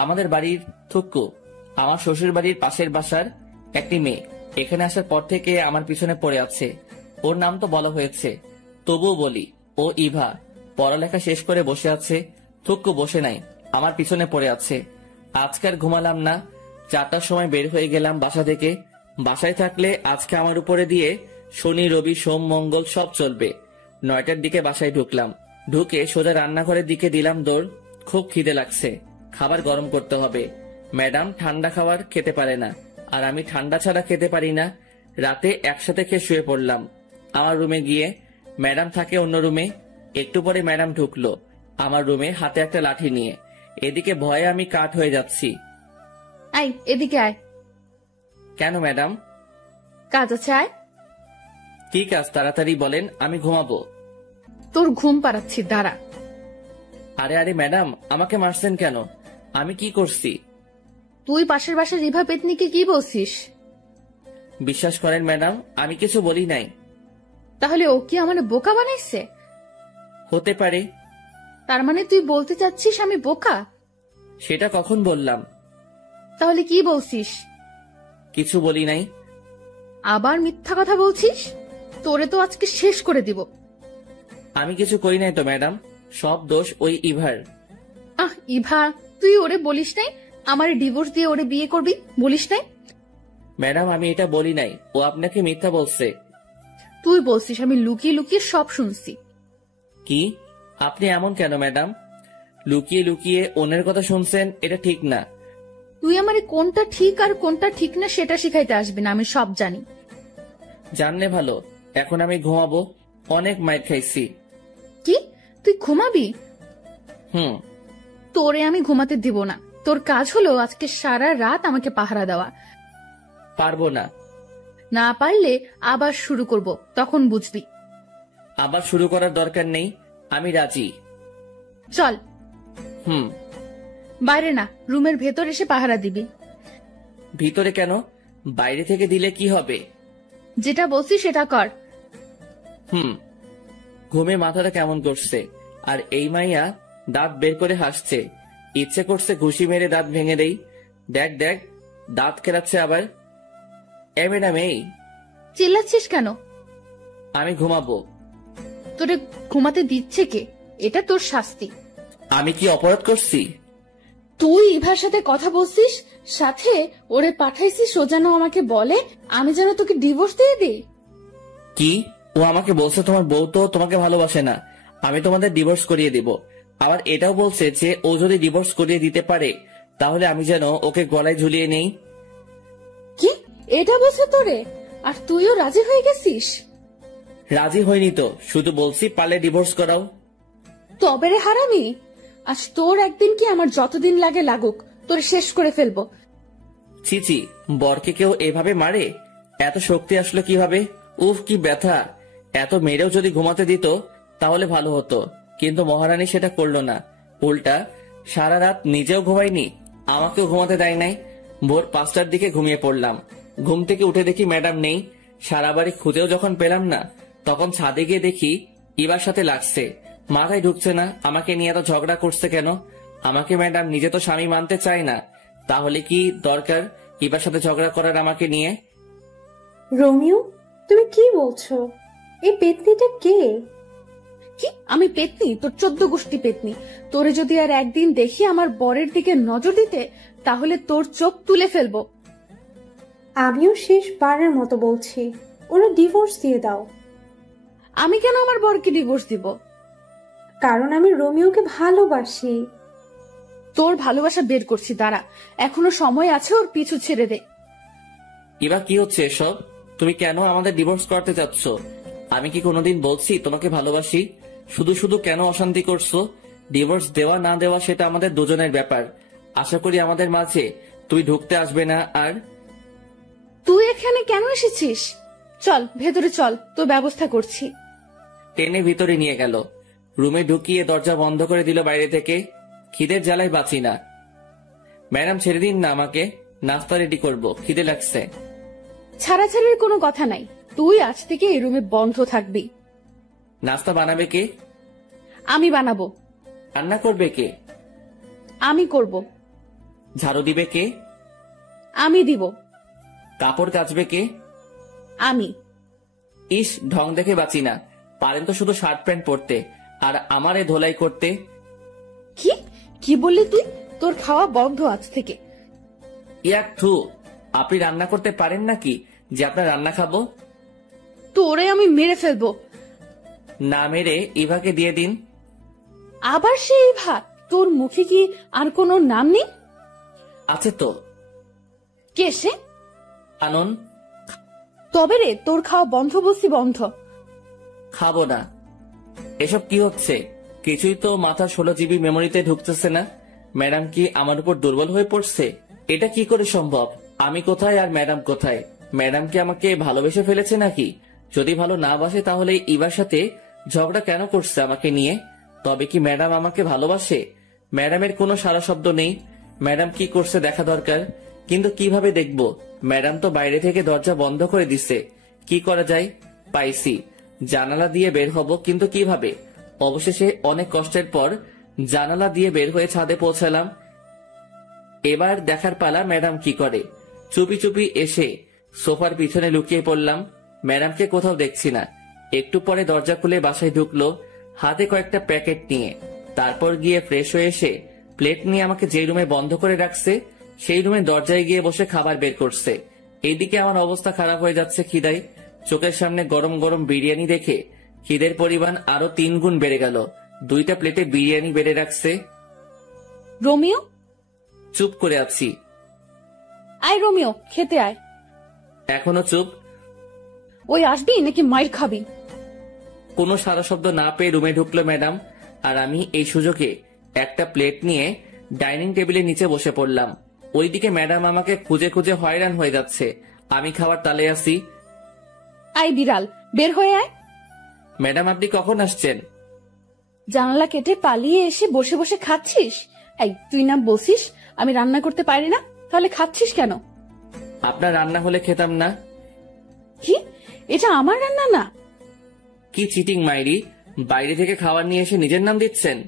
আমাদের বাড়ির থুক্কু, আমার শ্বশুর বাড়ির পাশের বাসার একটি মেয়ে। এখানে আসার পর থেকে আমার পিছনে পড়ে আছে। ওর নাম তো বলা হয়েছে, তবুও বলি, ও ইভা। পড়ালেখা শেষ করে বসে আছে, থুক্কু বসে নাই, আমার পিছনে পড়ে আছে। আজকাল ঘুমালাম না, 4টার সময় বের হয়ে গেলাম বাসা থেকে। বাসায় থাকলে আজকে আমার উপরে দিয়ে শনি রবি সোম মঙ্গল সব চলবে। 9টার দিকে বাসায় ঢুকলাম, ঢুকে সোজা রান্নাঘরের দিকে দিলাম দৌড়। খুব খিদে লাগছে, খাবার গরম করতে হবে। ম্যাডাম ঠান্ডা খাবার খেতে পারে না, আর আমি ঠান্ডা ছাড়া খেতে পারি না। রাতে একসাথে খেয়ে শুয়ে পড়লাম। আমার রুমে গিয়ে, ম্যাডাম থাকে অন্য রুমে। একটু পরে ম্যাডাম ঢুকলো আমার রুমে, হাতে একটা লাঠি নিয়ে। এদিকে ভয়ে আমি কাঠ হয়ে যাচ্ছি। আয় এদিকে আয়। কেন ম্যাডাম? কাজ আছে, আয়। কি কাজ? তাড়াতাড়ি বলেন, আমি ঘুমাবো। তোর ঘুম পাড়াচ্ছি, দাঁড়া। আরে আরে ম্যাডাম, আমাকে মারছেন কেন? আমি কি করছি? তুই পাশের বাসার রিভা পেতনিকে কি বলছিস? বিশ্বাস করেন ম্যাডাম, আমি কিছু বলি নাই। তাহলে ও কি আমার বোকা বানাইছে? হতে পারে। তার মানে তুই বলতে চাচ্ছিস আমি বোকা? সেটা কখন বললাম? তাহলে কি বলছিস? কিছু বলি নাই। আবার মিথ্যা কথা বলছিস? তোরে তো আজকে শেষ করে দিব। আমি কিছু করি নাই তো ম্যাডাম, সব দোষ ওই ইভার। ইভা, তুই ওরে বলিস নাই আমার ডিভোর্স দিয়ে ওরে বিয়ে করবি? বলিস নাই? ম্যাডাম আমি এটা বলি নাই, ও আপনাকে মিথ্যা বলছে। তুই বলছিস, আমি লুকিয়ে লুকিয়ে সব শুনছি। কি? আপনি এমন কেন ম্যাডাম? লুকিয়ে লুকিয়ে অন্যের কথা শুনছেন, এটা ঠিক না। তুই আমারে কোনটা ঠিক আর কোনটা ঠিক না সেটা শিখাইতে আসবি না, আমি সব জানি। জানলে ভালো। এখন আমি ঘুমাবো, অনেক মাইর খাইছি। কি? তুই ঘুমাবি? হুম। তোরে আমি ঘুমাতে দিব না। তোর কাজ হলো আজকে সারা রাত আমাকে পাহারা দেওয়া। পারবো না। না পারলে আবার শুরু করব, তখন বুঝবি। আবার শুরু করার দরকার নেই, আমি রাজি। চল। হুম। বাইরে না, রুমের ভেতর এসে পাহারা দিবি। ভিতরে কেন? বাইরে থেকে দিলে কি হবে? যেটা বলছি সেটা কর। হুম। ঘুমে মাথাটা কেমন করছে, আর এই মাইয়া দাঁত বের করে হাসছে। ইচ্ছে করছে ঘুষি মেরে দাঁত ভেঙে দেই। দেখ দেখ, দাঁত কেলাচ্ছে আবার। এ ম্যাডাম, এই চিল্লাচ্ছিস কেন? আমি ঘুমাবো। তোরে ঘুমাতে দিচ্ছে কে? এটা তোর শাস্তি। আমি কি অপরাধ করছি? তুই ইভার সাথে কথা বলছিস, সাথে ওরে পাঠাইছিস ও যেন আমাকে বলে আমি যেন তোকে ডিভোর্স দিয়ে দিই। কি? ও আমাকে বলছে তোমার বউ তো তোমাকে ভালোবাসে না, আমি তোমাদের ডিভোর্স করিয়ে দিব। আবার এটাও বলছে যে ও যদি ডিভোর্স করিয়ে দিতে পারে তাহলে আমি যেন ওকে গলায় ঝুলিয়ে নেই। কি? এটা বলছে তোরে? আর তুইও রাজি হয়ে গেছিস? রাজি হয়নি তো, শুধু বলছি পারলে ডিভোর্স করাও। তবে রে হারামি, আজ তোর একদিন কি আমার যতদিন লাগে লাগুক, তোরে শেষ করে ফেলবো। ছিছি, বরকে কেউ এভাবে মারে? এত শক্তি আসলো কিভাবে? উফ, কি ব্যথা! এত মেরেও যদি ঘুমাতে দিত তাহলে ভালো হতো, কিন্তু মহারানী সেটা করলো না। উল্টা সারা রাত নিজেও ঘুমায়নি, আমাকেও ঘুমাতে দেয় নাই। ভোর 5টার দিকে ঘুমিয়ে পড়লাম। ঘুম থেকে উঠে দেখি ম্যাডাম নেই। সারা বাড়ি খুঁজেও যখন পেলাম না, তখন ছাদে গিয়ে দেখি ইবার সাথে লাগছে। মাথায় ঢুকছে না আমাকে নিয়ে এত ঝগড়া করছে কেন। আমাকে ম্যাডাম নিজে তো স্বামী মানতে চায় না, তাহলে কি দরকার ইবার সাথে ঝগড়া করার আমাকে নিয়ে? রোমিও, তুমি কি বলছো? এই পেতনিটা কে? কি? আমি পেতনি? তোর 14 গোষ্ঠী পেতনি। তোরে যদি আর একদিন দেখি আমার বরের দিকে নজর দিতে, তাহলে তোর চোখ তুলে ফেলবো। আমিও শেষবারের মতো বলছি, ওরা ডিভোর্স দিয়ে দাও। আমি কেন আমার বরকে ডিভোর্স দিব? কারণ আমি রোমিওকে ভালোবাসি। তোর ভালোবাসা বের করছি, দাঁড়া, এখনো সময় আছে, ওর পিছু ছেড়ে দে। এবার কি হচ্ছে এসব? তুমি কেন আমাদের ডিভোর্স করতে চাচ্ছ? আমি কি কোনোদিন বলছি তোমাকে ভালোবাসি? শুধু শুধু কেন অশান্তি করছো? ডিভোর্স দেওয়া না দেওয়া সেটা আমাদের দুজনের ব্যাপার। আশা করি আমাদের মাঝে তুমি ঢুকতে আসবে না। আর তুই এখানে কেন এসেছিস? চল ভেতরে চল, তোর ব্যবস্থা করছি। টেনে ভিতরে নিয়ে গেল। রুমে ঢুকিয়ে দরজা বন্ধ করে দিল বাইরে থেকে। খিদের জ্বালায় বাঁচি না। ম্যাডাম ছেড়ে দিন না আমাকে, নাস্তা রেডি করব, খিদে লাগছে। ছাড়াছাড়ির কোনো কথা নাই, তুই আজ থেকে এই রুমে বন্ধ থাকবি। নাস্তা বানাবে কে? আমি বানাবো। রান্না করবে কে? আমি করব। ঝাড়ু দিবে কে? আমি দিব। কাপড় কাচবে কে? আমি। ইস, ঢং দেখে বাঁচি না। পারেন তো শুধু শার্ট প্যান্ট পরতে, আর আমারে ধোলাই করতে। কি কি বললি তুই? তোর খাওয়া বন্ধ আজ থেকে। ইয়াক থু, আপনি রান্না করতে পারেন নাকি যে আপনার রান্না খাবো? তোরে আমি মেরে ফেলবো। না মেরে ইভাকে দিয়ে দিন। আবার সেই ভাত? তোর মুখে কি আর কোনো নাম নেই? আছে তো। কে সে? আনন। তবে রে, তোর খাওয়া বন্ধ বলছি, বন্ধ। খাবো না। এসব কি হচ্ছে? কিছুই তো মাথা 16 জিবি মেমোরিতে ঢুকতেছে না। ম্যাডাম কি আমার উপর দুর্বল হয়ে পড়ছে? এটা কি করে সম্ভব? আমি কোথায় আর ম্যাডাম কোথায়? ম্যাডাম কি আমাকে ভালোবেসে ফেলেছে নাকি? যদি ভালো না বাসে তাহলে ইবার সাথে ঝগড়া কেন করছে আমাকে নিয়ে? তবে কি ম্যাডাম আমাকে ভালোবাসে? ম্যাডামের কোনো সারা শব্দ নেই। ম্যাডাম কি করছে দেখা দরকার, কিন্তু কিভাবে দেখবো? ম্যাডাম তো বাইরে থেকে দরজা বন্ধ করে দিছে। কি করা যায়? পাইছি, জানালা দিয়ে বের হব, কিন্তু কিভাবে? অবশেষে অনেক কষ্টের পর জানালা দিয়ে বের হয়ে ছাদে পৌঁছালাম। এবার দেখার পালা ম্যাডাম কি করে। চুপি চুপি এসে সোফার পিছনে লুকিয়ে পড়লাম। ম্যাডামকে কোথাও দেখছি না। একটু পরে দরজা খুলে বাসায় ঢুকলো হাতে কয়েকটা প্যাকেট নিয়ে। তারপর গিয়ে ফ্রেশ হয়ে এসে প্লেট নিয়ে আমাকে যে রুমে বন্ধ করে রাখছে সেই রুমে দরজায় গিয়ে বসে খাবার বের করছে। এইদিকে আমার অবস্থা খারাপ হয়ে যাচ্ছে খিদায়। চোখের সামনে গরম গরম বিরিয়ানি দেখে খিদের পরিমাণ আরো 3 গুণ বেড়ে গেল। 2টা প্লেটে বিরিয়ানি বেড়ে রাখছে। রোমিও, চুপ করে আছি। আয় রোমিও, খেতে আয়। এখনো চুপ? ওই আসবি নাকি মাইর খাবি? কোনো সারা শব্দ না পেয়ে রুমে ঢুকলো ম্যাডাম, আর আমি এই সুযোগে একটা প্লেট নিয়ে ডাইনিং টেবিলের নিচে বসে পড়লাম। ওইদিকে ম্যাডাম আমাকে খুঁজে খুঁজে হয়রান হয়ে যাচ্ছে। আমি খাবার তালে আছি। আয় বিড়াল, বের হয়ে আয়। ম্যাডাম, আপনি কখন আসছেন? জানালা কেটে পালিয়ে এসে বসে বসে খাচ্ছিস? এই তুই না বসিস আমি রান্না করতে পারি না, তাহলে খাচ্ছিস কেন? আপনার রান্না হলে খেতাম না। কি, এটা আমার রান্না না? কি চিটিং মাইরি! বাইরে থেকে খাবার নিয়ে এসে নিজের নাম দিচ্ছেন।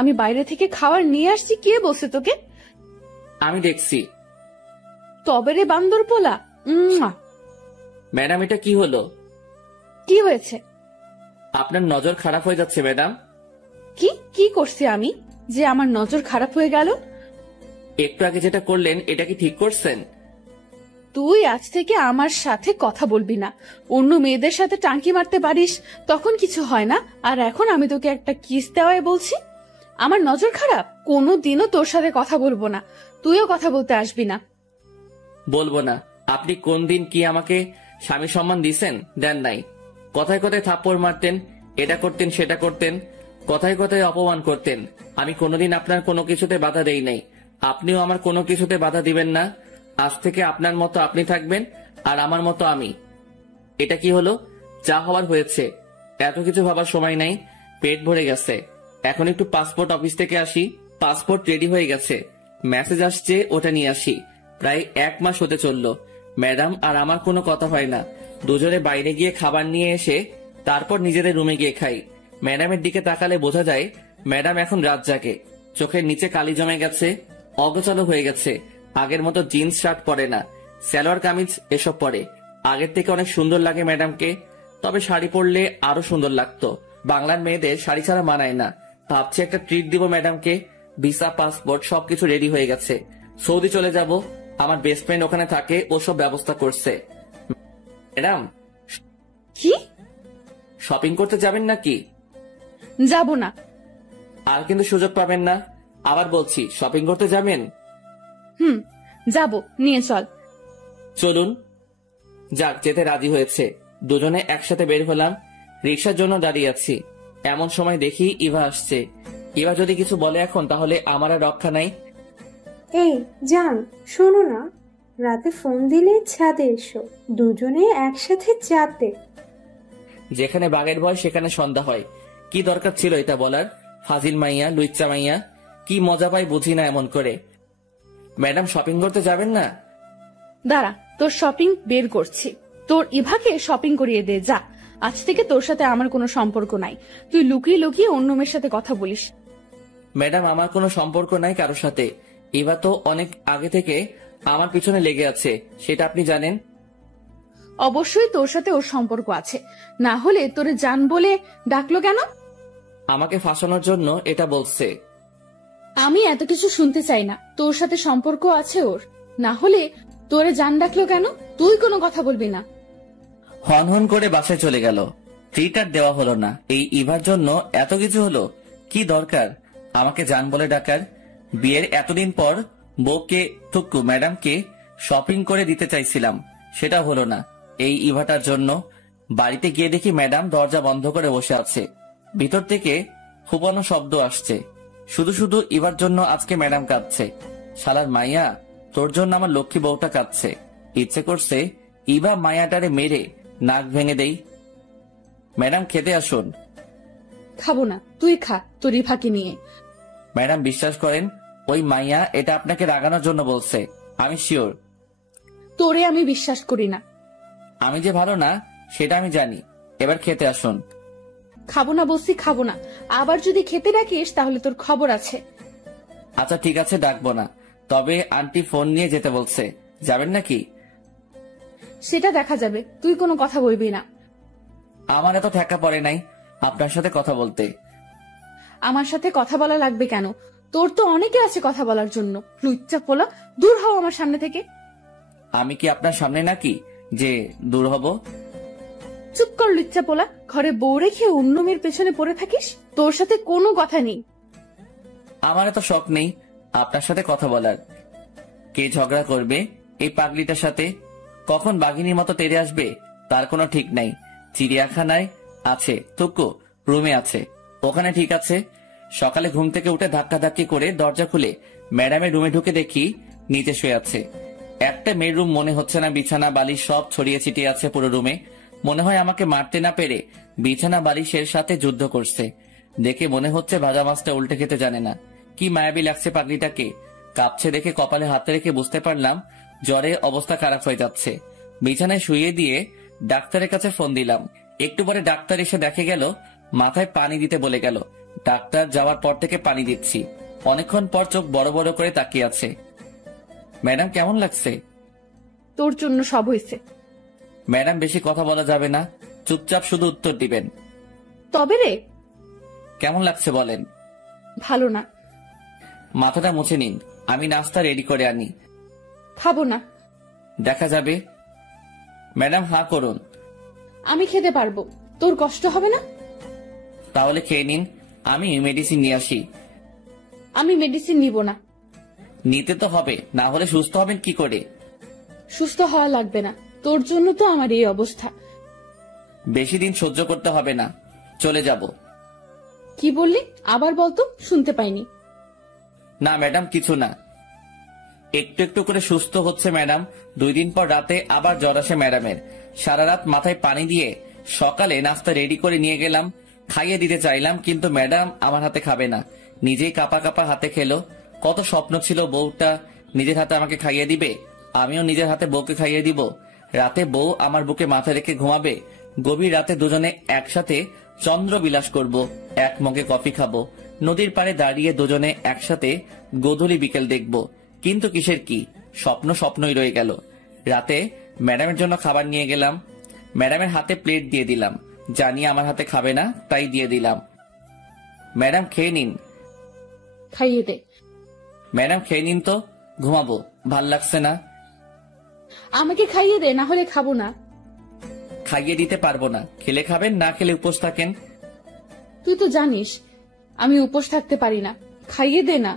আমি বাইরে থেকে খাবার নিয়ে আসছি, কে বলছে তোকে? আমি দেখছি। তবে রে বান্দর পোলা। ম্যাডাম, এটা কি হলো? কি হয়েছে? আপনার নজর খারাপ হয়ে যাচ্ছে ম্যাডাম। কি কি করছি আমি যে আমার নজর খারাপ হয়ে গেল? একটু আগে যেটা করলেন এটা কি ঠিক করছেন? তুই আজ থেকে আমার সাথে কথা বলবি না। অন্য মেয়েদের সাথে টাঙ্কি মারতে পারিস, তখন কিছু হয় না, আর এখন আমি তোকে একটা কিস দেওয়াই বলছি? আমার নজর খারাপ? কোনোদিনও তোর সাথে কথা বলবো না, তুইও কথা বলতে আসবি না। বলবো না? আপনি কোন দিন কি আমাকে স্বামী সম্মান দিছেন? দেন নাই। কথায় কথায় থাপ্পড় মারতেন, এটা করতেন সেটা করতেন, কথায় কথায় অপমান করতেন। আমি কোনোদিন আপনার কোনো কিছুতে বাধা দেই নাই, আপনিও আমার কোনো কিছুতে বাধা দিবেন না। আজ থেকে আপনার মতো আপনি থাকবেন আর আমার মতো আমি। এটা কি হলো? যা হওয়ার হয়েছে, এত কিছু ভাবার সময় নাই। পেট ভরে গেছে, এখন একটু পাসপোর্ট অফিস থেকে আসি। পাসপোর্ট রেডি হয়ে গেছে, মেসেজ আসছে, ওটা নিয়ে আসি। প্রায় 1 মাস হতে চললো, ম্যাডাম আর আমার কোনো কথা হয় না। দুজনে বাইরে গিয়ে খাবার নিয়ে এসে তারপর নিজেদের রুমে গিয়ে খাই। ম্যাডামের দিকে তাকালে বোঝা যায় ম্যাডাম এখন রাত জাগে। চোখের নিচে কালি জমে গেছে, অগোছালো হয়ে গেছে। আগের মতো জিন্স শার্ট পরে না, সালোয়ার কামিজ এসব পরে। আগের থেকে অনেক সুন্দর লাগে ম্যাডামকে, তবে শাড়ি পরলে আরো সুন্দর লাগতো। বাংলার মেয়েদের শাড়ি ছাড়া মানায় না। ভাবছি একটা ট্রিট দিব ম্যাডামকে। ভিসা, পাসপোর্ট সবকিছু রেডি হয়ে গেছে। সৌদি চলে যাব, আমার বেস্ট ফ্রেন্ড ওখানে থাকে, ও সব ব্যবস্থা করছে। ম্যাডাম, কি? শপিং করতে যাবেন নাকি? যাব না। আর কিন্তু সুযোগ পাবেন না। আবার বলছি, শপিং করতে যাবেন? যাব, নিয়ে চল। চলুন। যাক, যেতে রাজি হয়েছে। দুজনে একসাথে বের হলাম। রিক্সার জন্য দাঁড়িয়ে আছি, এমন সময় দেখি ইভা আসছে। ইভা যদি কিছু বলে এখন, তাহলে আমার আর রক্ষা নাই। এই জান, শোনো না, রাতে ফোন দিলে ছাদে এসো, দুজনে একসাথে যাতে। যেখানে বাঘের ভয় সেখানে সন্ধ্যা হয়। কি দরকার ছিল এটা বলার? ফাজিল মাইয়া, লুচ্চা মাইয়া, কি মজা পাই বুঝি না এমন করে। ম্যাডাম, শপিং করতে যাবেন না? দাঁড়া, তোর শপিং বের করছি। তোর ইভাকে শপিং করিয়ে দে, যা। আজ থেকে তোর সাথে আমার কোনো সম্পর্ক নাই। তুই লুকিয়ে লুকিয়ে অন্য মেয়ের সাথে কথা বলিস। ম্যাডাম, আমার কোনো সম্পর্ক নাই কারোর সাথে। ইভা তো অনেক আগে থেকে আমার পিছনে লেগে আছে, সেটা আপনি জানেন। অবশ্যই তোর সাথে ওর সম্পর্ক আছে, না হলে তোরে জান বলে ডাকলো কেন? আমাকে ফাঁসানোর জন্য এটা বলছে। আমি এত কিছু শুনতে চাই না। তোর সাথে সম্পর্ক আছে ওর, না হলে তোরে জান ডাকলো কেন? তুই কোনো কথা বলবি না। হন হন করে বাসায় চলে গেল। ট্রিট আর দেওয়া হলো না। এই ইভার জন্য এত কিছু হলো। কি দরকার আমাকে জান বলে ডাকার? বিয়ের এতদিন পর বউকে থুক্কু ম্যাডামকে শপিং করে দিতে চাইছিলাম, সেটা হলো না এই ইভাটার জন্য। বাড়িতে গিয়ে দেখি ম্যাডাম দরজা বন্ধ করে বসে আছে। ভিতর থেকে ফুপানো শব্দ আসছে। শুধু শুধু ইভার জন্য আজকে ম্যাডাম কাঁদছে। শালার মাইয়া, তোর জন্য আমার লক্ষ্মী বউটা কাঁদছে। ইচ্ছে করছে ইভা মায়াটারে মেরে নাক ভেঙে দেই। ম্যাডাম, খেতে আসুন। খাবো না, তুই খা তোর ইভাকে নিয়ে। ম্যাডাম, বিশ্বাস করেন ওই মাইয়া এটা আপনাকে রাগানোর জন্য বলছে, আমি শিওর। তোরে আমি বিশ্বাস করি না। আমি যে ভালো না সেটা আমি জানি। এবার খেতে আসুন। খাবো না বলছি, খাবো না। আবার যদি খেতে ডাকিস তাহলে তোর খবর আছে। আচ্ছা ঠিক আছে, ডাকবো না। তবে আন্টি ফোন নিয়ে যেতে বলছে, যাবেন নাকি? সেটা দেখা যাবে, তুই কোনো কথা বলবি না। আমার এত ঠেকা পড়ে নাই আপনার সাথে কথা বলতে। আমার সাথে কথা বলা লাগবে কেন? তোর তো অনেকে আছে কথা বলার জন্য। লুচ্চা পোলা, দূর হও আমার সামনে থেকে। আমি কি আপনার সামনে নাকি যে দূর হব? চুপ কর লুচ্চা পোলা, ঘরে বউ রেখে অন্য মেয়ের পেছনে পড়ে থাকিস। তোর সাথে কোনো কথা নেই। আমার এত শখ নেই আপনার সাথে কথা বলার। কে ঝগড়া করবে এই পাগলিটার সাথে, কখন বাঘিনীর মতো তেড়ে আসবে তার কোনো ঠিক নাই। চিড়িয়াখানায় আছে টুকু, রুমে আছে, ওখানে ঠিক আছে। সকালে ঘুম থেকে উঠে ধাক্কাধাক্কি করে দরজা খুলে ম্যাডামের রুমে ঢুকে দেখি নিচে শুয়ে আছে। একটা মেয়ের রুম মনে হচ্ছে না, বিছানা বালিশ সব ছড়িয়ে ছিটিয়ে আছে পুরো রুমে। মনে হয় আমাকে মারতে না পেরে বিছানা বালিশের সাথে যুদ্ধ করছে। দেখে মনে হচ্ছে ভাজা মাছটা উল্টে খেতে জানে না। কি মায়াবী লাগছে পাগলিটাকে। কাঁপছে দেখে কপালে হাতে রেখে বুঝতে পারলাম জ্বরে অবস্থা খারাপ হয়ে যাচ্ছে। বিছানায় শুয়ে দিয়ে ডাক্তারের কাছে ফোন দিলাম। একটু পরে ডাক্তার এসে দেখে গেল মাথায় পানি দিতে বলে গেল। ডাক্তার যাওয়ার পর থেকে পানি দিচ্ছি। অনেকক্ষণ পর চোখ বড় বড় করে তাকিয়ে আছে। ম্যাডাম কেমন লাগছে? তোর জন্য সব হয়েছে। ম্যাডাম বেশি কথা বলা যাবে না, চুপচাপ শুধু উত্তর দিবেন। তবে রে, কেমন লাগছে বলেন। ভালো না। মাথাটা মুছে নিন, আমি নাস্তা রেডি করে আনি। খাবো না। দেখা যাবে। ম্যাডাম হাঁ করুন। আমি খেতে পারবো, তোর কষ্ট হবে না। তাহলে খেয়ে নিন, আমি মেডিসিন নিয়ে আসি। আমি মেডিসিন নিব না। নিতে তো হবে, না হলে সুস্থ হবেন কি করে? সুস্থ হওয়া লাগবে না, তোর জন্য তো আমার এই অবস্থা। বেশি দিন সহ্য করতে হবে না, চলে যাব। কি বললি আবার বলতো, শুনতে পাইনি। না ম্যাডাম কিছু না, একটু একটু করে সুস্থ হচ্ছে ম্যাডাম। 2 দিন পর রাতে আবার জ্বর আসে ম্যাডামের। সারা রাত মাথায় পানি দিয়ে সকালে নাস্তা রেডি করে নিয়ে গেলাম, খাইয়ে দিতে চাইলাম, কিন্তু ম্যাডাম আমার হাতে খাবে না, নিজেই কাপা কাপা হাতে খেলো। কত স্বপ্ন ছিল বউটা নিজের হাতে আমাকে খাইয়ে দিবে, আমিও নিজের হাতে বউকে খাইয়ে দিব। রাতে বউ আমার বুকে মাথা রেখে ঘুমাবে, গভীর রাতে দুজনে একসাথে চন্দ্র বিলাস করব, এক মগে কফি খাবো, নদীর পাড়ে দাঁড়িয়ে দুজনে একসাথে গোধূলি বিকেল দেখব। কিন্তু কিসের কি, স্বপ্ন স্বপ্নই রয়ে গেল। রাতে ম্যাডামের জন্য খাবার নিয়ে গেলাম, ম্যাডামের হাতে প্লেট দিয়ে দিলাম, জানি আমার হাতে খাবে না তাই দিয়ে দিলাম। ম্যাডাম খেয়ে নিন। খাইয়ে দে। ম্যাডাম খেয়ে নিন তো, ঘুমাবো, ভাল লাগছে না। আমাকে খাইয়ে দে, না হলে খাবো না। খাইয়ে দিতে পারবো না, খেলে খাবেন, না খেলে উপোস থাকেন। তুই তো জানিস আমি উপোস থাকতে পারি না, খাইয়ে দে না।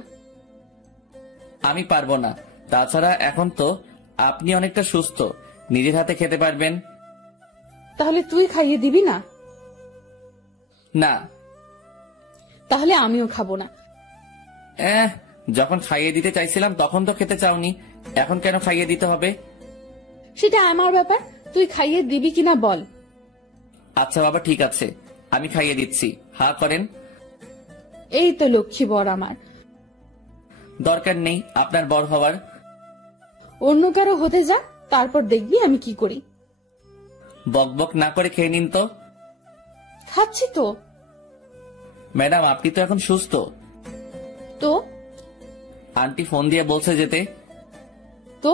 আমি পারবো না, তাছাড়া এখন তো আপনি অনেকটা সুস্থ, নিজের হাতে খেতে পারবেন। তাহলে তুই খাইয়ে দিবি না? না। তাহলে আমিও খাবো না। যখন খাইয়ে দিতে চাইছিলাম তখন তো খেতে চাওনি, এখন কেন খাইয়ে দিতে হবে? সেটা আমার ব্যাপার, তুই খাইয়ে দিবি কিনা বল। আচ্ছা বাবা ঠিক আছে, আমি খাইয়ে দিচ্ছি, হা করেন। এই তো লক্ষ্মী বর আমার। দরকার নেই আপনার বর হওয়ার। অন্য কারো হতে যা, তারপর দেখবি আমি কি করি। বক বক না করে খেয়ে নিন তো। খাচ্ছি তো। ম্যাডাম আপনি তো এখন সুস্থ। তো আন্টি ফোন দিয়ে বলছে যেতে। তো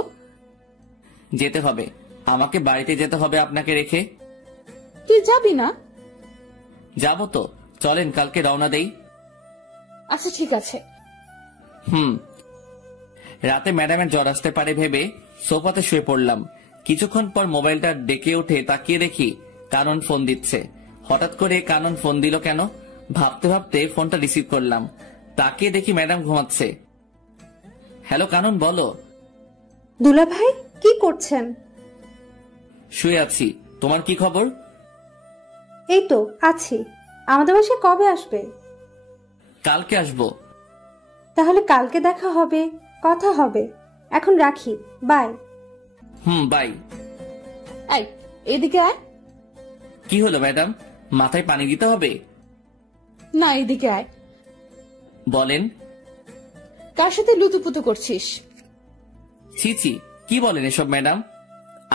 যেতে হবে, আমাকে বাড়িতে যেতে হবে আপনাকে রেখে। তুই যাবি না? যাবো তো, চলেন কালকে রওনা দেই। আচ্ছা ঠিক আছে। রাতে ম্যাডামের জ্বর আসতে পারে ভেবে সোফাতে শুয়ে পড়লাম। কিছুক্ষণ পর মোবাইলটা ডেকে উঠে তাকিয়ে দেখি কানন ফোন দিচ্ছে। হঠাৎ করে কানন ফোন দিল কেন ভাবতে ভাবতে ফোনটা রিসিভ করলাম। তাকিয়ে দেখি ম্যাডাম ঘুমাচ্ছে। হ্যালো কানন, বলো। দুলা ভাই কি করছেন? শুয়ে আছি, তোমার কি খবর? এই তো আছি। আমাদের বাসায় কবে আসবে? কালকে আসবো। তাহলে কালকে দেখা হবে, কথা হবে। এখন রাখি, বাই। বাই। এই এদিকে আয়। কি হলো ম্যাডাম, মাথায় পানি দিতে হবে? না এদিকে আয়। বলেন। কার সাথে লুতুপুতু করছিস? ছি ছি, কি বলেন এসব ম্যাডাম?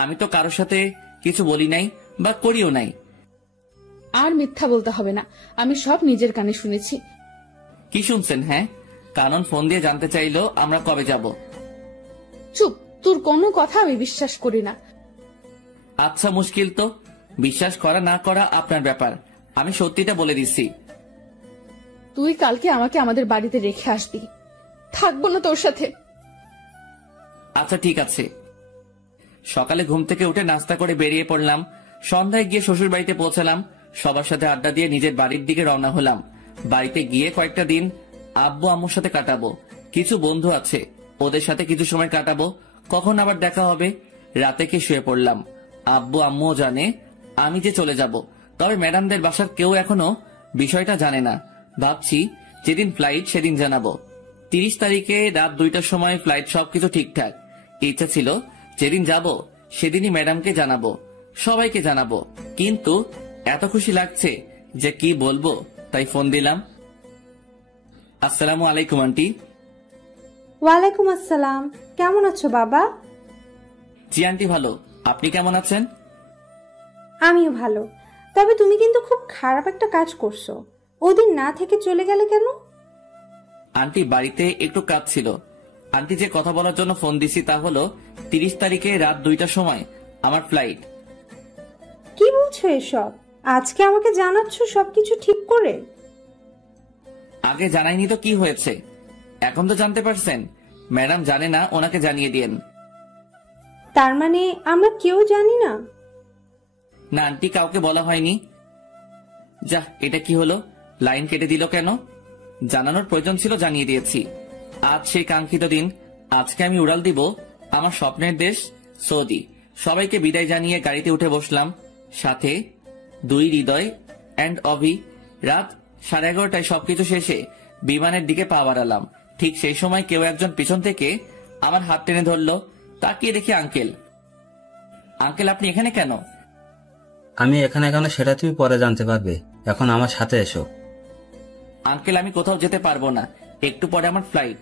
আমি তো কারোর সাথে কিছু বলি নাই বা করিও নাই। আর মিথ্যা বলতে হবে না, আমি সব নিজের কানে শুনেছি। কি শুনছেন? হ্যাঁ, কানন ফোন দিয়ে জানতে চাইলো আমরা কবে যাব। চুপ, তোর কোনো কথা আমি বিশ্বাস করি না। আচ্ছা মুশকিল তো, বিশ্বাস করা না করা আপনার ব্যাপার, আমি সত্যিটা বলে দিচ্ছি। তুই কালকে আমাকে আমাদের বাড়িতে রেখে আসবি। থাকবো না তোর সাথে। আচ্ছা ঠিক আছে। সকালে ঘুম থেকে উঠে নাস্তা করে বেরিয়ে পড়লাম। সন্ধ্যায় গিয়ে শ্বশুর বাড়িতে পৌঁছালাম। সবার সাথে আড্ডা দিয়ে নিজের বাড়ির দিকে রওনা হলাম। বাড়িতে গিয়ে কয়েকটা দিন আব্বু আম্মুর সাথে কাটাবো। কিছু বন্ধু আছে, ওদের সাথে কিছু সময় কাটাবো। কখন আবার দেখা হবে। রাতে কে শুয়ে পড়লাম। আব্বু আম্মুও জানে আমি যে চলে যাব, তবে ম্যাডামদের বাসার কেউ এখনো বিষয়টা জানে না। ভাবছি যেদিন ফ্লাইট সেদিন জানাবো। 30 তারিখে রাত 2টার সময় ফ্লাইট, সবকিছু ঠিকঠাক। ইচ্ছা ছিল যেদিন যাব সেদিনই ম্যাডামকে জানাবো, সবাইকে জানাবো। কিন্তু এত খুশি লাগছে যে কি বলবো, তাই ফোন দিলাম। আসসালামু আলাইকুম আন্টি। ওয়ালাইকুম আসসালাম। কেমন আছো বাবা? জি আন্টি ভালো, আপনি কেমন আছেন? আমিও ভালো। তবে তুমি কিন্তু খুব খারাপ একটা কাজ করছো। ওদিন না থেকে চলে গেলে কেন? আন্টি বাড়িতে একটু কাজ ছিল। আন্টি যে কথা বলার জন্য ফোন দিছি তা হলো 30 তারিখে রাত 2টার সময় আমার ফ্লাইট। কি বলছো এসব? আজকে আমাকে জানাচ্ছ সবকিছু ঠিক করে? আগে জানাইনি তো কি হয়েছে, এখন তো জানতে পারছেন। ম্যাডাম জানে না, ওনাকে জানিয়ে দিয়েন। তার মানে আমরা কেউ জানি না? না আন্টি, কাউকে বলা হয়নি। যা, এটা কি হলো? লাইন কেটে দিল কেন? জানানোর প্রয়োজন ছিল, জানিয়ে দিয়েছি। আজ সেই কাঙ্ক্ষিত দিন। আজকে আমি উড়াল দিব আমার স্বপ্নের দেশ সৌদি। সবাইকে বিদায় জানিয়ে গাড়িতে উঠে বসলাম। সাথে 2 হৃদয় অ্যান্ড অভি। রাত 11:30টায় সবকিছু শেষে বিমানের দিকে পা বাড়ালাম। ঠিক সেই সময় কেউ একজন পিছন থেকে আমার হাত টেনে ধরলো। তাকিয়ে দেখি আঙ্কেল। আঙ্কেল আপনি এখানে কেন? আমি এখানে কেন সেটা তুমি পরে জানতে পারবে, এখন আমার সাথে এসো। আঙ্কেল আমি কোথাও যেতে পারবো না, একটু পরে আমার ফ্লাইট।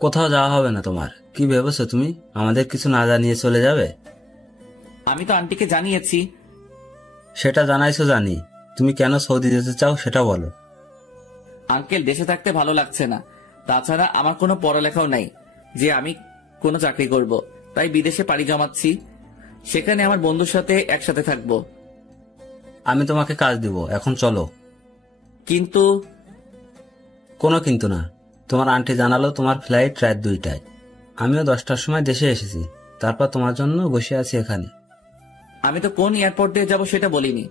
কোথাও যাওয়া হবে না তোমার। কি ভেবেছো তুমি আমাদের কিছু না জানিয়ে চলে যাবে? আমি তো আন্টিকে জানিয়েছি। সেটা জানাইছো জানি, তুমি কেন সৌদি যেতে চাও সেটা বলো। আঙ্কেল দেশে থাকতে ভালো লাগছে না। তাছাড়া আমার কোনো পড়ালেখাও নাই যে আমি কোনো চাকরি করব, তাই বিদেশে পাড়ি জমাচ্ছি। সেখানে আমার বন্ধুর সাথে একসাথে থাকবো। আমি তোমাকে কাজ দিব, এখন চলো। কিন্তু কোনো কিন্তু না। তোমার আন্টি জানালো তোমার ফ্লাইট রাত 2টায়। আমিও 10টার সময় দেশে এসেছি, তারপর তোমার জন্য বসে আছি এখানে। আমি তো কোন এয়ারপোর্ট দিয়ে যাবো সেটা বলিনি।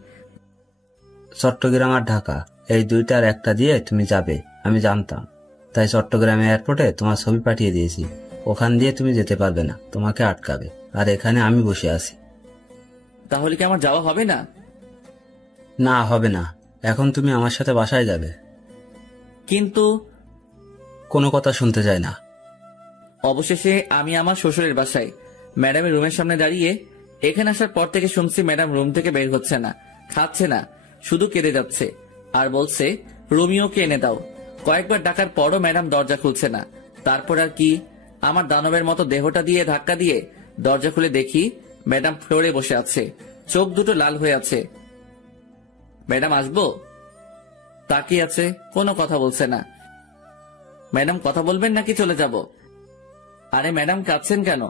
চট্টগ্রাম আর ঢাকা, এই 2টার একটা দিয়ে তুমি যাবে আমি জানতাম, তাই চট্টগ্রাম এয়ারপোর্টে তোমার ছবি পাঠিয়ে দিয়েছি। ওখান দিয়ে তুমি যেতে পারবে না, তোমাকে আটকাবে, আর এখানে আমি বসে আছি। তাহলে কি আমার যাওয়া হবে না? না, হবে না। এখন তুমি আমার সাথে বাসায় যাবে। কিন্তু কোনো কথা শুনতে চাই না। অবশেষে আমি আমার শ্বশুরের বাসায় ম্যাডামের রুমের সামনে দাঁড়িয়ে। এখানে আসার পর থেকে শুনছি ম্যাডাম রুম থেকে বের হচ্ছে না, খাচ্ছে না, শুধু কেঁদে যাচ্ছে আর বলছে রোমিওকে এনে দাও। কয়েকবার ডাকার পরও ম্যাডাম দরজা খুলছে না। তারপর আর কি, আমার দানবের মতো দেহটা দিয়ে ধাক্কা দিয়ে দরজা খুলে দেখি ম্যাডাম ফ্লোরে বসে আছে, চোখ দুটো লাল হয়ে আছে। ম্যাডাম আসবো? তাকিয়ে আছে, কোনো কথা বলছে না। ম্যাডাম কথা বলবেন নাকি চলে যাব? আরে ম্যাডাম কাঁদছেন কেন?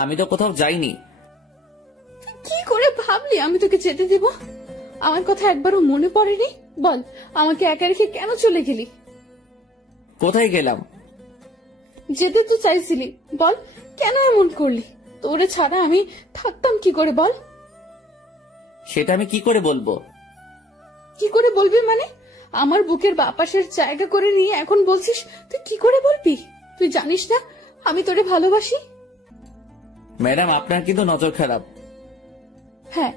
আমি তো কোথাও যাইনি। কি করে ভাবলি আমি তোকে যেতে দিব? আমার কথা একবারও মনে পড়েনি? বল, আমাকে একা রেখে কেন চলে গেলি? কোথায় গেলাম? যেতে তো চাইছিলি, বল কেন এমন করলি? তোরে ছাড়া আমি থাকতাম কি করে বল? সেটা আমি কি করে বলবো? কি করে বলবি মানে? আমার বুকের বাপাসের জায়গা করে নিয়ে এখন বলছিস তুই কি করে বলবি? তুই জানিস না আমি তোরে ভালোবাসি? ম্যাডাম আপনার কিন্তু নজর খারাপ। হ্যাঁ,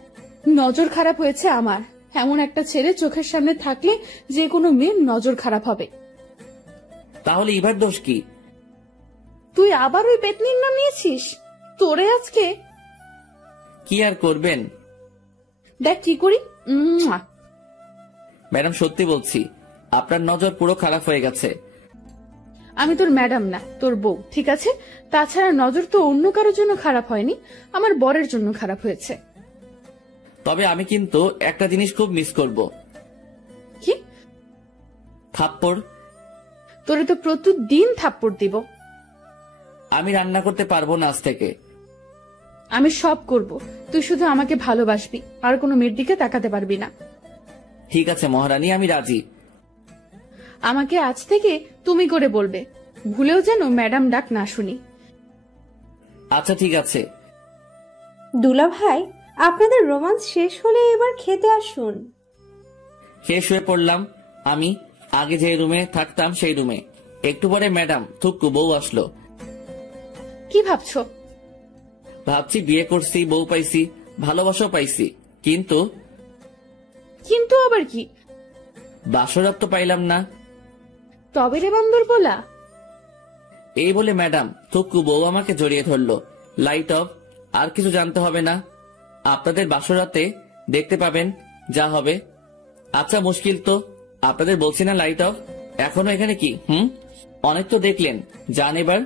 নজর খারাপ হয়েছে আমার। এমন একটা ছেলে চোখের সামনে থাকলে যে কোনো মেয়ের নজর খারাপ হবে। তাহলে এবার দোষ কি? তুই আবার ওই পেতনির নাম নিয়েছিস। তোরে আজকে কি আর করবেন? দেখ কি করি। ম্যাডাম সত্যি বলছি, আপনার নজর পুরো খারাপ হয়ে গেছে। আমি তোর ম্যাডাম না, তোর বউ, ঠিক আছে? তাছাড়া নজর তো অন্য কারোর জন্য খারাপ হয়নি, আমার বরের জন্য খারাপ হয়েছে। তবে আমি কিন্তু একটা জিনিস খুব মিস করব। কি? থাপ্পড়। তোরে তো প্রতিদিন থাপ্পড় দিব। আমি রান্না করতে পারবো না আজ থেকে। আমি সব করব, তুই শুধু আমাকে ভালোবাসবি, আর কোনো মেয়ের দিকে তাকাতে পারবি না। ঠিক আছে মহারানী, আমি রাজি। আমাকে আজ থেকে তুমি করে বলবে। ভুলেও যেন ম্যাডাম ডাক না শুনি। আচ্ছা ঠিক আছে। দুলা ভাই, আপনাদের রোমান্স শেষ হলে এবার খেতে আসুন। খেয়ে শুয়ে পড়লাম। আমি আগে যে রুমে থাকতাম সেই রুমে। একটু পরে ম্যাডাম থুক্কু বউ আসলো। কি ভাবছো? ভাবছি বিয়ে করছি, বউ পাইছি, ভালোবাসাও পাইছি, কিন্তু কিন্তু আবার কি? বাসরাত তো পাইলাম না। তবে রে বান্দর বলা। এই বলে ম্যাডাম থুক্কু বউ আমাকে জড়িয়ে ধরলো। Light off. আর কিছু জানতে হবে না, আপনাদের বাসরাতে দেখতে পাবেন যা হবে। আচ্ছা মুশকিল তো, আপনাদের বলছি না লাইট অফ। এখনো এখানে কি? অনেক তো দেখলেন, যান এবার।